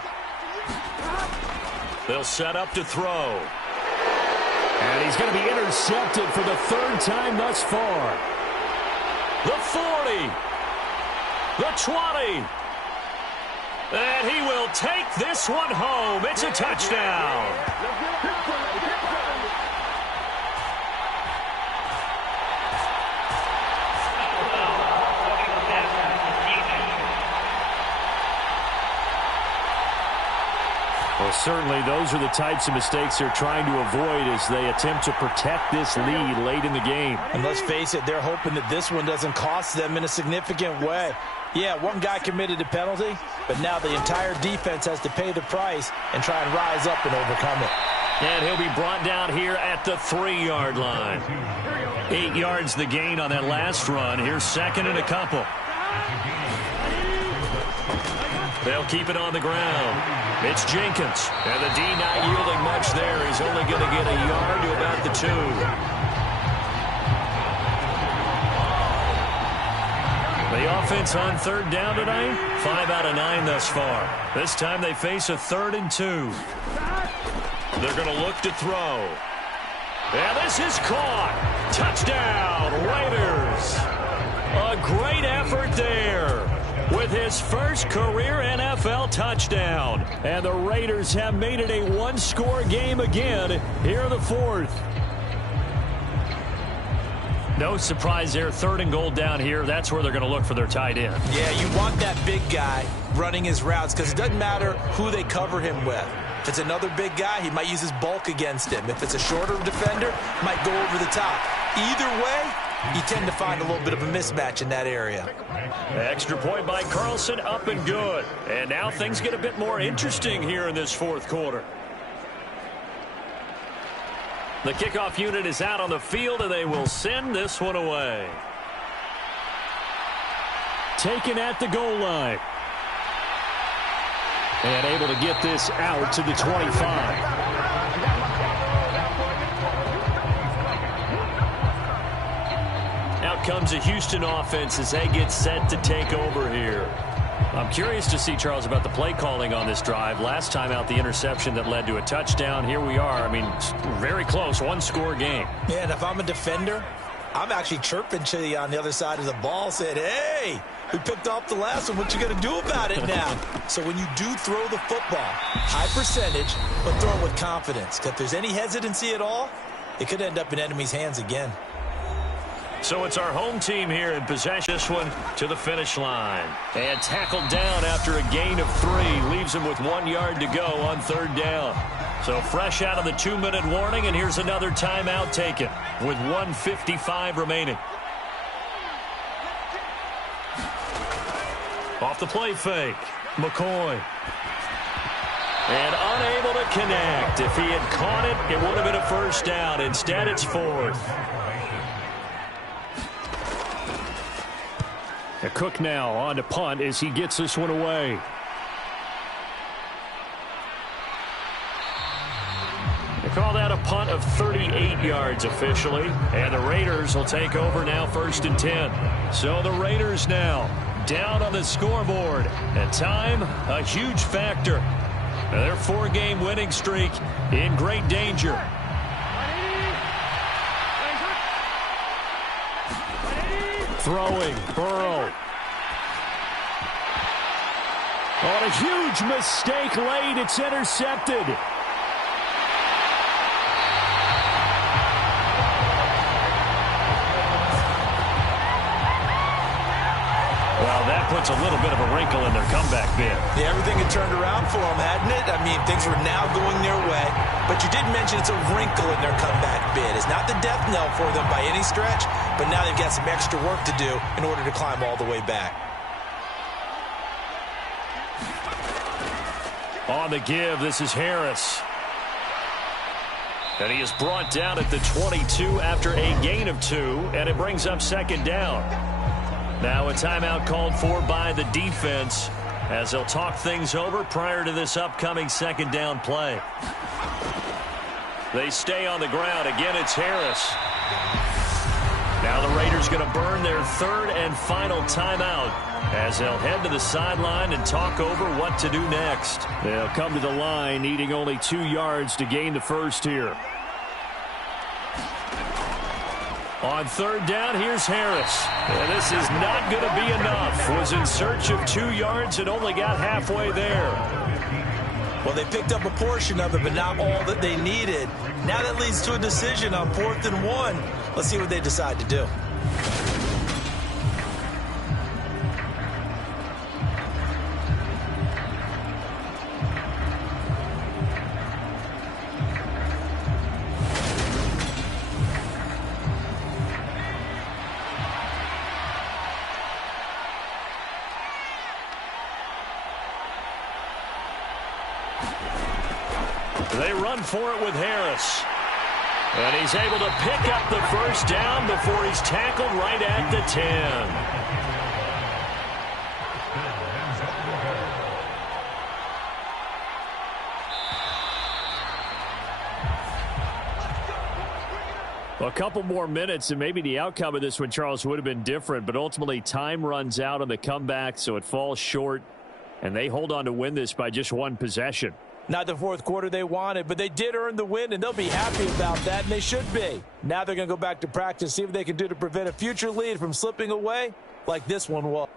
They'll set up to throw. And he's going to be intercepted for the 3rd time thus far. The 40. The 20. And he will take this one home. It's a touchdown. Well, certainly those are the types of mistakes they're trying to avoid as they attempt to protect this lead late in the game. And let's face it, they're hoping that this one doesn't cost them in a significant way. Yeah, one guy committed a penalty, but now the entire defense has to pay the price and try and rise up and overcome it. And he'll be brought down here at the 3-yard line. 8 yards the gain on that last run. Here's 2nd and a couple. They'll keep it on the ground. It's Jenkins. And the D not yielding much there. He's only going to get a yard to about the 2. The offense on 3rd down tonight, 5 out of 9 thus far. This time they face a 3rd and 2. They're going to look to throw. And this is caught. Touchdown, Raiders. A great effort there with his first career NFL touchdown. And the Raiders have made it a 1-score game again here in the 4th. No surprise there. 3rd and goal down here. That's where they're going to look for their tight end. Yeah, you want that big guy running his routes because it doesn't matter who they cover him with. If it's another big guy, he might use his bulk against him. If it's a shorter defender, he might go over the top. Either way, you tend to find a little bit of a mismatch in that area. Extra point by Carlson, up and good. And now things get a bit more interesting here in this 4th quarter. The kickoff unit is out on the field, and they will send this one away. Taken at the goal line. And able to get this out to the 25. Out comes a Houston offense as they get set to take over here. I'm curious to see, Charles, about the play calling on this drive. Last time out, the interception that led to a touchdown. Here we are. I mean, very close, 1-score game. Yeah, and if I'm a defender, I'm actually chirping to you on the other side of the ball, saying, hey, we picked off the last one. What you going to do about it now? So when you do throw the football, high percentage, but throw it with confidence. Because if there's any hesitancy at all, it could end up in enemy's hands again. So it's our home team here in possession. This one to the finish line. And tackled down after a gain of 3. Leaves him with 1 yard to go on 3rd down. So fresh out of the 2-minute warning, and here's another timeout taken with 1:55 remaining. Off the play fake, McCoy. And unable to connect. If he had caught it, it would have been a 1st down. Instead, it's 4th. Cook now on to punt as he gets this one away. They call that a punt of 38 yards officially. And the Raiders will take over now 1st and 10. So the Raiders now down on the scoreboard. And time, a huge factor. Now their 4-game winning streak in great danger. Throwing, Burrow. On a huge mistake late, it's intercepted. Well, that puts a little bit of a wrinkle in their comeback bid. Yeah, everything had turned around for them, hadn't it? I mean, things were now going their way. But you did mention it's a wrinkle in their comeback bid. It's not the death knell for them by any stretch, but now they've got some extra work to do in order to climb all the way back. On the give, this is Harris. And he is brought down at the 22 after a gain of 2, and it brings up second down. Now a timeout called for by the defense as they'll talk things over prior to this upcoming second down play. They stay on the ground. Again, it's Harris. Now the Raiders going to burn their third and final timeout as they'll head to the sideline and talk over what to do next. They'll come to the line needing only 2 yards to gain the first here. On third down, here's Harris. And this is not going to be enough. Was in search of 2 yards and only got halfway there. Well, they picked up a portion of it, but not all that they needed. Now that leads to a decision on 4th and 1. Let's see what they decide to do. They run for it with Harris. And he's able to pick up the first down before he's tackled right at the 10. A couple more minutes, and maybe the outcome of this one, Charles, would have been different. But ultimately, time runs out on the comeback, so it falls short. And they hold on to win this by just 1 possession. Not the fourth quarter they wanted, but they did earn the win, and they'll be happy about that, and they should be. Now they're going to go back to practice, see what they can do to prevent a future lead from slipping away like this one was.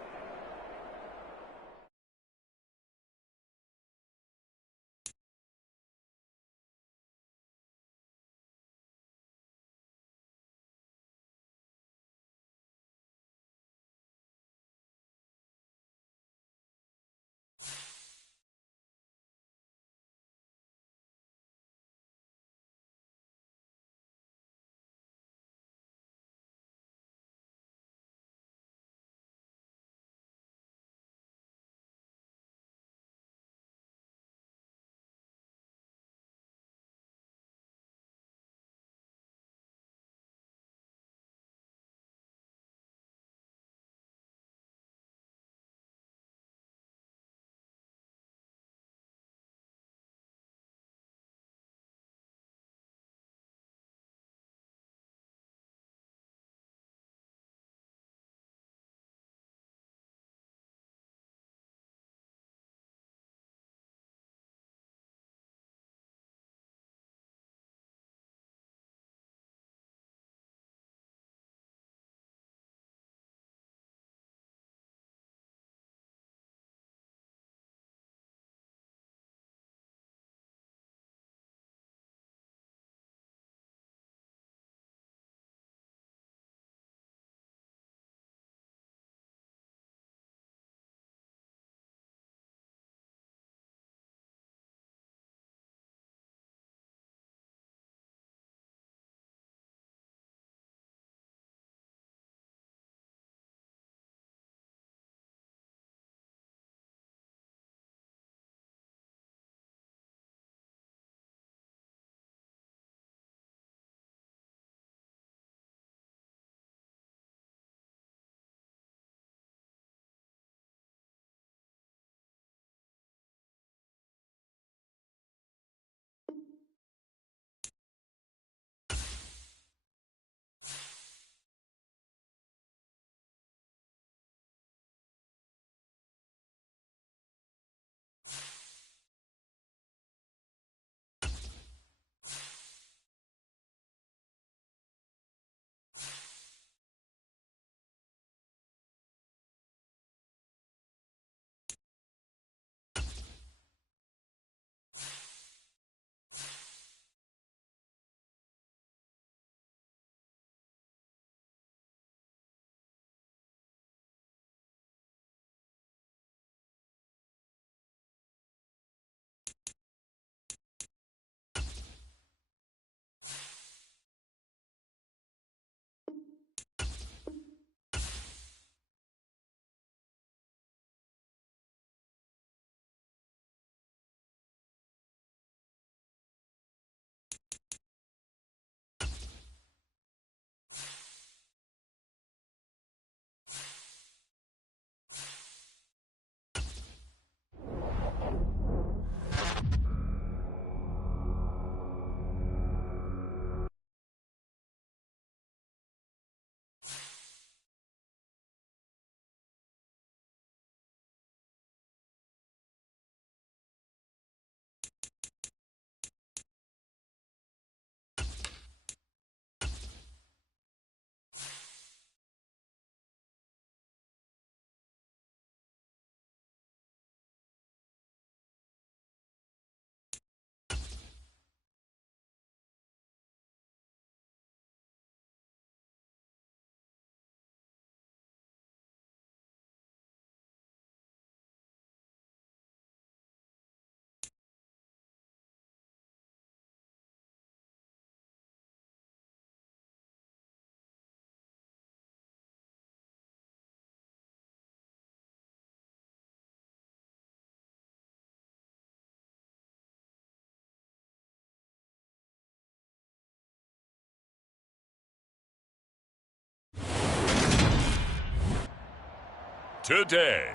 today.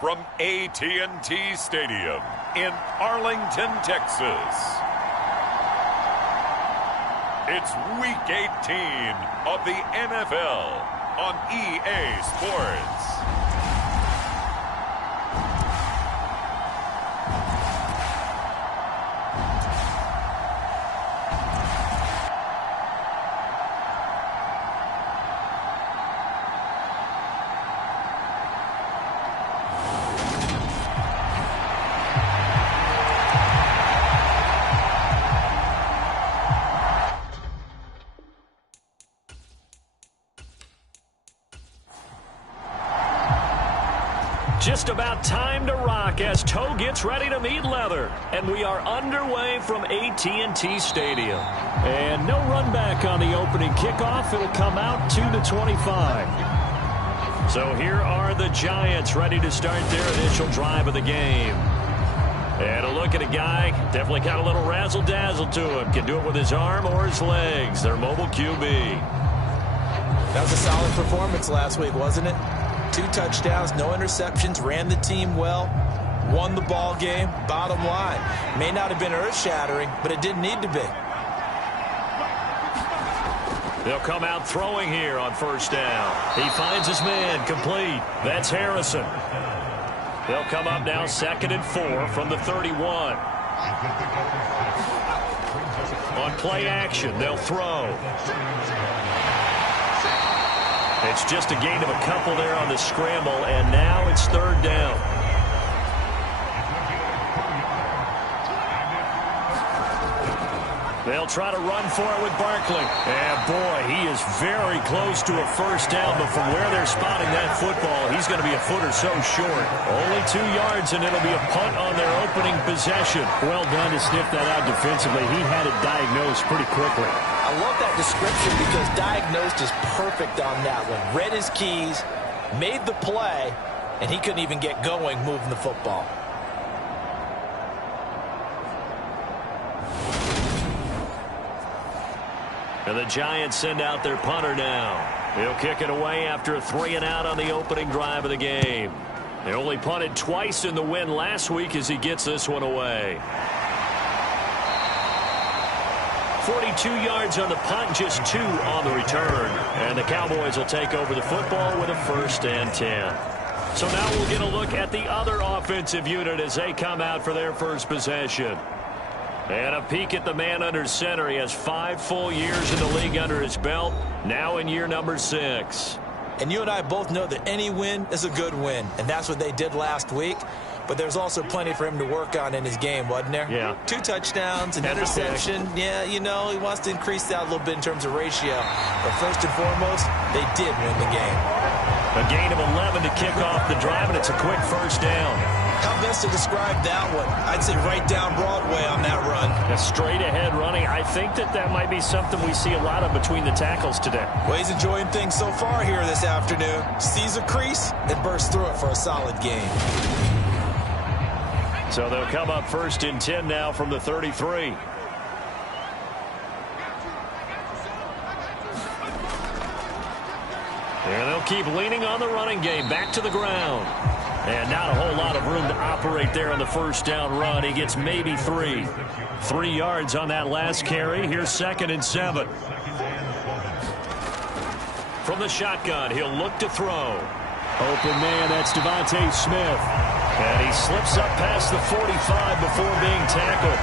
From AT&T Stadium in Arlington, Texas. It's Week 18 of the NFL on EA Sports. Just about time to rock as toe gets ready to meet leather. And we are underway from AT&T Stadium. And no run back on the opening kickoff. It'll come out to the 25. So here are the Giants ready to start their initial drive of the game. And a look at a guy, definitely got a little razzle-dazzle to him. Can do it with his arm or his legs. Their mobile QB. That was a solid performance last week, wasn't it? 2 touchdowns, no interceptions, ran the team well, won the ball game. Bottom line, may not have been earth-shattering, but it didn't need to be. They'll come out throwing here on first down. He finds his man, complete. That's Harrison. They'll come up now 2nd and 4 from the 31. On play action, they'll throw. It's just a gain of a couple there on the scramble, and now it's 3rd down. They'll try to run for it with Barkley. And, boy, he is very close to a first down, but from where they're spotting that football, he's going to be a foot or so short. Only 2 yards, and it'll be a punt on their opening possession. Well done to sniff that out defensively. He had it diagnosed pretty quickly. I love that description because diagnosed is perfect on that one. Read his keys, made the play, and he couldn't even get going moving the football. And the Giants send out their punter now. He'll kick it away after a 3-and-out on the opening drive of the game. They only punted twice in the win last week as he gets this one away. 42 yards on the punt, just 2 on the return. And the Cowboys will take over the football with a 1st and 10. So now we'll get a look at the other offensive unit as they come out for their first possession. And a peek at the man under center. He has 5 full years in the league under his belt, now in year number 6. And you and I both know that any win is a good win, and that's what they did last week. But there's also plenty for him to work on in his game, wasn't there? Yeah. 2 touchdowns, an interception. Yeah, you know, he wants to increase that a little bit in terms of ratio. But first and foremost, they did win the game. A gain of 11 to kick off the drive, and it's a quick first down. How best to describe that one? I'd say right down Broadway on that run. A straight-ahead running. I think that might be something we see a lot of between the tackles today. Well, he's enjoying things so far here this afternoon. Sees a crease and bursts through it for a solid game. So they'll come up 1st and 10 now from the 33. And they'll keep leaning on the running game. Back to the ground. And not a whole lot of room to operate there on the first down run. He gets maybe 3. 3 yards on that last carry. Here's 2nd and 7. From the shotgun, he'll look to throw. Open man, that's Devontae Smith. And he slips up past the 45 before being tackled.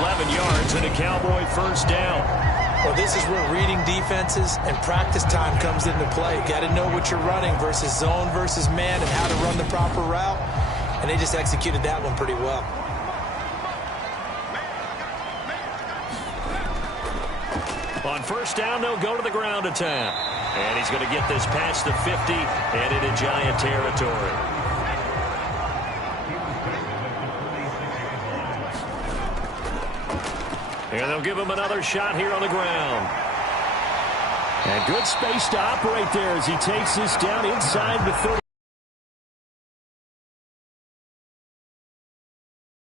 11 yards and a Cowboy first down. Well, this is where reading defenses and practice time comes into play. You got to know what you're running versus zone versus man and how to run the proper route. And they just executed that one pretty well. On first down, they'll go to the ground attack. And he's going to get this past the 50 and into Giant territory. And they'll give him another shot here on the ground. And good space to operate there as he takes this down inside the 30.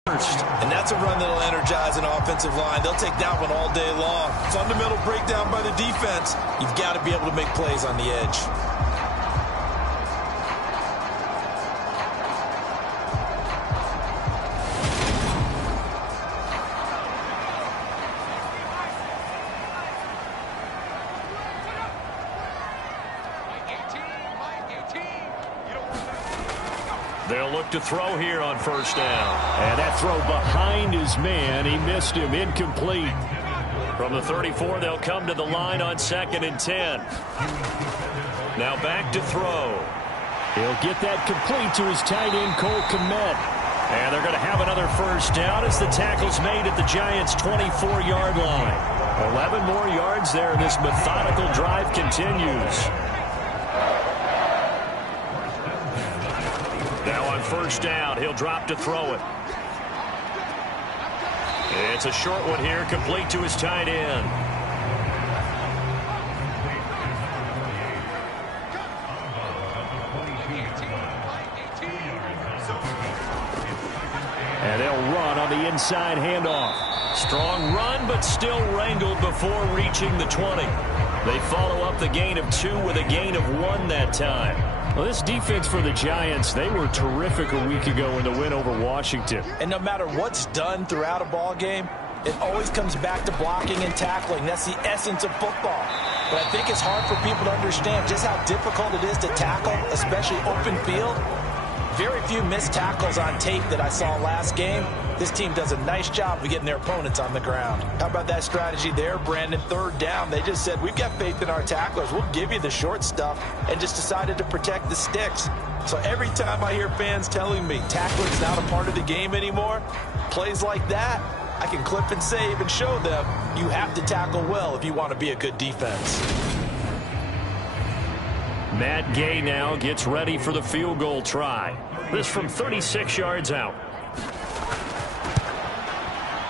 And that's a run that'll energize an offensive line. They'll take that one all day long. Fundamental breakdown by the defense. You've got to be able to make plays on the edge. They'll look to throw here on first down. And that throw behind his man. He missed him. Incomplete. From the 34, they'll come to the line on 2nd and 10. Now back to throw. He'll get that complete to his tight end, Cole Kmet. And they're going to have another first down as the tackle's made at the Giants' 24-yard line. 11 more yards there, and this methodical drive continues. Now on first down, he'll drop to throw it. It's a short one here, complete to his tight end. And they'll run on the inside handoff. Strong run, but still wrangled before reaching the 20. They follow up the gain of 2 with a gain of 1 that time. Well, this defense for the Giants, they were terrific a week ago in the win over Washington. And no matter what's done throughout a ball game, it always comes back to blocking and tackling. That's the essence of football. But I think it's hard for people to understand just how difficult it is to tackle, especially open field. Very few missed tackles on tape that I saw last game. This team does a nice job of getting their opponents on the ground. How about that strategy there, Brandon? 3rd down, they just said, we've got faith in our tacklers. We'll give you the short stuff, and just decided to protect the sticks. So every time I hear fans telling me tackling's not a part of the game anymore, plays like that, I can clip and save and show them you have to tackle well if you want to be a good defense. Matt Gay now gets ready for the field goal try. This from 36 yards out.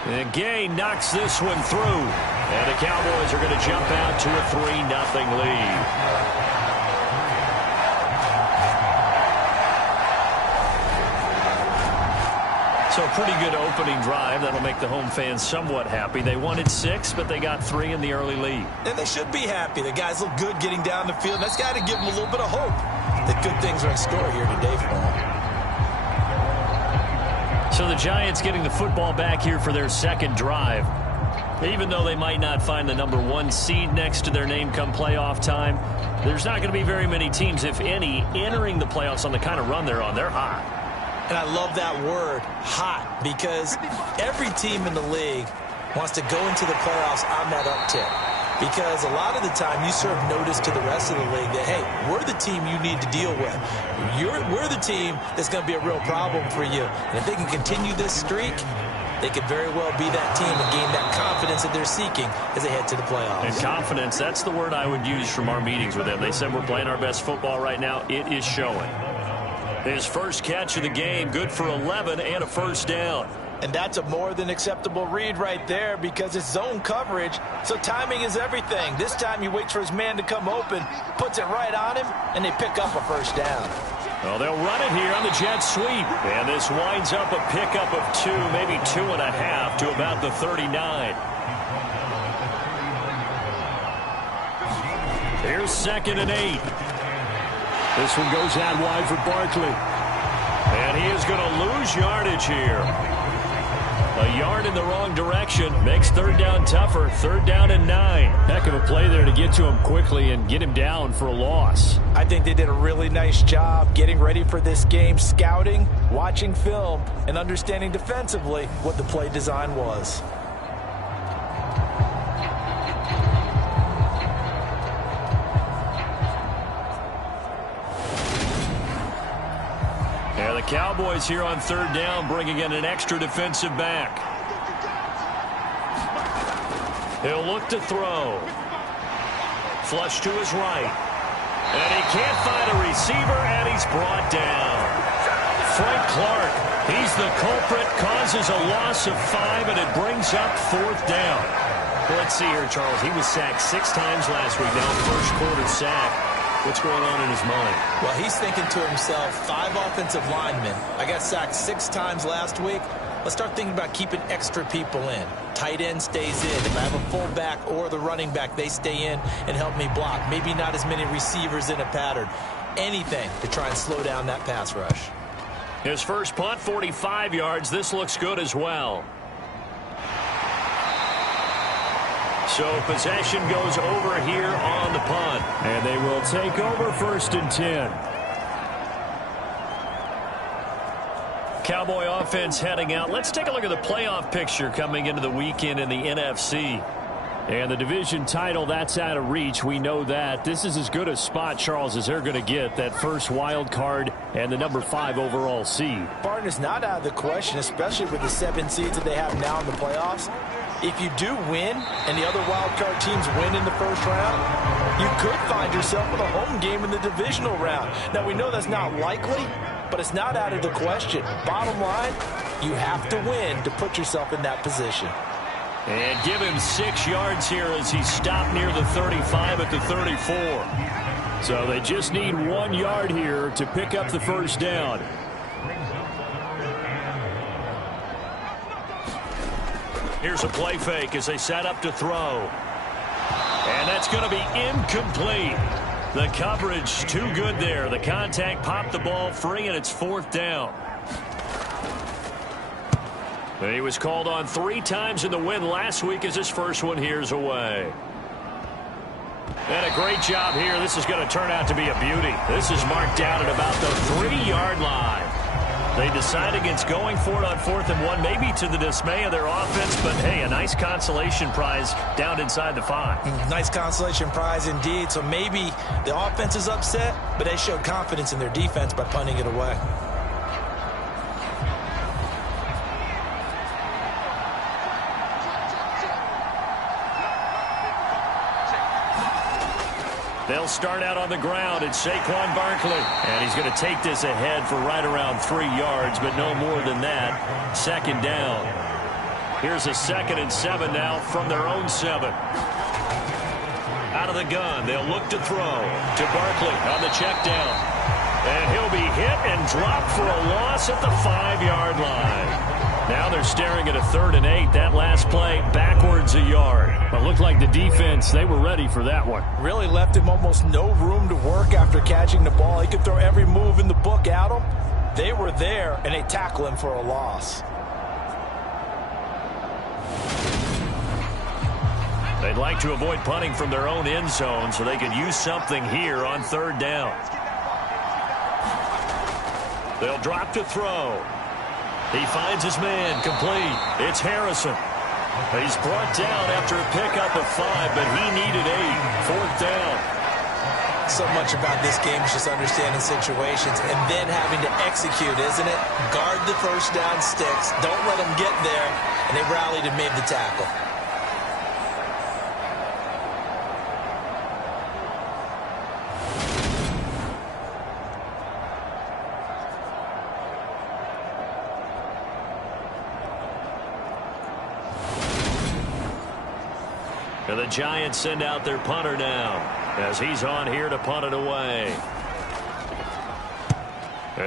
And Gay knocks this one through. And the Cowboys are going to jump out to a 3-0 lead. So a pretty good opening drive. That'll make the home fans somewhat happy. They wanted 6, but they got 3 in the early lead. And they should be happy. The guys look good getting down the field. That's got to give them a little bit of hope that good things are in store here today for them. So the Giants getting the football back here for their 2nd drive. Even though they might not find the number 1 seed next to their name come playoff time, there's not going to be very many teams, if any, entering the playoffs on the kind of run they're on. They're hot. And I love that word, hot, because every team in the league wants to go into the playoffs on that uptick. Because a lot of the time you serve notice to the rest of the league that, hey, we're the team you need to deal with. We're the team that's going to be a real problem for you. And if they can continue this streak, they could very well be that team and gain that confidence that they're seeking as they head to the playoffs. And confidence, that's the word I would use from our meetings with them. They said we're playing our best football right now. It is showing. His first catch of the game, good for 11 and a first down. And that's a more than acceptable read right there because it's zone coverage, so timing is everything. This time he waits for his man to come open, puts it right on him, and they pick up a first down. Well, they'll run it here on the jet sweep. And this winds up a pickup of 2, maybe 2.5 to about the 39. Here's 2nd and 8. This one goes out wide for Barkley. And he is going to lose yardage here. A yard in the wrong direction makes 3rd down tougher. 3rd down and 9. Heck of a play there to get to him quickly and get him down for a loss. I think they did a really nice job getting ready for this game, scouting, watching film, and understanding defensively what the play design was. And the Cowboys here on 3rd down bringing in an extra defensive back. He'll look to throw. Flush to his right. And he can't find a receiver, and he's brought down. Frank Clark, he's the culprit, causes a loss of 5, and it brings up 4th down. Let's see here, Charles. He was sacked 6 times last week. Now first quarter sack. What's going on in his mind? Well, he's thinking to himself, 5 offensive linemen. I got sacked 6 times last week. Let's start thinking about keeping extra people in. Tight end stays in. If I have a fullback or the running back, they stay in and help me block. Maybe not as many receivers in a pattern. Anything to try and slow down that pass rush. His first punt, 45 yards. This looks good as well. So possession goes over here on the punt. And they will take over 1st and 10. Cowboy offense heading out. Let's take a look at the playoff picture coming into the weekend in the NFC. And the division title, that's out of reach. We know that. This is as good a spot, Charles, as they're going to get. That first wild card and the number 5 overall seed. Barton is not out of the question, especially with the 7 seeds that they have now in the playoffs. If you do win and the other wild card teams win in the first round, you could find yourself with a home game in the divisional round. Now, we know that's not likely, but it's not out of the question. Bottom line, you have to win to put yourself in that position. And give him 6 yards here as he stopped near the 35 at the 34. So they just need 1 yard here to pick up the first down. Here's a play fake as they set up to throw. And that's going to be incomplete. The coverage too good there. The contact popped the ball free, and it's 4th down. He was called on 3 times in the win last week as his first one here's away. And a great job here. This is going to turn out to be a beauty. This is marked down at about the 3-yard line. They decide against going for it on 4th and 1, maybe to the dismay of their offense, but hey, a nice consolation prize down inside the 5. Nice consolation prize indeed. So maybe the offense is upset, but they showed confidence in their defense by punting it away. They'll start out on the ground. It's Saquon Barkley. And he's going to take this ahead for right around 3 yards, but no more than that. 2nd down. Here's a 2nd and 7 now from their own 7. Out of the gun, they'll look to throw to Barkley on the check down. And he'll be hit and dropped for a loss at the 5-yard line. Now they're staring at a 3rd and 8. That last play backwards a yard. But looked like the defense, they were ready for that one. Really left him almost no room to work after catching the ball. He could throw every move in the book at him. They were there, and they tackle him for a loss. They'd like to avoid punting from their own end zone so they could use something here on 3rd down. They'll drop to throw. He finds his man complete. It's Harrison. He's brought down after a pickup of 5, but he needed 8. 4th down. So much about this game is just understanding situations and then having to execute, isn't it? Guard the first down sticks. Don't let them get there. And they rallied and made the tackle. And the Giants send out their punter now as he's on here to punt it away.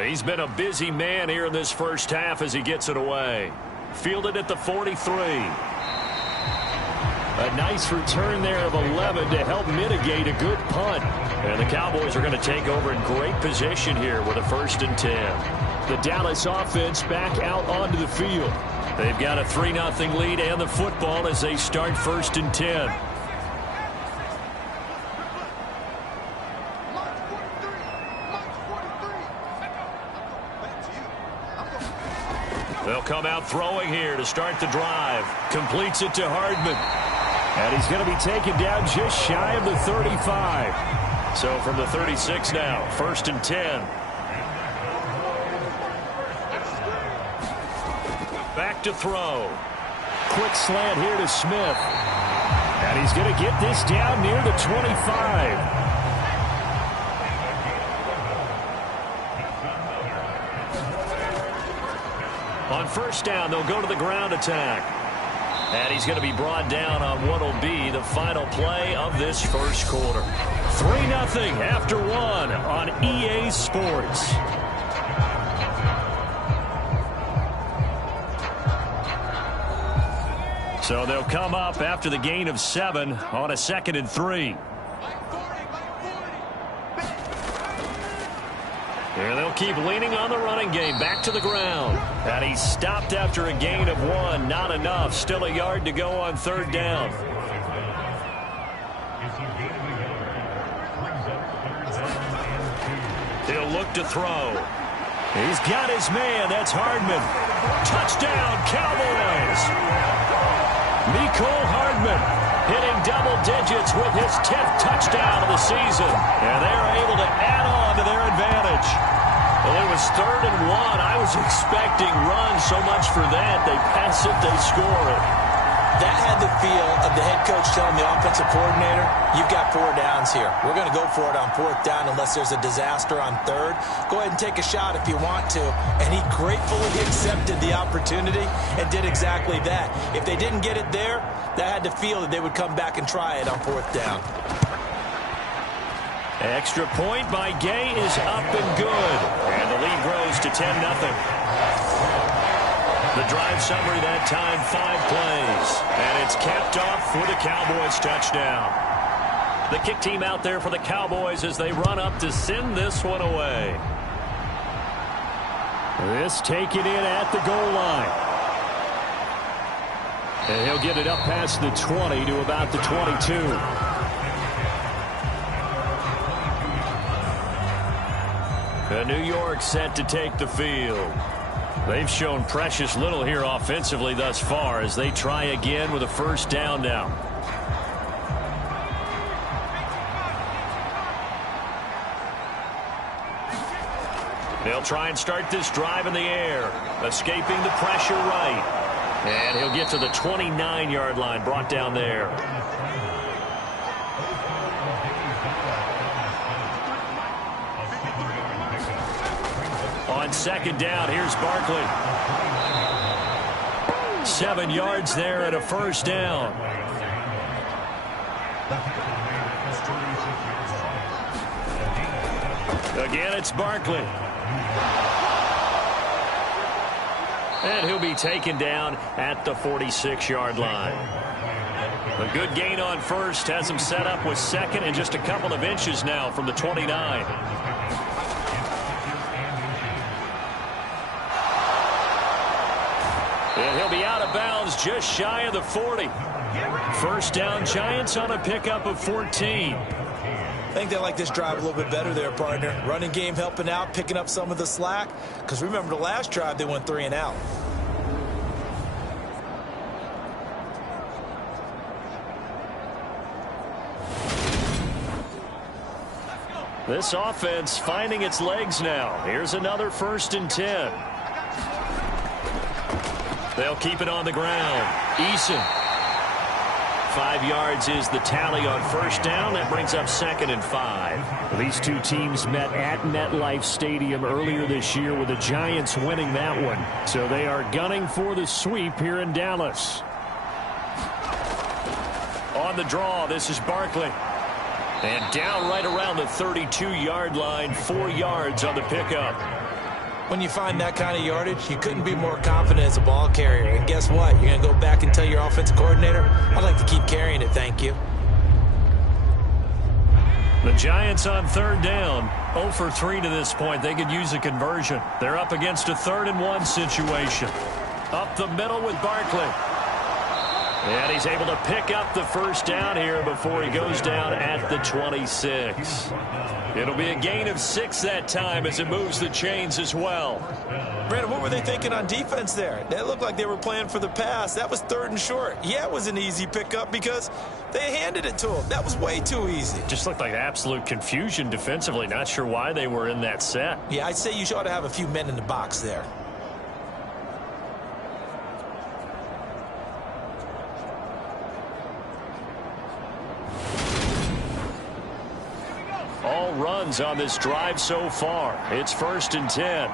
He's been a busy man here in this first half as he gets it away. Fielded at the 43. A nice return there of 11 to help mitigate a good punt. And the Cowboys are going to take over in great position here with a 1st and 10. The Dallas offense back out onto the field. They've got a 3-0 lead and the football as they start 1st and 10. They'll come out throwing here to start the drive. Completes it to Hardman. And he's going to be taken down just shy of the 35. So from the 36 now, 1st and 10. Back to throw. Quick slant here to Smith. And he's going to get this down near the 25. On 1st down, they'll go to the ground attack. And he's going to be brought down on what will be the final play of this first quarter. 3-0 after 1 on EA Sports. So they'll come up after the gain of 7 on a 2nd and 3. Here they'll keep leaning on the running game. Back to the ground. And he's stopped after a gain of 1. Not enough. Still a yard to go on 3rd down. He'll look to throw. He's got his man. That's Hardman. Touchdown, Cowboys. Mecole Hardman hitting double digits with his 10th touchdown of the season. And they're able to add on to their advantage. Well, it was 3rd and 1. I was expecting runs, so much for that. They pass it, they score it. That had the feel of the head coach telling the offensive coordinator, you've got 4 downs here. We're going to go for it on 4th down unless there's a disaster on 3rd. Go ahead and take a shot if you want to. And he gratefully accepted the opportunity and did exactly that. If they didn't get it there, that had the feel that they would come back and try it on 4th down. Extra point by Gay is up and good. And the lead grows to 10-0. The drive summary that time, 5 plays. And it's capped off with a Cowboys touchdown. The kick team out there for the Cowboys as they run up to send this one away. This taken in at the goal line. And he'll get it up past the 20 to about the 22. New York set to take the field. They've shown precious little here offensively thus far as they try again with a 1st down now. They'll try and start this drive in the air, escaping the pressure right. And he'll get to the 29-yard line, brought down there. On 2nd down, here's Barkley. 7 yards there and a 1st down. Again, it's Barkley. And he'll be taken down at the 46-yard line. A good gain on 1st has him set up with 2nd and just a couple of inches now from the 29. And he'll be out of bounds just shy of the 40. 1st down, Giants on a pickup of 14. I think they like this drive a little bit better there, partner. Running game helping out, picking up some of the slack. Because remember the last drive, they went 3 and out. This offense finding its legs now. Here's another 1st and 10. They'll keep it on the ground. Eason. 5 yards is the tally on 1st down. That brings up 2nd and 5. These two teams met at MetLife Stadium earlier this year with the Giants winning that one. So they are gunning for the sweep here in Dallas. On the draw, this is Barkley. And down right around the 32-yard line, 4 yards on the pickup. When you find that kind of yardage, you couldn't be more confident as a ball carrier. And guess what? You're going to go back and tell your offensive coordinator, I'd like to keep carrying it, thank you. The Giants on 3rd down, 0 for 3 to this point. They could use a conversion. They're up against a 3rd and 1 situation. Up the middle with Barkley. And he's able to pick up the 1st down here before he goes down at the 26. It'll be a gain of 6 that time as it moves the chains as well. Brandon, what were they thinking on defense there? That looked like they were playing for the pass. That was 3rd and short. Yeah, it was an easy pickup because they handed it to him. That was way too easy. Just looked like absolute confusion defensively. Not sure why they were in that set. Yeah, I'd say you ought to have a few men in the box there. All runs on this drive so far. It's 1st and 10.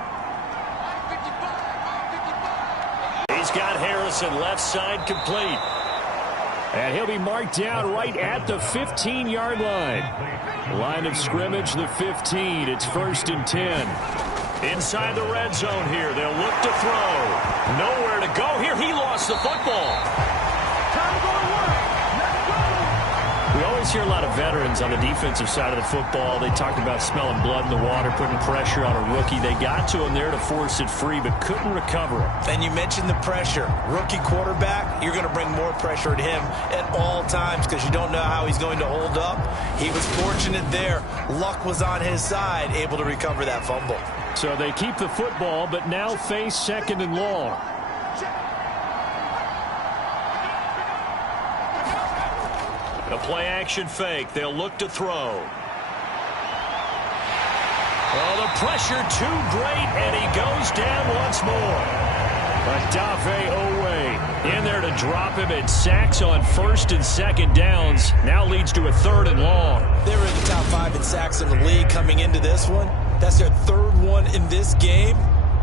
He's got Harrison left side complete. And he'll be marked down right at the 15-yard line. Line of scrimmage, the 15. It's 1st and 10. Inside the red zone here. They'll look to throw. Nowhere to go here. He lost the football. Time to go to work. Let's go. We always hear a lot of veterans on the defensive side of the football. They talked about smelling blood in the water, putting pressure on a rookie. They got to him there to force it free, but couldn't recover it. And you mentioned the pressure. Rookie quarterback, you're going to bring more pressure to him at all times because you don't know how he's going to hold up. He was fortunate there. Luck was on his side, able to recover that fumble. So they keep the football, but now face 2nd and long. A play-action fake. They'll look to throw. Oh, the pressure too great, and he goes down once more. Adave Owe in there to drop him, and sacks on 1st and 2nd downs. Now leads to a 3rd and long. They were in the top 5 in sacks in the league coming into this one. That's their 3rd one in this game.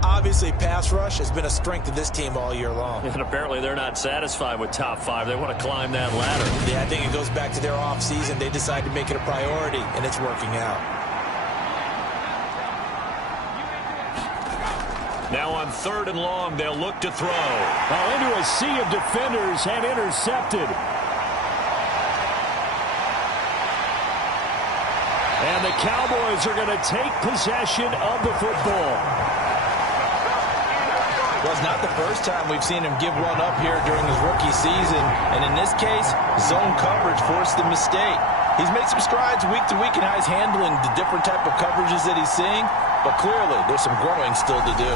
Obviously, pass rush has been a strength of this team all year long. And apparently they're not satisfied with top 5. They want to climb that ladder. Yeah, I think it goes back to their offseason. They decided to make it a priority, and it's working out. Now on 3rd and long, they'll look to throw. Oh, into a sea of defenders and intercepted. And the Cowboys are going to take possession of the football. Well, it's not the first time we've seen him give one up here during his rookie season. And in this case, zone coverage forced the mistake. He's made some strides week to week in how he's handling the different type of coverages that he's seeing. But clearly, there's some growing still to do.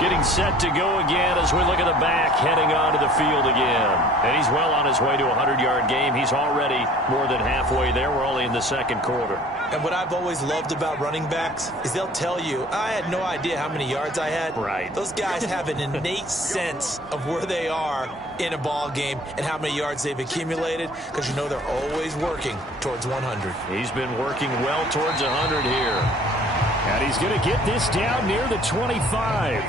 Getting set to go again as we look at the back, heading onto the field again. And he's well on his way to a 100-yard game. He's already more than halfway there. We're only in the 2nd quarter. And what I've always loved about running backs is they'll tell you, I had no idea how many yards I had. Right. Those guys have an innate sense of where they are in a ball game and how many yards they've accumulated, because you know they're always working towards 100. He's been working well towards 100 here. And he's going to get this down near the 25.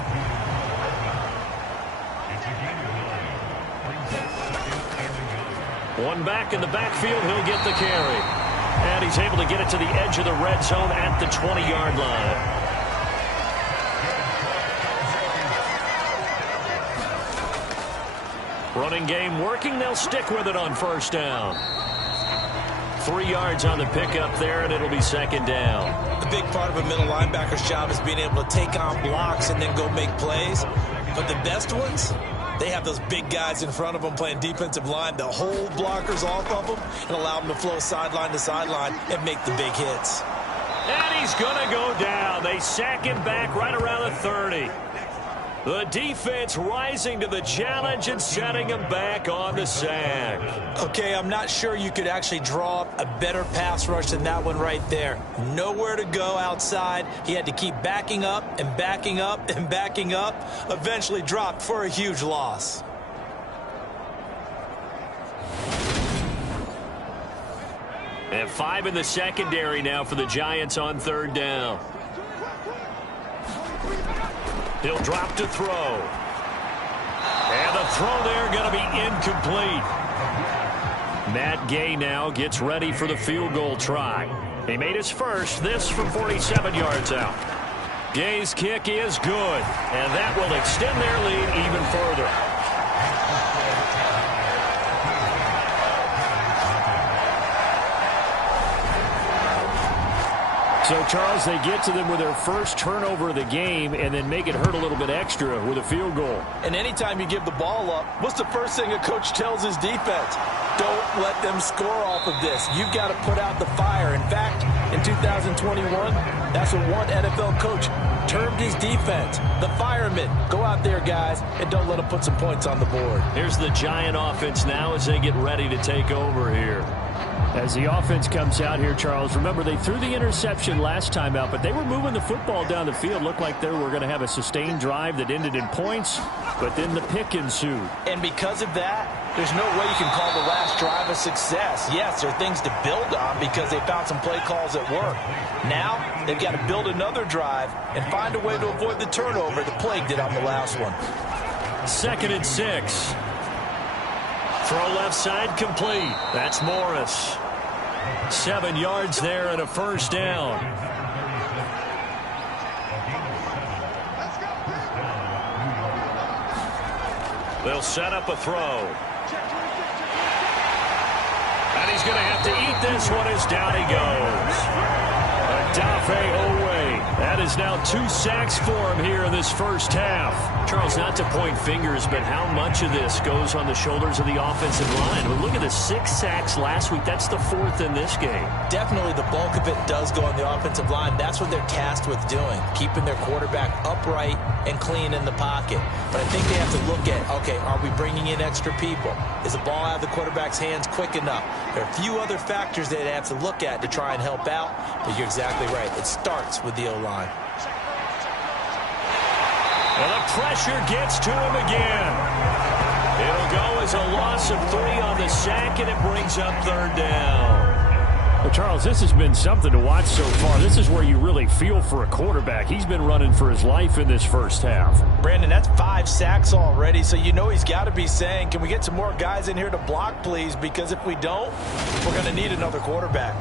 One back in the backfield, he'll get the carry. And he's able to get it to the edge of the red zone at the 20-yard line. Running game working. They'll stick with it on 1st down. 3 yards on the pickup there, and it'll be 2nd down. A big part of a middle linebacker's job is being able to take on blocks and then go make plays. But the best ones, they have those big guys in front of them playing defensive line. They'll hold blockers off of them and allow them to flow sideline to sideline and make the big hits. And he's going to go down. They sack him back right around the 30. The defense rising to the challenge and setting him back on the sack. Okay, I'm not sure you could actually draw up a better pass rush than that one right there. Nowhere to go outside. He had to keep backing up and backing up and backing up. Eventually dropped for a huge loss. And 5 in the secondary now for the Giants on 3rd down. He'll drop to throw. And the throw there going to be incomplete. Matt Gay now gets ready for the field goal try. He made his first, this from 47 yards out. Gay's kick is good, and that will extend their lead even further. So, Charles, they get to them with their first turnover of the game and then make it hurt a little bit extra with a field goal. And anytime you give the ball up, what's the first thing a coach tells his defense? Don't let them score off of this. You've got to put out the fire. In fact, in 2021, that's what one NFL coach termed his defense, the firemen. Go out there, guys, and don't let them put some points on the board. Here's the Giant offense now as they get ready to take over here. As the offense comes out here, Charles, remember they threw the interception last time out, but they were moving the football down the field. Looked like they were going to have a sustained drive that ended in points, but then the pick ensued. And because of that, there's no way you can call the last drive a success. Yes, there are things to build on because they found some play calls that work. Now, they've got to build another drive and find a way to avoid the turnover that plagued it on the last one. 2nd and 6. Throw left side complete. That's Morris. 7 yards there and a 1st down. They'll set up a throw. And he's going to have to eat this one as down he goes. A That is now 2 sacks for him here in this first half. Charles, not to point fingers, but how much of this goes on the shoulders of the offensive line? Well, look at the 6 sacks last week. That's the 4th in this game. Definitely the bulk of it does go on the offensive line. That's what they're tasked with doing, keeping their quarterback upright and clean in the pocket. But I think they have to look at, okay, are we bringing in extra people? Is the ball out of the quarterback's hands quick enough? There are a few other factors they have to look at to try and help out, but you're exactly right. It starts with the O-line. And the pressure gets to him again. It'll go as a loss of 3 on the sack, and it brings up 3rd down. Well, Charles, this has been something to watch so far. This is where you really feel for a quarterback. He's been running for his life in this first half. Brandon, that's 5 sacks already, so you know he's got to be saying, can we get some more guys in here to block, please? Because if we don't, we're going to need another quarterback.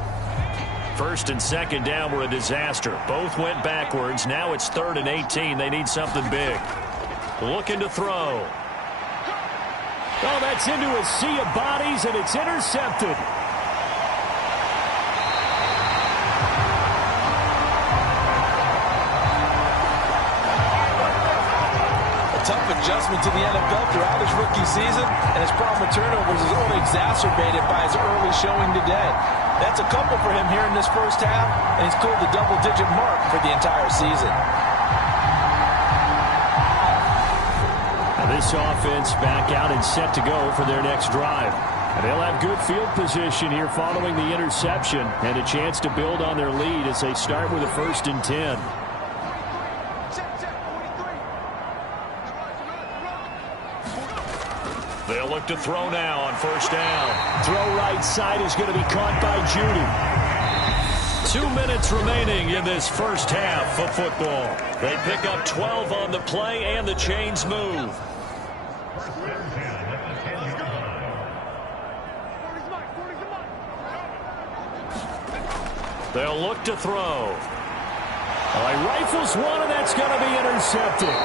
1st and 2nd down were a disaster. Both went backwards. Now it's 3rd and 18. They need something big. Looking to throw. Oh, that's into a sea of bodies, and it's intercepted. Tough adjustment to the NFL throughout his rookie season, and his problem with turnovers is only exacerbated by his early showing today. That's a couple for him here in this first half, and he's cleared the double-digit mark for the entire season. Now this offense back out and set to go for their next drive. And they'll have good field position here following the interception and a chance to build on their lead as they start with a 1st and 10. They'll look to throw now on 1st down. Throw right side is going to be caught by Judy. 2 minutes remaining in this first half of football. They pick up 12 on the play, and the chains move. They'll look to throw. He rifles one, and that's going to be intercepted.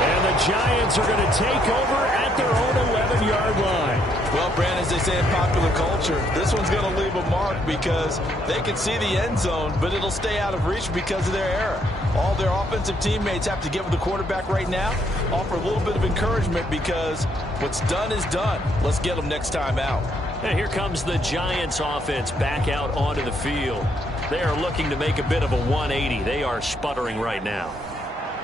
And the Giants are going to take over at their own 11-yard line. Well, Brandon, as they say in popular culture, this one's going to leave a mark because they can see the end zone, but it'll stay out of reach because of their error. All their offensive teammates have to give the quarterback right now, offer a little bit of encouragement because what's done is done. Let's get them next time out. And here comes the Giants offense back out onto the field. They are looking to make a bit of a 180. They are sputtering right now.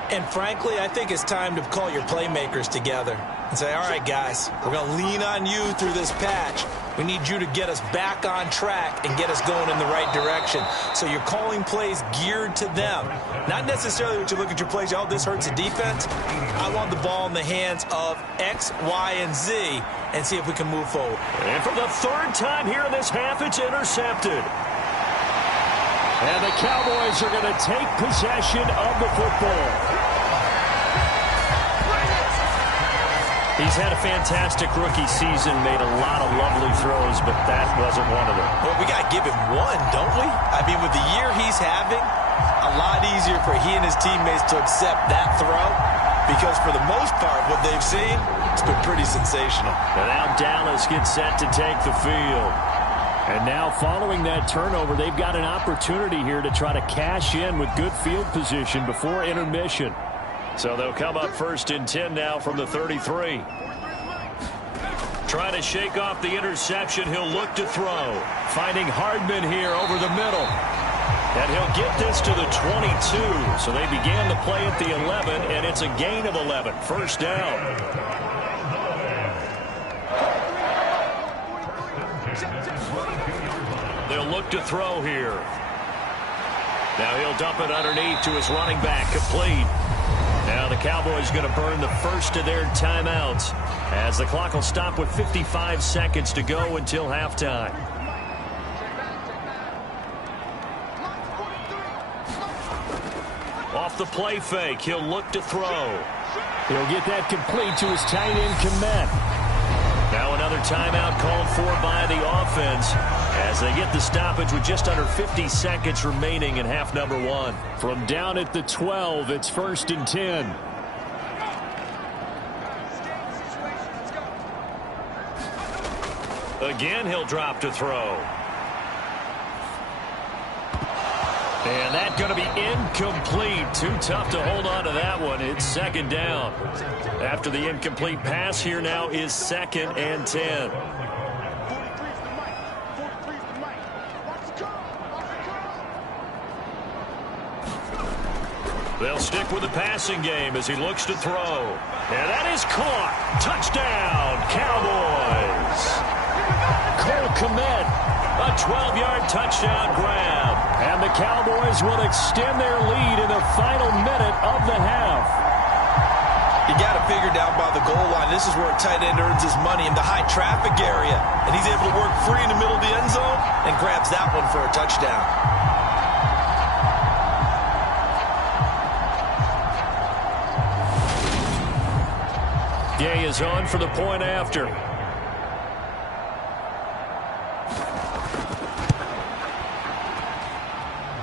And frankly, I think it's time to call your playmakers together and say, all right, guys, we're going to lean on you through this patch. We need you to get us back on track and get us going in the right direction. So you're calling plays geared to them. Not necessarily what you look at your plays, oh, this hurts the defense. I want the ball in the hands of X, Y, and Z and see if we can move forward. And for the 3rd time here in this half, it's intercepted. And the Cowboys are going to take possession of the football. He's had a fantastic rookie season, made a lot of lovely throws, but that wasn't one of them. Well, we got to give him one, don't we? I mean, with the year he's having, a lot easier for he and his teammates to accept that throw because for the most part, what they've seen, it's been pretty sensational. And now Dallas gets set to take the field. And now following that turnover, they've got an opportunity here to try to cash in with good field position before intermission. So they'll come up 1st and 10 now from the 33. Trying to shake off the interception, he'll look to throw. Finding Hardman here over the middle. And he'll get this to the 22. So they began the play at the 11, and it's a gain of 11. 1st down. They'll look to throw here. Now he'll dump it underneath to his running back, complete. Now the Cowboys going to burn the first of their timeouts as the clock will stop with 55 seconds to go until halftime. Off the play fake, he'll look to throw. He'll get that complete to his tight end, Komet. Now another timeout called for by the offense as they get the stoppage with just under 50 seconds remaining in half number 1. From down at the 12, it's 1st and 10. Again, he'll drop to throw. And that's going to be incomplete. Too tough to hold on to that one. It's second down. After the incomplete pass, here now is 2nd and 10. 43's the mic. 43's the mic. Watch the curl. Watch the curl. They'll stick with the passing game as he looks to throw. And that is caught. Touchdown, Cowboys. Cole Kmet, a 12-yard touchdown grab. And the Cowboys will extend their lead in the final minute of the half. You got to figure down by the goal line. This is where a tight end earns his money, in the high traffic area. And he's able to work free in the middle of the end zone and grabs that one for a touchdown. Gay is on for the point after.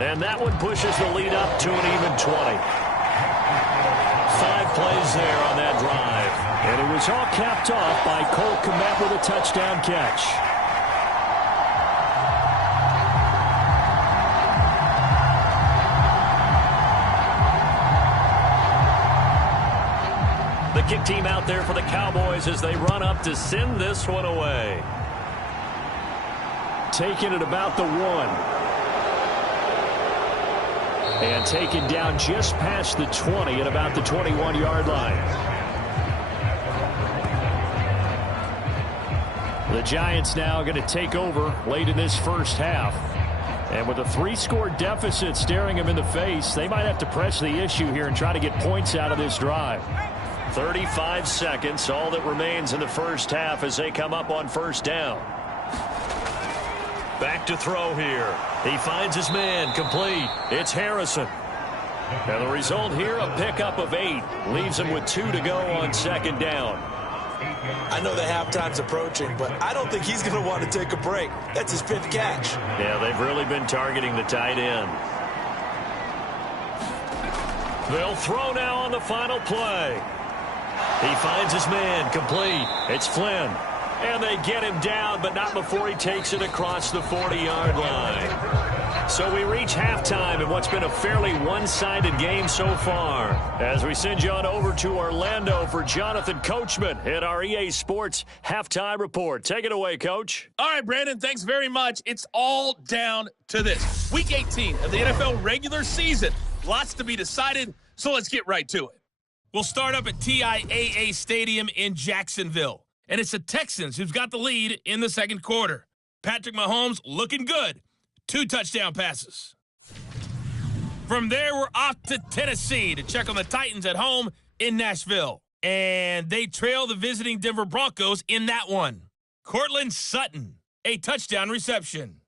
And that one pushes the lead up to an even 20. 5 plays there on that drive. And it was all capped off by Cole Kmet with a touchdown catch. The kick team out there for the Cowboys as they run up to send this one away. Taking it about the 1. And taken down just past the 20 at about the 21-yard line. The Giants now going to take over late in this first half. And with a 3-score deficit staring them in the face, they might have to press the issue here and try to get points out of this drive. 35 seconds, all that remains in the first half as they come up on first down. Back to throw here. He finds his man, complete. It's Harrison. And the result here, a pickup of 8. Leaves him with 2 to go on second down. I know the halftime's approaching, but I don't think he's going to want to take a break. That's his 5th catch. Yeah, they've really been targeting the tight end. They'll throw now on the final play. He finds his man, complete. It's Flynn. And they get him down, but not before he takes it across the 40-yard line. So we reach halftime in what's been a fairly one-sided game so far. As we send you on over to Orlando for Jonathan Coachman at our EA Sports Halftime Report. Take it away, Coach. All right, Brandon, thanks very much. It's all down to this. Week 18 of the NFL regular season. Lots to be decided, so let's get right to it. We'll start up at TIAA Stadium in Jacksonville. And it's the Texans who's got the lead in the second quarter. Patrick Mahomes looking good. 2 touchdown passes. From there, we're off to Tennessee to check on the Titans at home in Nashville. And they trail the visiting Denver Broncos in that one. Cortland Sutton, a touchdown reception.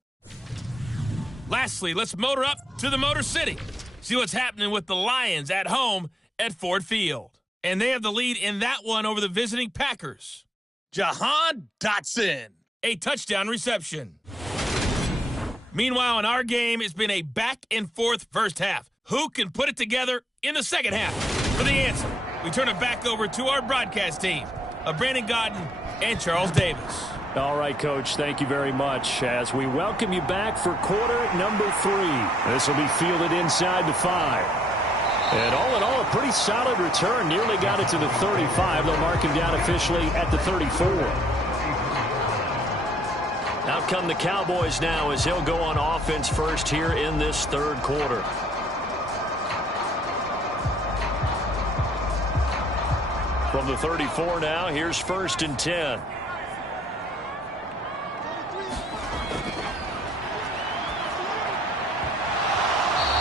Lastly, let's motor up to the Motor City. See what's happening with the Lions at home at Ford Field. And they have the lead in that one over the visiting Packers. Jahan Dotson, a touchdown reception. Meanwhile, in our game, it's been a back-and-forth first half. Who can put it together in the second half? For the answer, we turn it back over to our broadcast team of Brandon Godden and Charles Davis. All right, Coach, thank you very much as we welcome you back for quarter number 3. This will be fielded inside the 5. And all in all, a pretty solid return. Nearly got it to the 35. They'll mark him down officially at the 34. Out come the Cowboys now as he'll go on offense first here in this third quarter. From the 34 now, here's 1st and 10.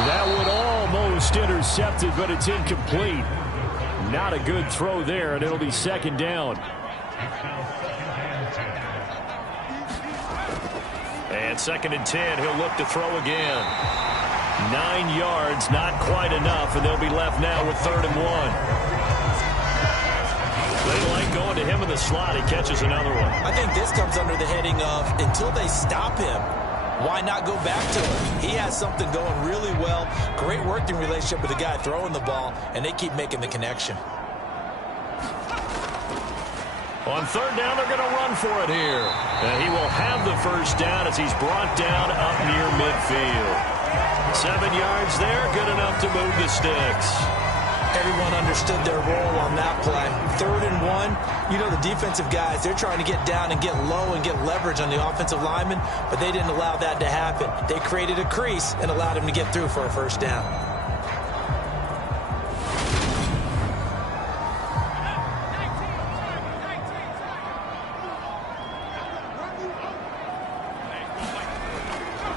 That would almost intercepted, but it's incomplete. Not a good throw there, and it'll be second down. And 2nd and 10, he'll look to throw again. 9 yards, not quite enough, and they'll be left now with 3rd and 1. They like going to him in the slot. He catches another one. I think this comes under the heading of until they stop him, why not go back to him? He has something going really well. Great working relationship with the guy throwing the ball, and they keep making the connection. On 3rd down, they're going to run for it here. And he will have the first down as he's brought down up near midfield. 7 yards there, good enough to move the sticks. Everyone understood their role on that play. 3rd and 1. You know, the defensive guys, they're trying to get down and get low and get leverage on the offensive lineman, but they didn't allow that to happen. They created a crease and allowed him to get through for a first down.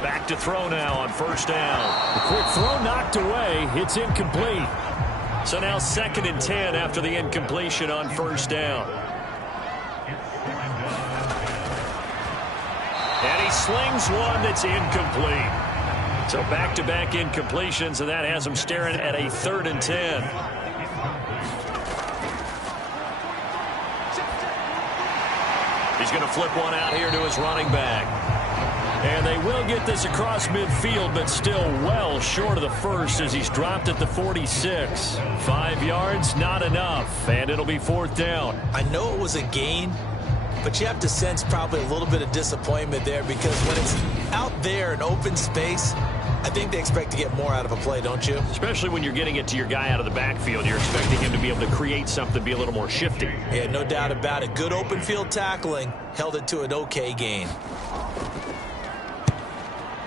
Back to throw now on first down. The quick throw knocked away. It's incomplete. So now 2nd and 10 after the incompletion on first down. And he slings one that's incomplete. So back-to-back incompletions, and that has him staring at a 3rd and 10. He's going to flip one out here to his running back. And they will get this across midfield, but still well short of the first as he's dropped at the 46. 5 yards, not enough, and it'll be 4th down. I know it was a gain, but you have to sense probably a little bit of disappointment there because when it's out there in open space, I think they expect to get more out of a play, don't you? Especially when you're getting it to your guy out of the backfield. You're expecting him to be able to create something, be a little more shifty. Yeah, no doubt about it. Good open field tackling, held it to an okay gain.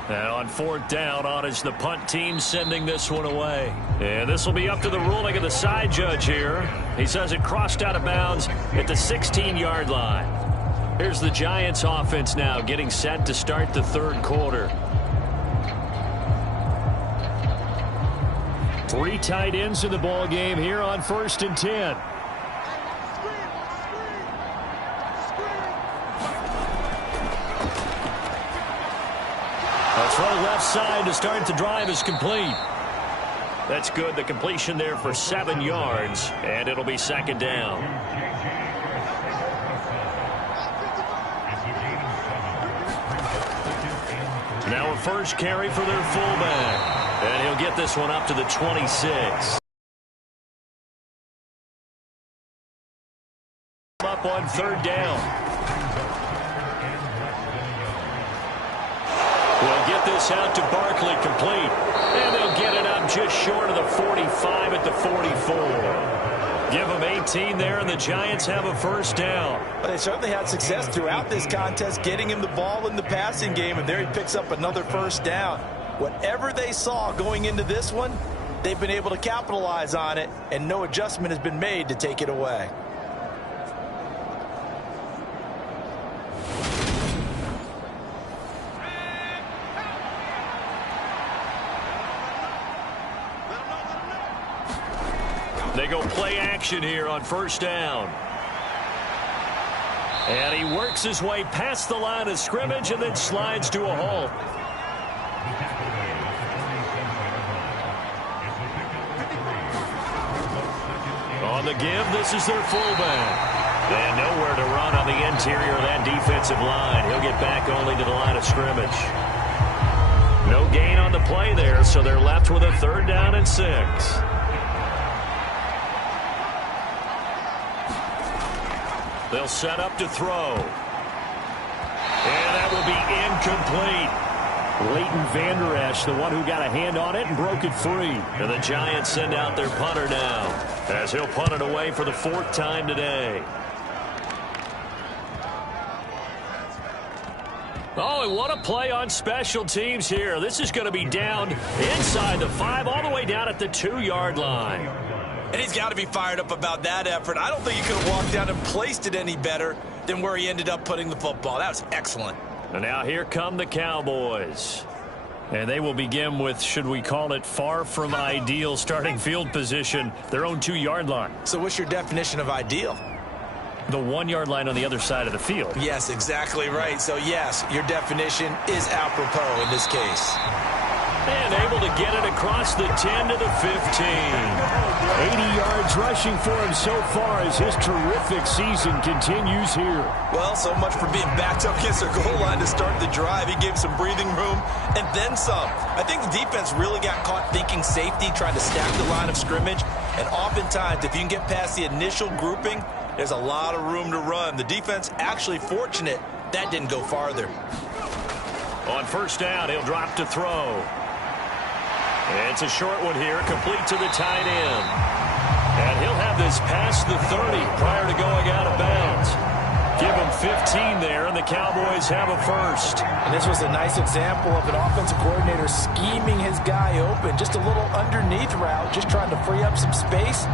Now on 4th down, on is the punt team sending this one away. And this will be up to the ruling of the side judge here. He says it crossed out of bounds at the 16-yard line. Here's the Giants offense now getting set to start the 3rd quarter. 3 tight ends in the ball game here on 1st and 10. Throw left side to start the drive is complete. That's good. The completion there for 7 yards, and it'll be 2nd down. Now a first carry for their fullback, and he'll get this one up to the 26. Up on 3rd down. We'll get this out to Barkley complete. And they'll get it up just short of the 45 at the 44. Give them 18 there, and the Giants have a first down. But they certainly had success throughout this contest, getting him the ball in the passing game, and there he picks up another first down. Whatever they saw going into this one, they've been able to capitalize on it, and no adjustment has been made to take it away. They go play action here on first down. And he works his way past the line of scrimmage and then slides to a halt. On the give, this is their fullback. And nowhere to run on the interior of that defensive line. He'll get back only to the line of scrimmage. No gain on the play there, so they're left with a 3rd down and 6. They'll set up to throw. And that will be incomplete. Leighton Vander Esch, the one who got a hand on it and broke it free. And the Giants send out their punter now, as he'll punt it away for the 4th time today. Oh, and what a play on special teams here. This is going to be down inside the 5, all the way down at the 2-yard line. And he's got to be fired up about that effort. I don't think he could have walked down and placed it any better than where he ended up putting the football. That was excellent. And now here come the Cowboys. And they will begin with, should we call it, far from ideal starting field position, their own 2-yard line. So what's your definition of ideal? The 1-yard line on the other side of the field. Yes, exactly right. So, yes, your definition is apropos in this case. And able to get it across the 10 to the 15. 80 yards rushing for him so far as his terrific season continues here. Well, so much for being backed up against their goal line to start the drive. He gave some breathing room and then some. I think the defense really got caught thinking safety, trying to stack the line of scrimmage. And oftentimes, if you can get past the initial grouping, there's a lot of room to run. The defense actually fortunate that didn't go farther. On first down, he'll drop to throw. It's a short one here, complete to the tight end. And he'll have this past the 30 prior to going out of bounds. Give him 15 there, and the Cowboys have a first. And this was a nice example of an offensive coordinator scheming his guy open. Just a little underneath route, just trying to free up some space,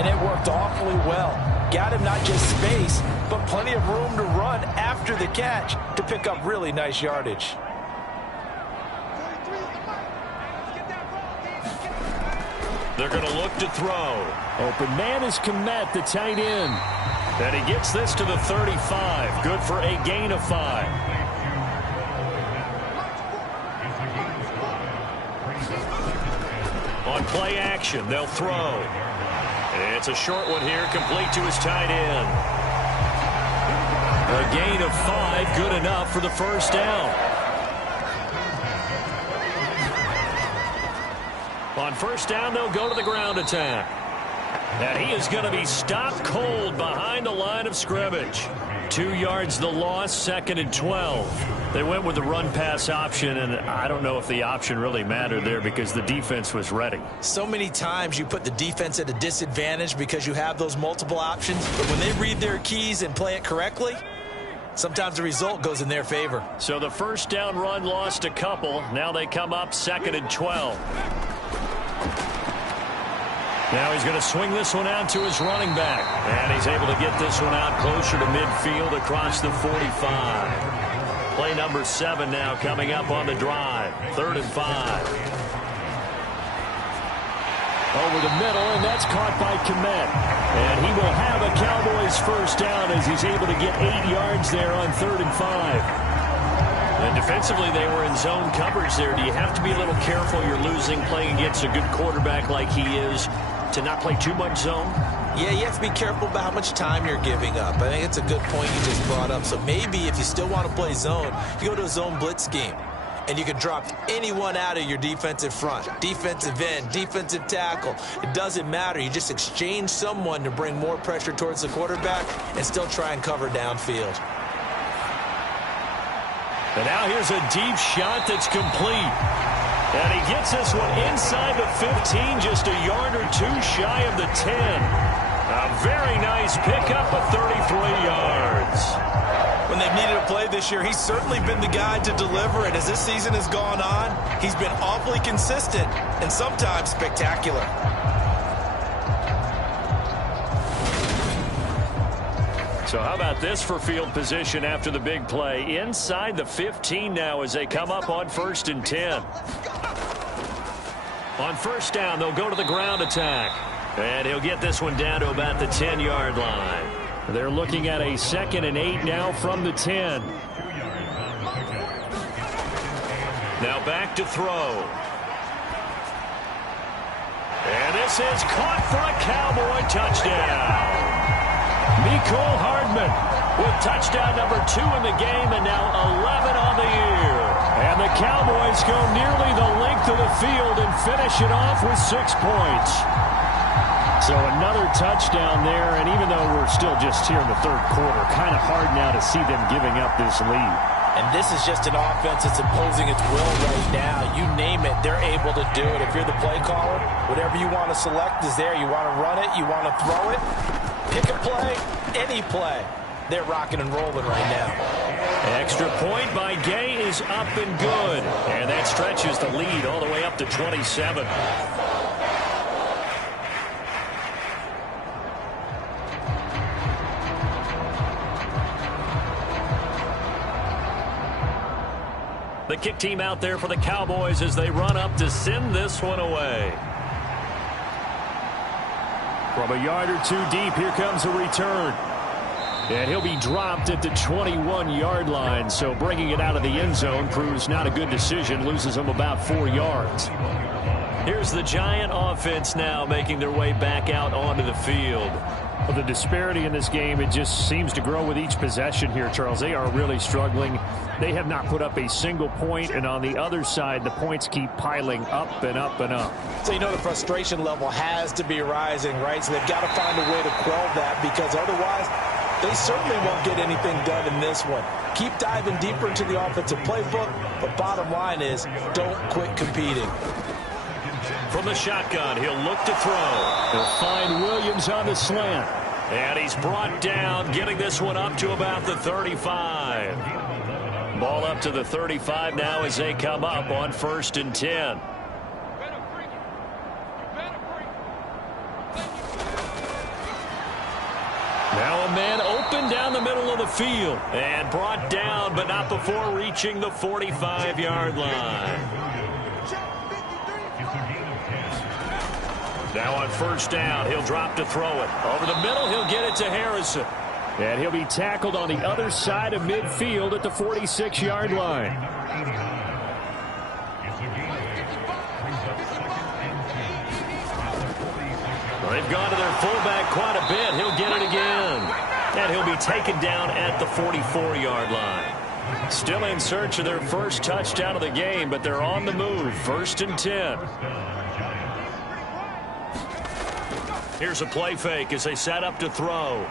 and it worked awfully well. Got him not just space, but plenty of room to run after the catch to pick up really nice yardage. They're going to look to throw. Open man is Kmet, the tight end. And he gets this to the 35. Good for a gain of 5. On play action, they'll throw. It's a short one here, complete to his tight end. A gain of 5, good enough for the first down. On first down, they'll go to the ground attack. And he is going to be stopped cold behind the line of scrimmage. 2 yards the loss, 2nd and 12. They went with the run-pass option, and I don't know if the option really mattered there because the defense was ready. So many times you put the defense at a disadvantage because you have those multiple options, but when they read their keys and play it correctly, sometimes the result goes in their favor. So the first down run lost a couple. Now they come up 2nd and 12. Now he's going to swing this one out to his running back. And he's able to get this one out closer to midfield across the 45. Play number 7 now coming up on the drive. 3rd and 5. Over the middle, and that's caught by Kmet. And he will have a Cowboys first down as he's able to get 8 yards there on 3rd and 5. And defensively, they were in zone coverage there. Do you have to be a little careful? You're losing, playing against a good quarterback like he is, to not play too much zone? Yeah, you have to be careful about how much time you're giving up. I think it's a good point you just brought up. So maybe if you still want to play zone, you go to a zone blitz scheme. And you can drop anyone out of your defensive front. Defensive end, defensive tackle. It doesn't matter. You just exchange someone to bring more pressure towards the quarterback and still try and cover downfield. And now here's a deep shot that's complete. And he gets this one inside the 15, just a yard or 2 shy of the 10. A very nice pickup of 33 yards. When they've needed a play this year, he's certainly been the guy to deliver. And as this season has gone on, he's been awfully consistent and sometimes spectacular. So how about this for field position after the big play? Inside the 15 now as they come up on 1st and 10. On first down, they'll go to the ground attack. And he'll get this one down to about the 10-yard line. They're looking at a 2nd and 8 now from the 10. Now back to throw. And this is caught for a Cowboy touchdown. Mecole Hardman with touchdown number 2 in the game and now 11 on the year. And the Cowboys go nearly the length of the field and finish it off with 6 points. So another touchdown there, and even though we're still just here in the 3rd quarter, kind of hard now to see them giving up this lead. And this is just an offense that's imposing its will right now. You name it, they're able to do it. If you're the play caller, whatever you want to select is there. You want to run it, you want to throw it, pick a play, any play. They're rocking and rolling right now. Extra point by Gay is up and good. And that stretches the lead all the way up to 27. The kick team out there for the Cowboys as they run up to send this one away. From a yard or 2 deep, here comes a return. And he'll be dropped at the 21-yard line, so bringing it out of the end zone proves not a good decision, loses him about 4 yards. Here's the Giant offense now making their way back out onto the field. Well, the disparity in this game, it just seems to grow with each possession here, Charles. They are really struggling. They have not put up a single point, and on the other side, the points keep piling up and up and up. So you know the frustration level has to be rising, right? So they've got to find a way to quell that because otherwise they certainly won't get anything done in this one. Keep diving deeper into the offensive playbook, but bottom line is don't quit competing. From the shotgun, he'll look to throw. They'll find Williams on the slant. And he's brought down, getting this one up to about the 35. Ball up to the 35 now as they come up on 1st and 10. Now a man open down the middle of the field and brought down, but not before reaching the 45-yard line. Now on 1st down, he'll drop to throw it. Over the middle, he'll get it to Harrison. And he'll be tackled on the other side of midfield at the 46-yard line. They've gone to their fullback quite a bit. He'll get it again. And he'll be taken down at the 44-yard line. Still in search of their first touchdown of the game, but they're on the move. 1st and 10. Here's a play fake as they set up to throw.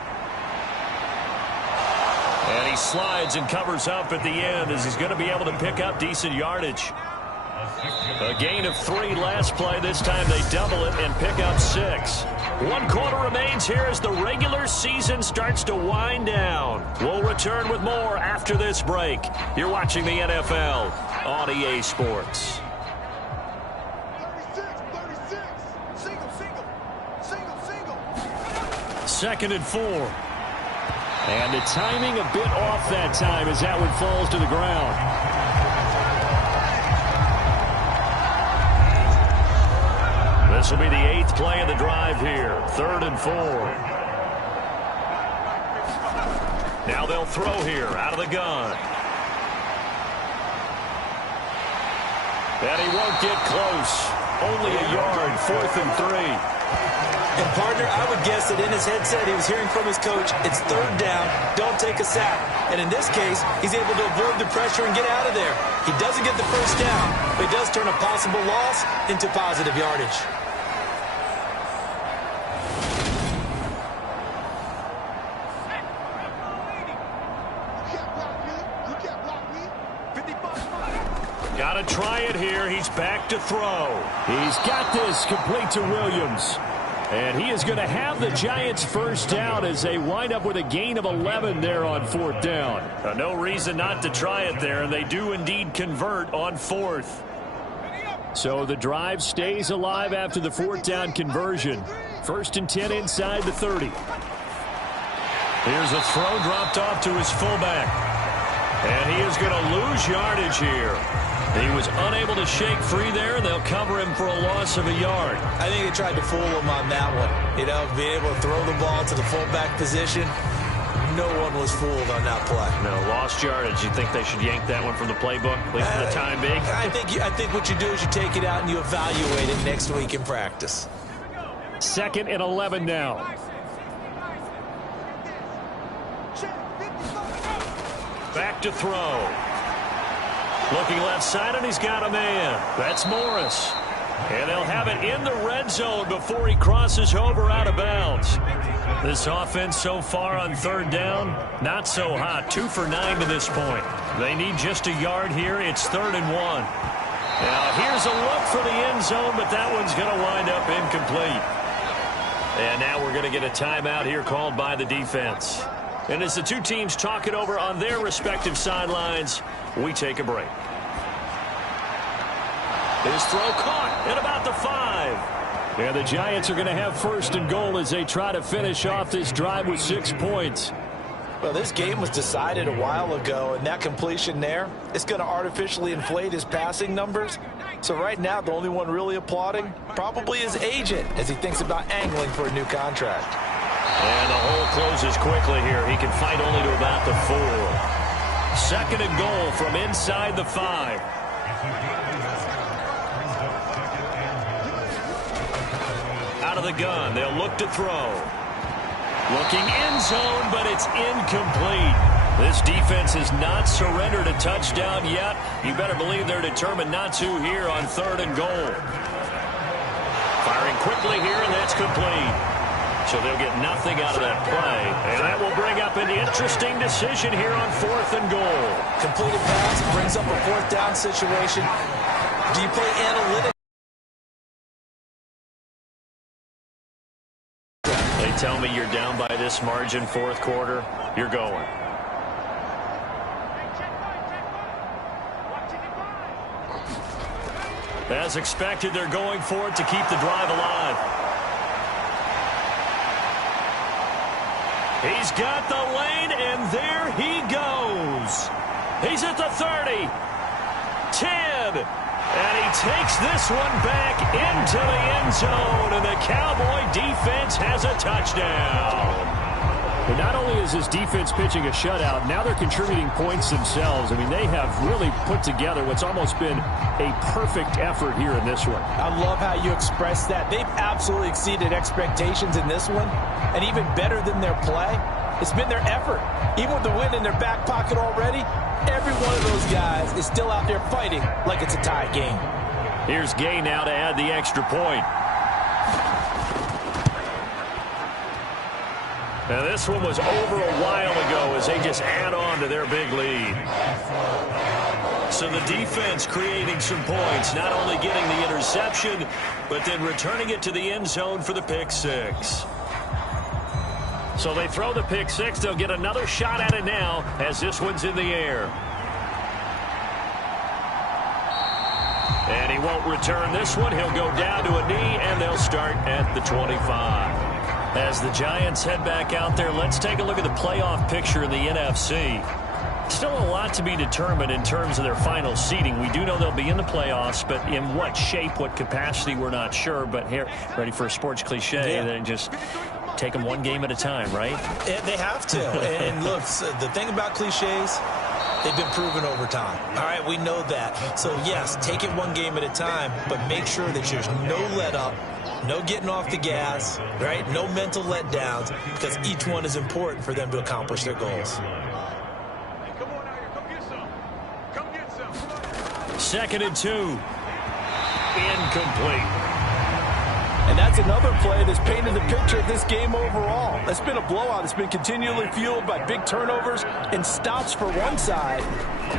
And he slides and covers up at the end as he's going to be able to pick up decent yardage. A gain of 3 last play. This time they double it and pick up 6. 1 quarter remains here as the regular season starts to wind down. We'll return with more after this break. You're watching the NFL on EA Sports. 36. Single. 2nd and 4. And the timing a bit off that time as that one falls to the ground. This will be the 8th play of the drive here. 3rd and 4. Now they'll throw here out of the gun. And he won't get close. Only a yard. 4th and 3. And, partner, I would guess that in his headset he was hearing from his coach, it's 3rd down, don't take a sack. And in this case, he's able to avoid the pressure and get out of there. He doesn't get the 1st down, but he does turn a possible loss into positive yardage. Got to try it here. He's back to throw. He's got this complete to Williams. And he is going to have the Giants' 1st down as they wind up with a gain of 11 there on 4th down. No reason not to try it there, and they do indeed convert on 4th. So the drive stays alive after the 4th down conversion. 1st and 10 inside the 30. Here's a throw dropped off to his fullback. And he is going to lose yardage here. He was unable to shake free there, and they'll cover him for a loss of a yard. I think they tried to fool him on that one. You know, being able to throw the ball to the fullback position. No one was fooled on that play. No, lost yardage. You think they should yank that one from the playbook, at least for the time being? I think what you do is you take it out and you evaluate it next week in practice. 2nd and 11 now. Back to throw. Looking left side, and he's got a man. That's Morris. And they'll have it in the red zone before he crosses over out of bounds. This offense so far on 3rd down, not so hot. 2 for 9 to this point. They need just a yard here. It's 3rd and 1. Now here's a look for the end zone, but that one's going to wind up incomplete. And now we're going to get a timeout here called by the defense. And as the two teams talk it over on their respective sidelines, we take a break. His throw caught at about the 5. And the Giants are going to have 1st and goal as they try to finish off this drive with 6 points. Well, this game was decided a while ago, and that completion there is going to artificially inflate his passing numbers. So right now, the only one really applauding probably his agent as he thinks about angling for a new contract. And the hole closes quickly here. He can fight only to about the 4. 2nd and goal from inside the 5. Out of the gun, they'll look to throw. Looking end zone, but it's incomplete. This defense has not surrendered a touchdown yet. You better believe they're determined not to here on 3rd and goal. Firing quickly here, and that's complete. So they'll get nothing out of that play. And that will bring up an interesting decision here on 4th and goal. Completed pass brings up a 4th down situation. Do you play analytics? tell me you're down by this margin fourth quarter, you're going. As expected, they're going for it to keep the drive alive. He's got the lane, and there he goes. He's at the 30, 10, and he takes this one back into the end zone, and the Cowboy defense has a touchdown. But not only is his defense pitching a shutout, now they're contributing points themselves. I mean, they have really put together what's almost been a perfect effort here in this one. I love how you express that. They've absolutely exceeded expectations in this one, and even better than their play, it's been their effort. Even with the win in their back pocket already, every one of those guys is still out there fighting like it's a tie game. Here's Gay now to add the extra point. Now this one was over a while ago as they just add on to their big lead. So the defense creating some points, not only getting the interception, but then returning it to the end zone for the pick six. So they throw the pick six. They'll get another shot at it now as this one's in the air. And he won't return this one. He'll go down to a knee, and they'll start at the 25. As the Giants head back out there, let's take a look at the playoff picture in the NFC. Still a lot to be determined in terms of their final seeding. We do know they'll be in the playoffs, but in what shape, what capacity, we're not sure. But here, ready for a sports cliche, then just take them one game at a time, right? They have to. And look, the thing about cliches, they've been proven over time. All right, we know that. So, yes, take it one game at a time, but make sure that there's no let-up, no getting off the gas, right? No mental letdowns, because each one is important for them to accomplish their goals. Hey, come on out here. Come get some. Come get some. 2nd and 2. Incomplete. And that's another play that's painted the picture of this game overall. It's been a blowout. It's been continually fueled by big turnovers and stops for one side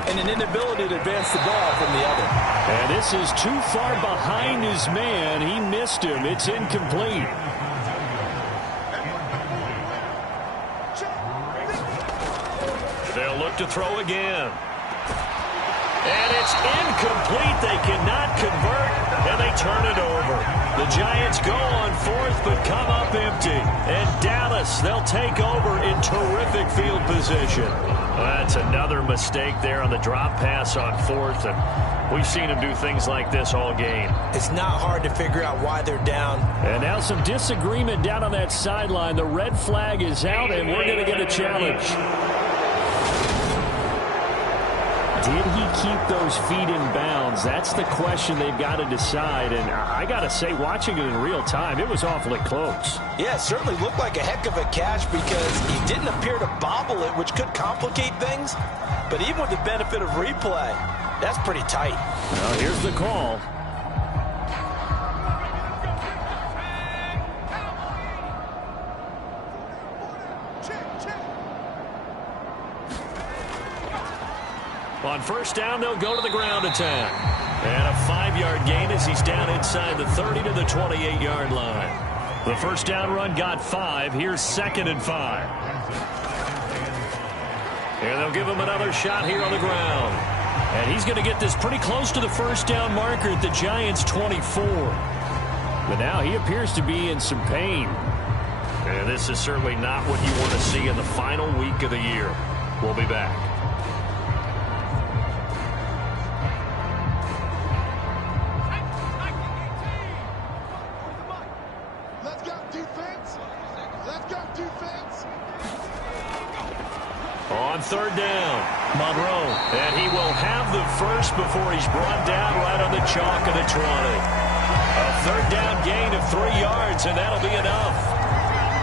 and an inability to advance the ball from the other. And this is too far behind his man. He missed him. It's incomplete. They'll look to throw again. And it's incomplete. They cannot convert, and they turn it over. The Giants go on 4th, but come up empty. And Dallas, they'll take over in terrific field position. Well, that's another mistake there on the drop pass on 4th, and we've seen them do things like this all game. It's not hard to figure out why they're down. And now some disagreement down on that sideline. The red flag is out, and we're going to get a challenge. Did he keep those feet in bounds? That's the question they've got to decide. And I got to say, watching it in real time, it was awfully close. Yeah, it certainly looked like a heck of a catch because he didn't appear to bobble it, which could complicate things. But even with the benefit of replay, that's pretty tight. Well, here's the call. On 1st down, they'll go to the ground attack. And a 5-yard gain as he's down inside the 30 to the 28-yard line. The 1st down run got 5. Here's 2nd and 5. And they'll give him another shot here on the ground. And he's going to get this pretty close to the 1st down marker at the Giants' 24. But now he appears to be in some pain. And this is certainly not what you want to see in the final week of the year. We'll be back. On 3rd down, Monroe, and he will have the first before he's brought down right on the chalk of the 20. A 3rd down gain of 3 yards, and that'll be enough.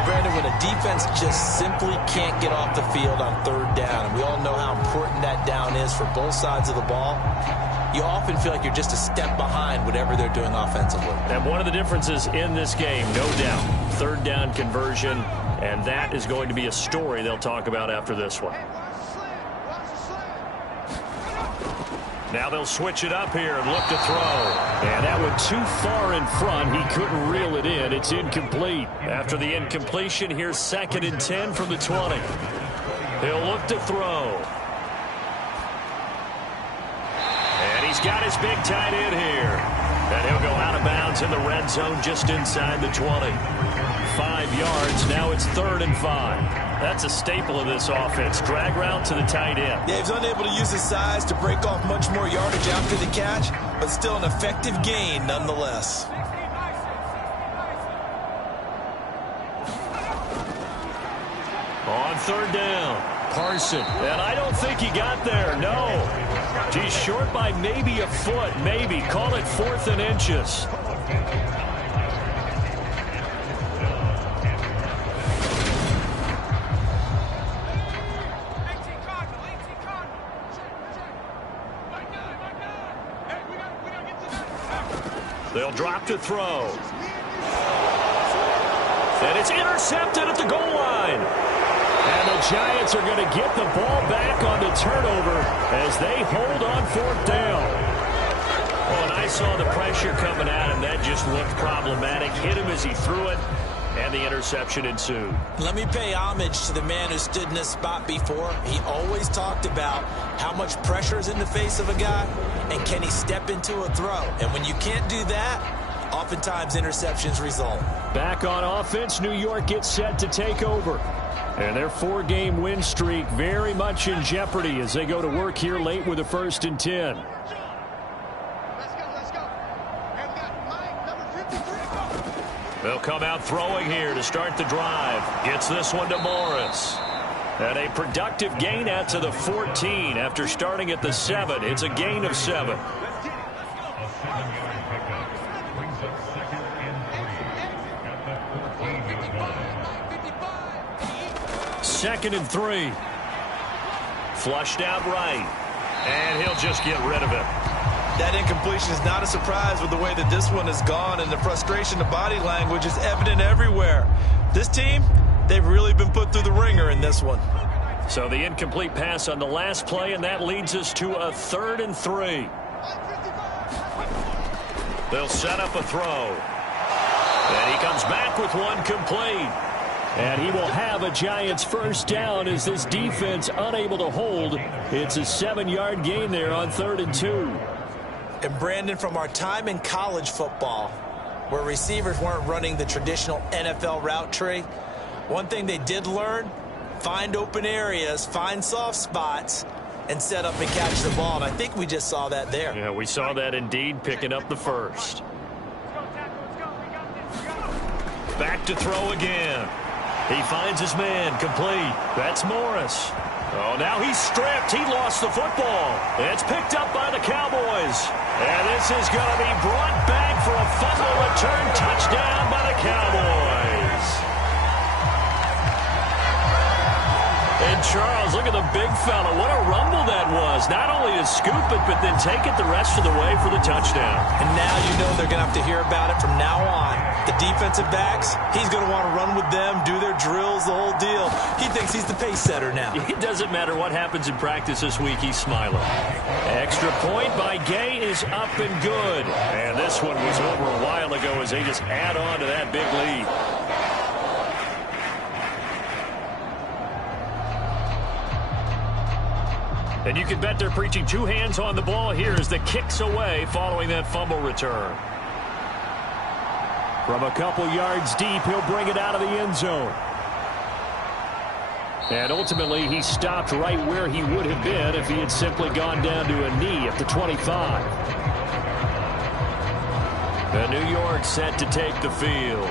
Brandon, when a defense just simply can't get off the field on 3rd down, and we all know how important that down is for both sides of the ball, you often feel like you're just a step behind whatever they're doing offensively. And one of the differences in this game, no doubt, 3rd down conversion, and that is going to be a story they'll talk about after this one. Now they'll switch it up here and look to throw. And that went too far in front. He couldn't reel it in. It's incomplete. After the incompletion, here's 2nd and 10 from the 20. He'll look to throw. And he's got his big tight end here. And he'll go out of bounds in the red zone just inside the 20. 5 yards. Now it's 3rd and 5. That's a staple of this offense. Drag route to the tight end. Yeah, he's unable to use his size to break off much more yardage after the catch, but still an effective gain nonetheless. On 3rd down, Carson. And I don't think he got there, no. He's short by maybe a foot, maybe. Call it 4th and inches. They'll drop to throw. And it's intercepted at the goal line. And the Giants are going to get the ball back on the turnover as they hold on 4th down. Oh, and I saw the pressure coming at him. That just looked problematic. Hit him as he threw it, and the interception ensued. Let me pay homage to the man who stood in this spot before. He always talked about how much pressure is in the face of a guy, and can he step into a throw. And when you can't do that, oftentimes interceptions result. Back on offense, New York gets set to take over. And their 4-game win streak very much in jeopardy as they go to work here late with a 1st and 10. Let's go. And we got Mike, number 53. They'll come out throwing here to start the drive. Gets this one to Morris. And a productive gain out to the 14 after starting at the 7. It's a gain of 7. 2nd and 3. Flushed out right. And he'll just get rid of it. That incompletion is not a surprise with the way that this one has gone, and the frustration, the body language is evident everywhere. This team, they've really been put through the ringer in this one. So the incomplete pass on the last play, and that leads us to a 3rd and 3. They'll set up a throw. And he comes back with one complete. And he will have a Giants 1st down as this defense unable to hold. It's a 7-yard gain there on 3rd and 2. And Brandon, from our time in college football, where receivers weren't running the traditional NFL route tree, one thing they did learn, find open areas, find soft spots, and set up and catch the ball. And I think we just saw that there. Yeah, we saw that indeed, picking up the 1st. Back to throw again. He finds his man, complete. That's Morris. Oh, now he's stripped. He lost the football. It's picked up by the Cowboys. And this is going to be brought back for a fumble return touchdown by the Cowboys. And Charles, look at the big fella. What a rumble that was. Not only to scoop it, but then take it the rest of the way for the touchdown. And now you know they're going to have to hear about it from now on. The defensive backs, he's going to want to run with them, do their drills, the whole deal. He thinks he's the pace setter now. It doesn't matter what happens in practice this week, he's smiling. Extra point by Gay is up and good. And this one was over a while ago as they just add on to that big lead. And you can bet they're preaching 2 hands on the ball here as the kick's away following that fumble return. From a couple yards deep, he'll bring it out of the end zone. And ultimately, he stopped right where he would have been if he had simply gone down to a knee at the 25. The New York set to take the field.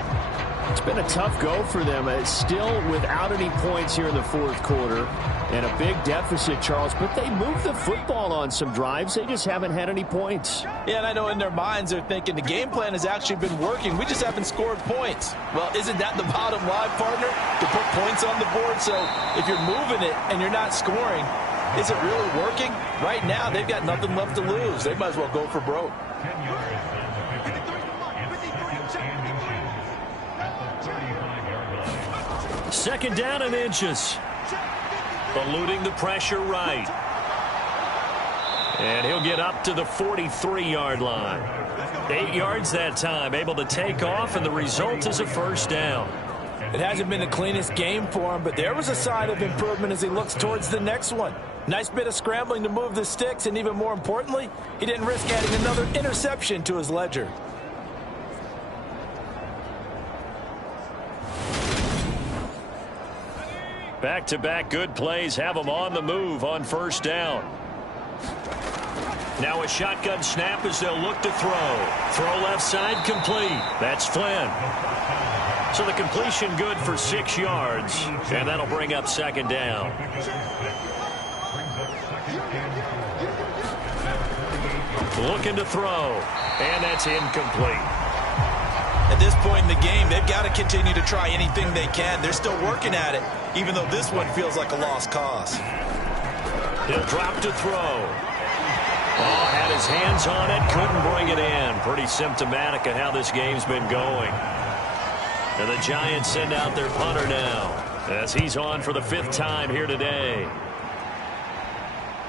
It's been a tough go for them. Still without any points here in the 4th quarter. And a big deficit, Charles. But they moved the football on some drives. They just haven't had any points. Yeah, and I know in their minds they're thinking the game plan has actually been working. We just haven't scored points. Well, isn't that the bottom line, partner? To put points on the board. So if you're moving it and you're not scoring, is it really working? Right now, they've got nothing left to lose. They might as well go for broke. Second down and inches. Eluding the pressure right. And he'll get up to the 43-yard line. 8 yards that time, able to take off, and the result is a first down. It hasn't been the cleanest game for him, but there was a sign of improvement as he looks towards the next one. Nice bit of scrambling to move the sticks, and even more importantly, he didn't risk adding another interception to his ledger. Back-to-back good plays have them on the move on first down. Now a shotgun snap as they'll look to throw. Throw left side complete. That's Flynn. So the completion good for 6 yards, and that'll bring up second down. Looking to throw, and that's incomplete. At this point in the game, they've got to continue to try anything they can. They're still working at it, even though this one feels like a lost cause. He'll drop to throw. Oh, had his hands on it, couldn't bring it in. Pretty symptomatic of how this game's been going. And the Giants send out their punter now, as he's on for the 5th time here today.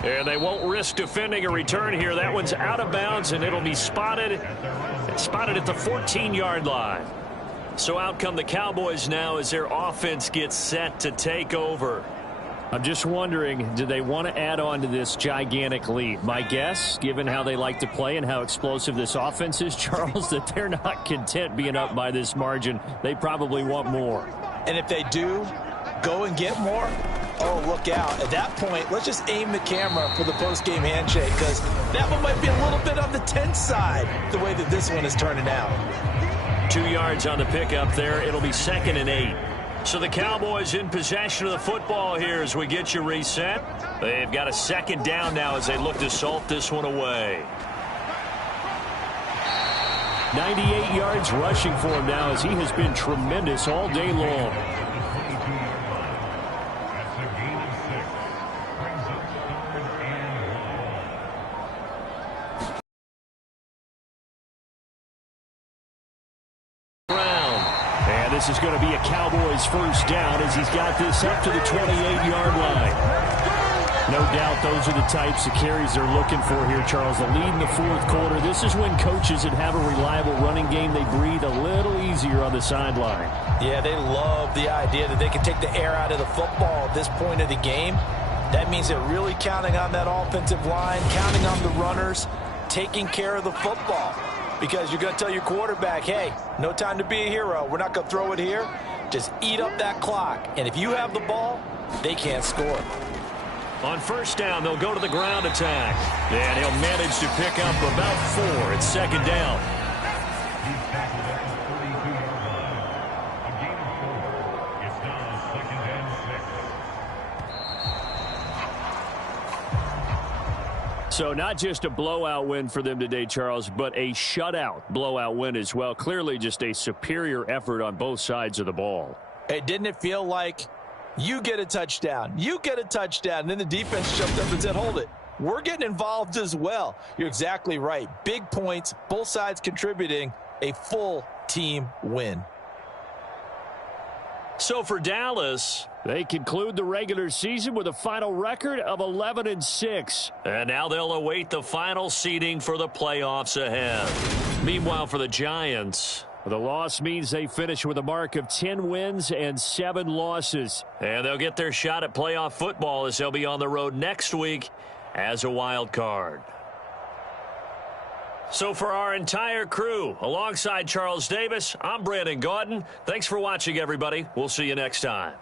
And they won't risk defending a return here. That one's out of bounds, and it'll be spotted at the 14-yard line. So out come the Cowboys now as their offense gets set to take over. I'm just wondering, do they want to add on to this gigantic lead? My guess, given how they like to play and how explosive this offense is, Charles, that they're not content being up by this margin. They probably want more. And if they do go and get more, oh, look out. At that point, let's just aim the camera for the post-game handshake, because that one might be a little bit on the tense side, the way that this one is turning out. 2 yards on the pickup there. It'll be 2nd and 8. So the Cowboys in possession of the football here as we get you reset. They've got a second down now as they look to salt this one away. 98 yards rushing for him now as he has been tremendous all day long. This is going to be a Cowboys first down as he's got this up to the 28-yard line. No doubt those are the types of carries they're looking for here, Charles. The lead in the 4th quarter. This is when coaches that have a reliable running game, they breathe a little easier on the sideline. Yeah, they love the idea that they can take the air out of the football at this point of the game. That means they're really counting on that offensive line, counting on the runners, taking care of the football. Because you're going to tell your quarterback, hey, no time to be a hero. We're not going to throw it here. Just eat up that clock. And if you have the ball, they can't score. On first down, they'll go to the ground attack. And he'll manage to pick up about 4. It's second down. So not just a blowout win for them today, Charles, but a shutout blowout win as well. Clearly just a superior effort on both sides of the ball. Hey, didn't it feel like you get a touchdown, you get a touchdown, and then the defense jumped up and said, hold it. We're getting involved as well. You're exactly right. Big points, both sides contributing, a full team win. So for Dallas, they conclude the regular season with a final record of 11-6. And now they'll await the final seeding for the playoffs ahead. Meanwhile, for the Giants, the loss means they finish with a mark of 10 wins and 7 losses. And they'll get their shot at playoff football as they'll be on the road next week as a wild card. So for our entire crew, alongside Charles Davis, I'm Brandon Gaudin. Thanks for watching, everybody. We'll see you next time.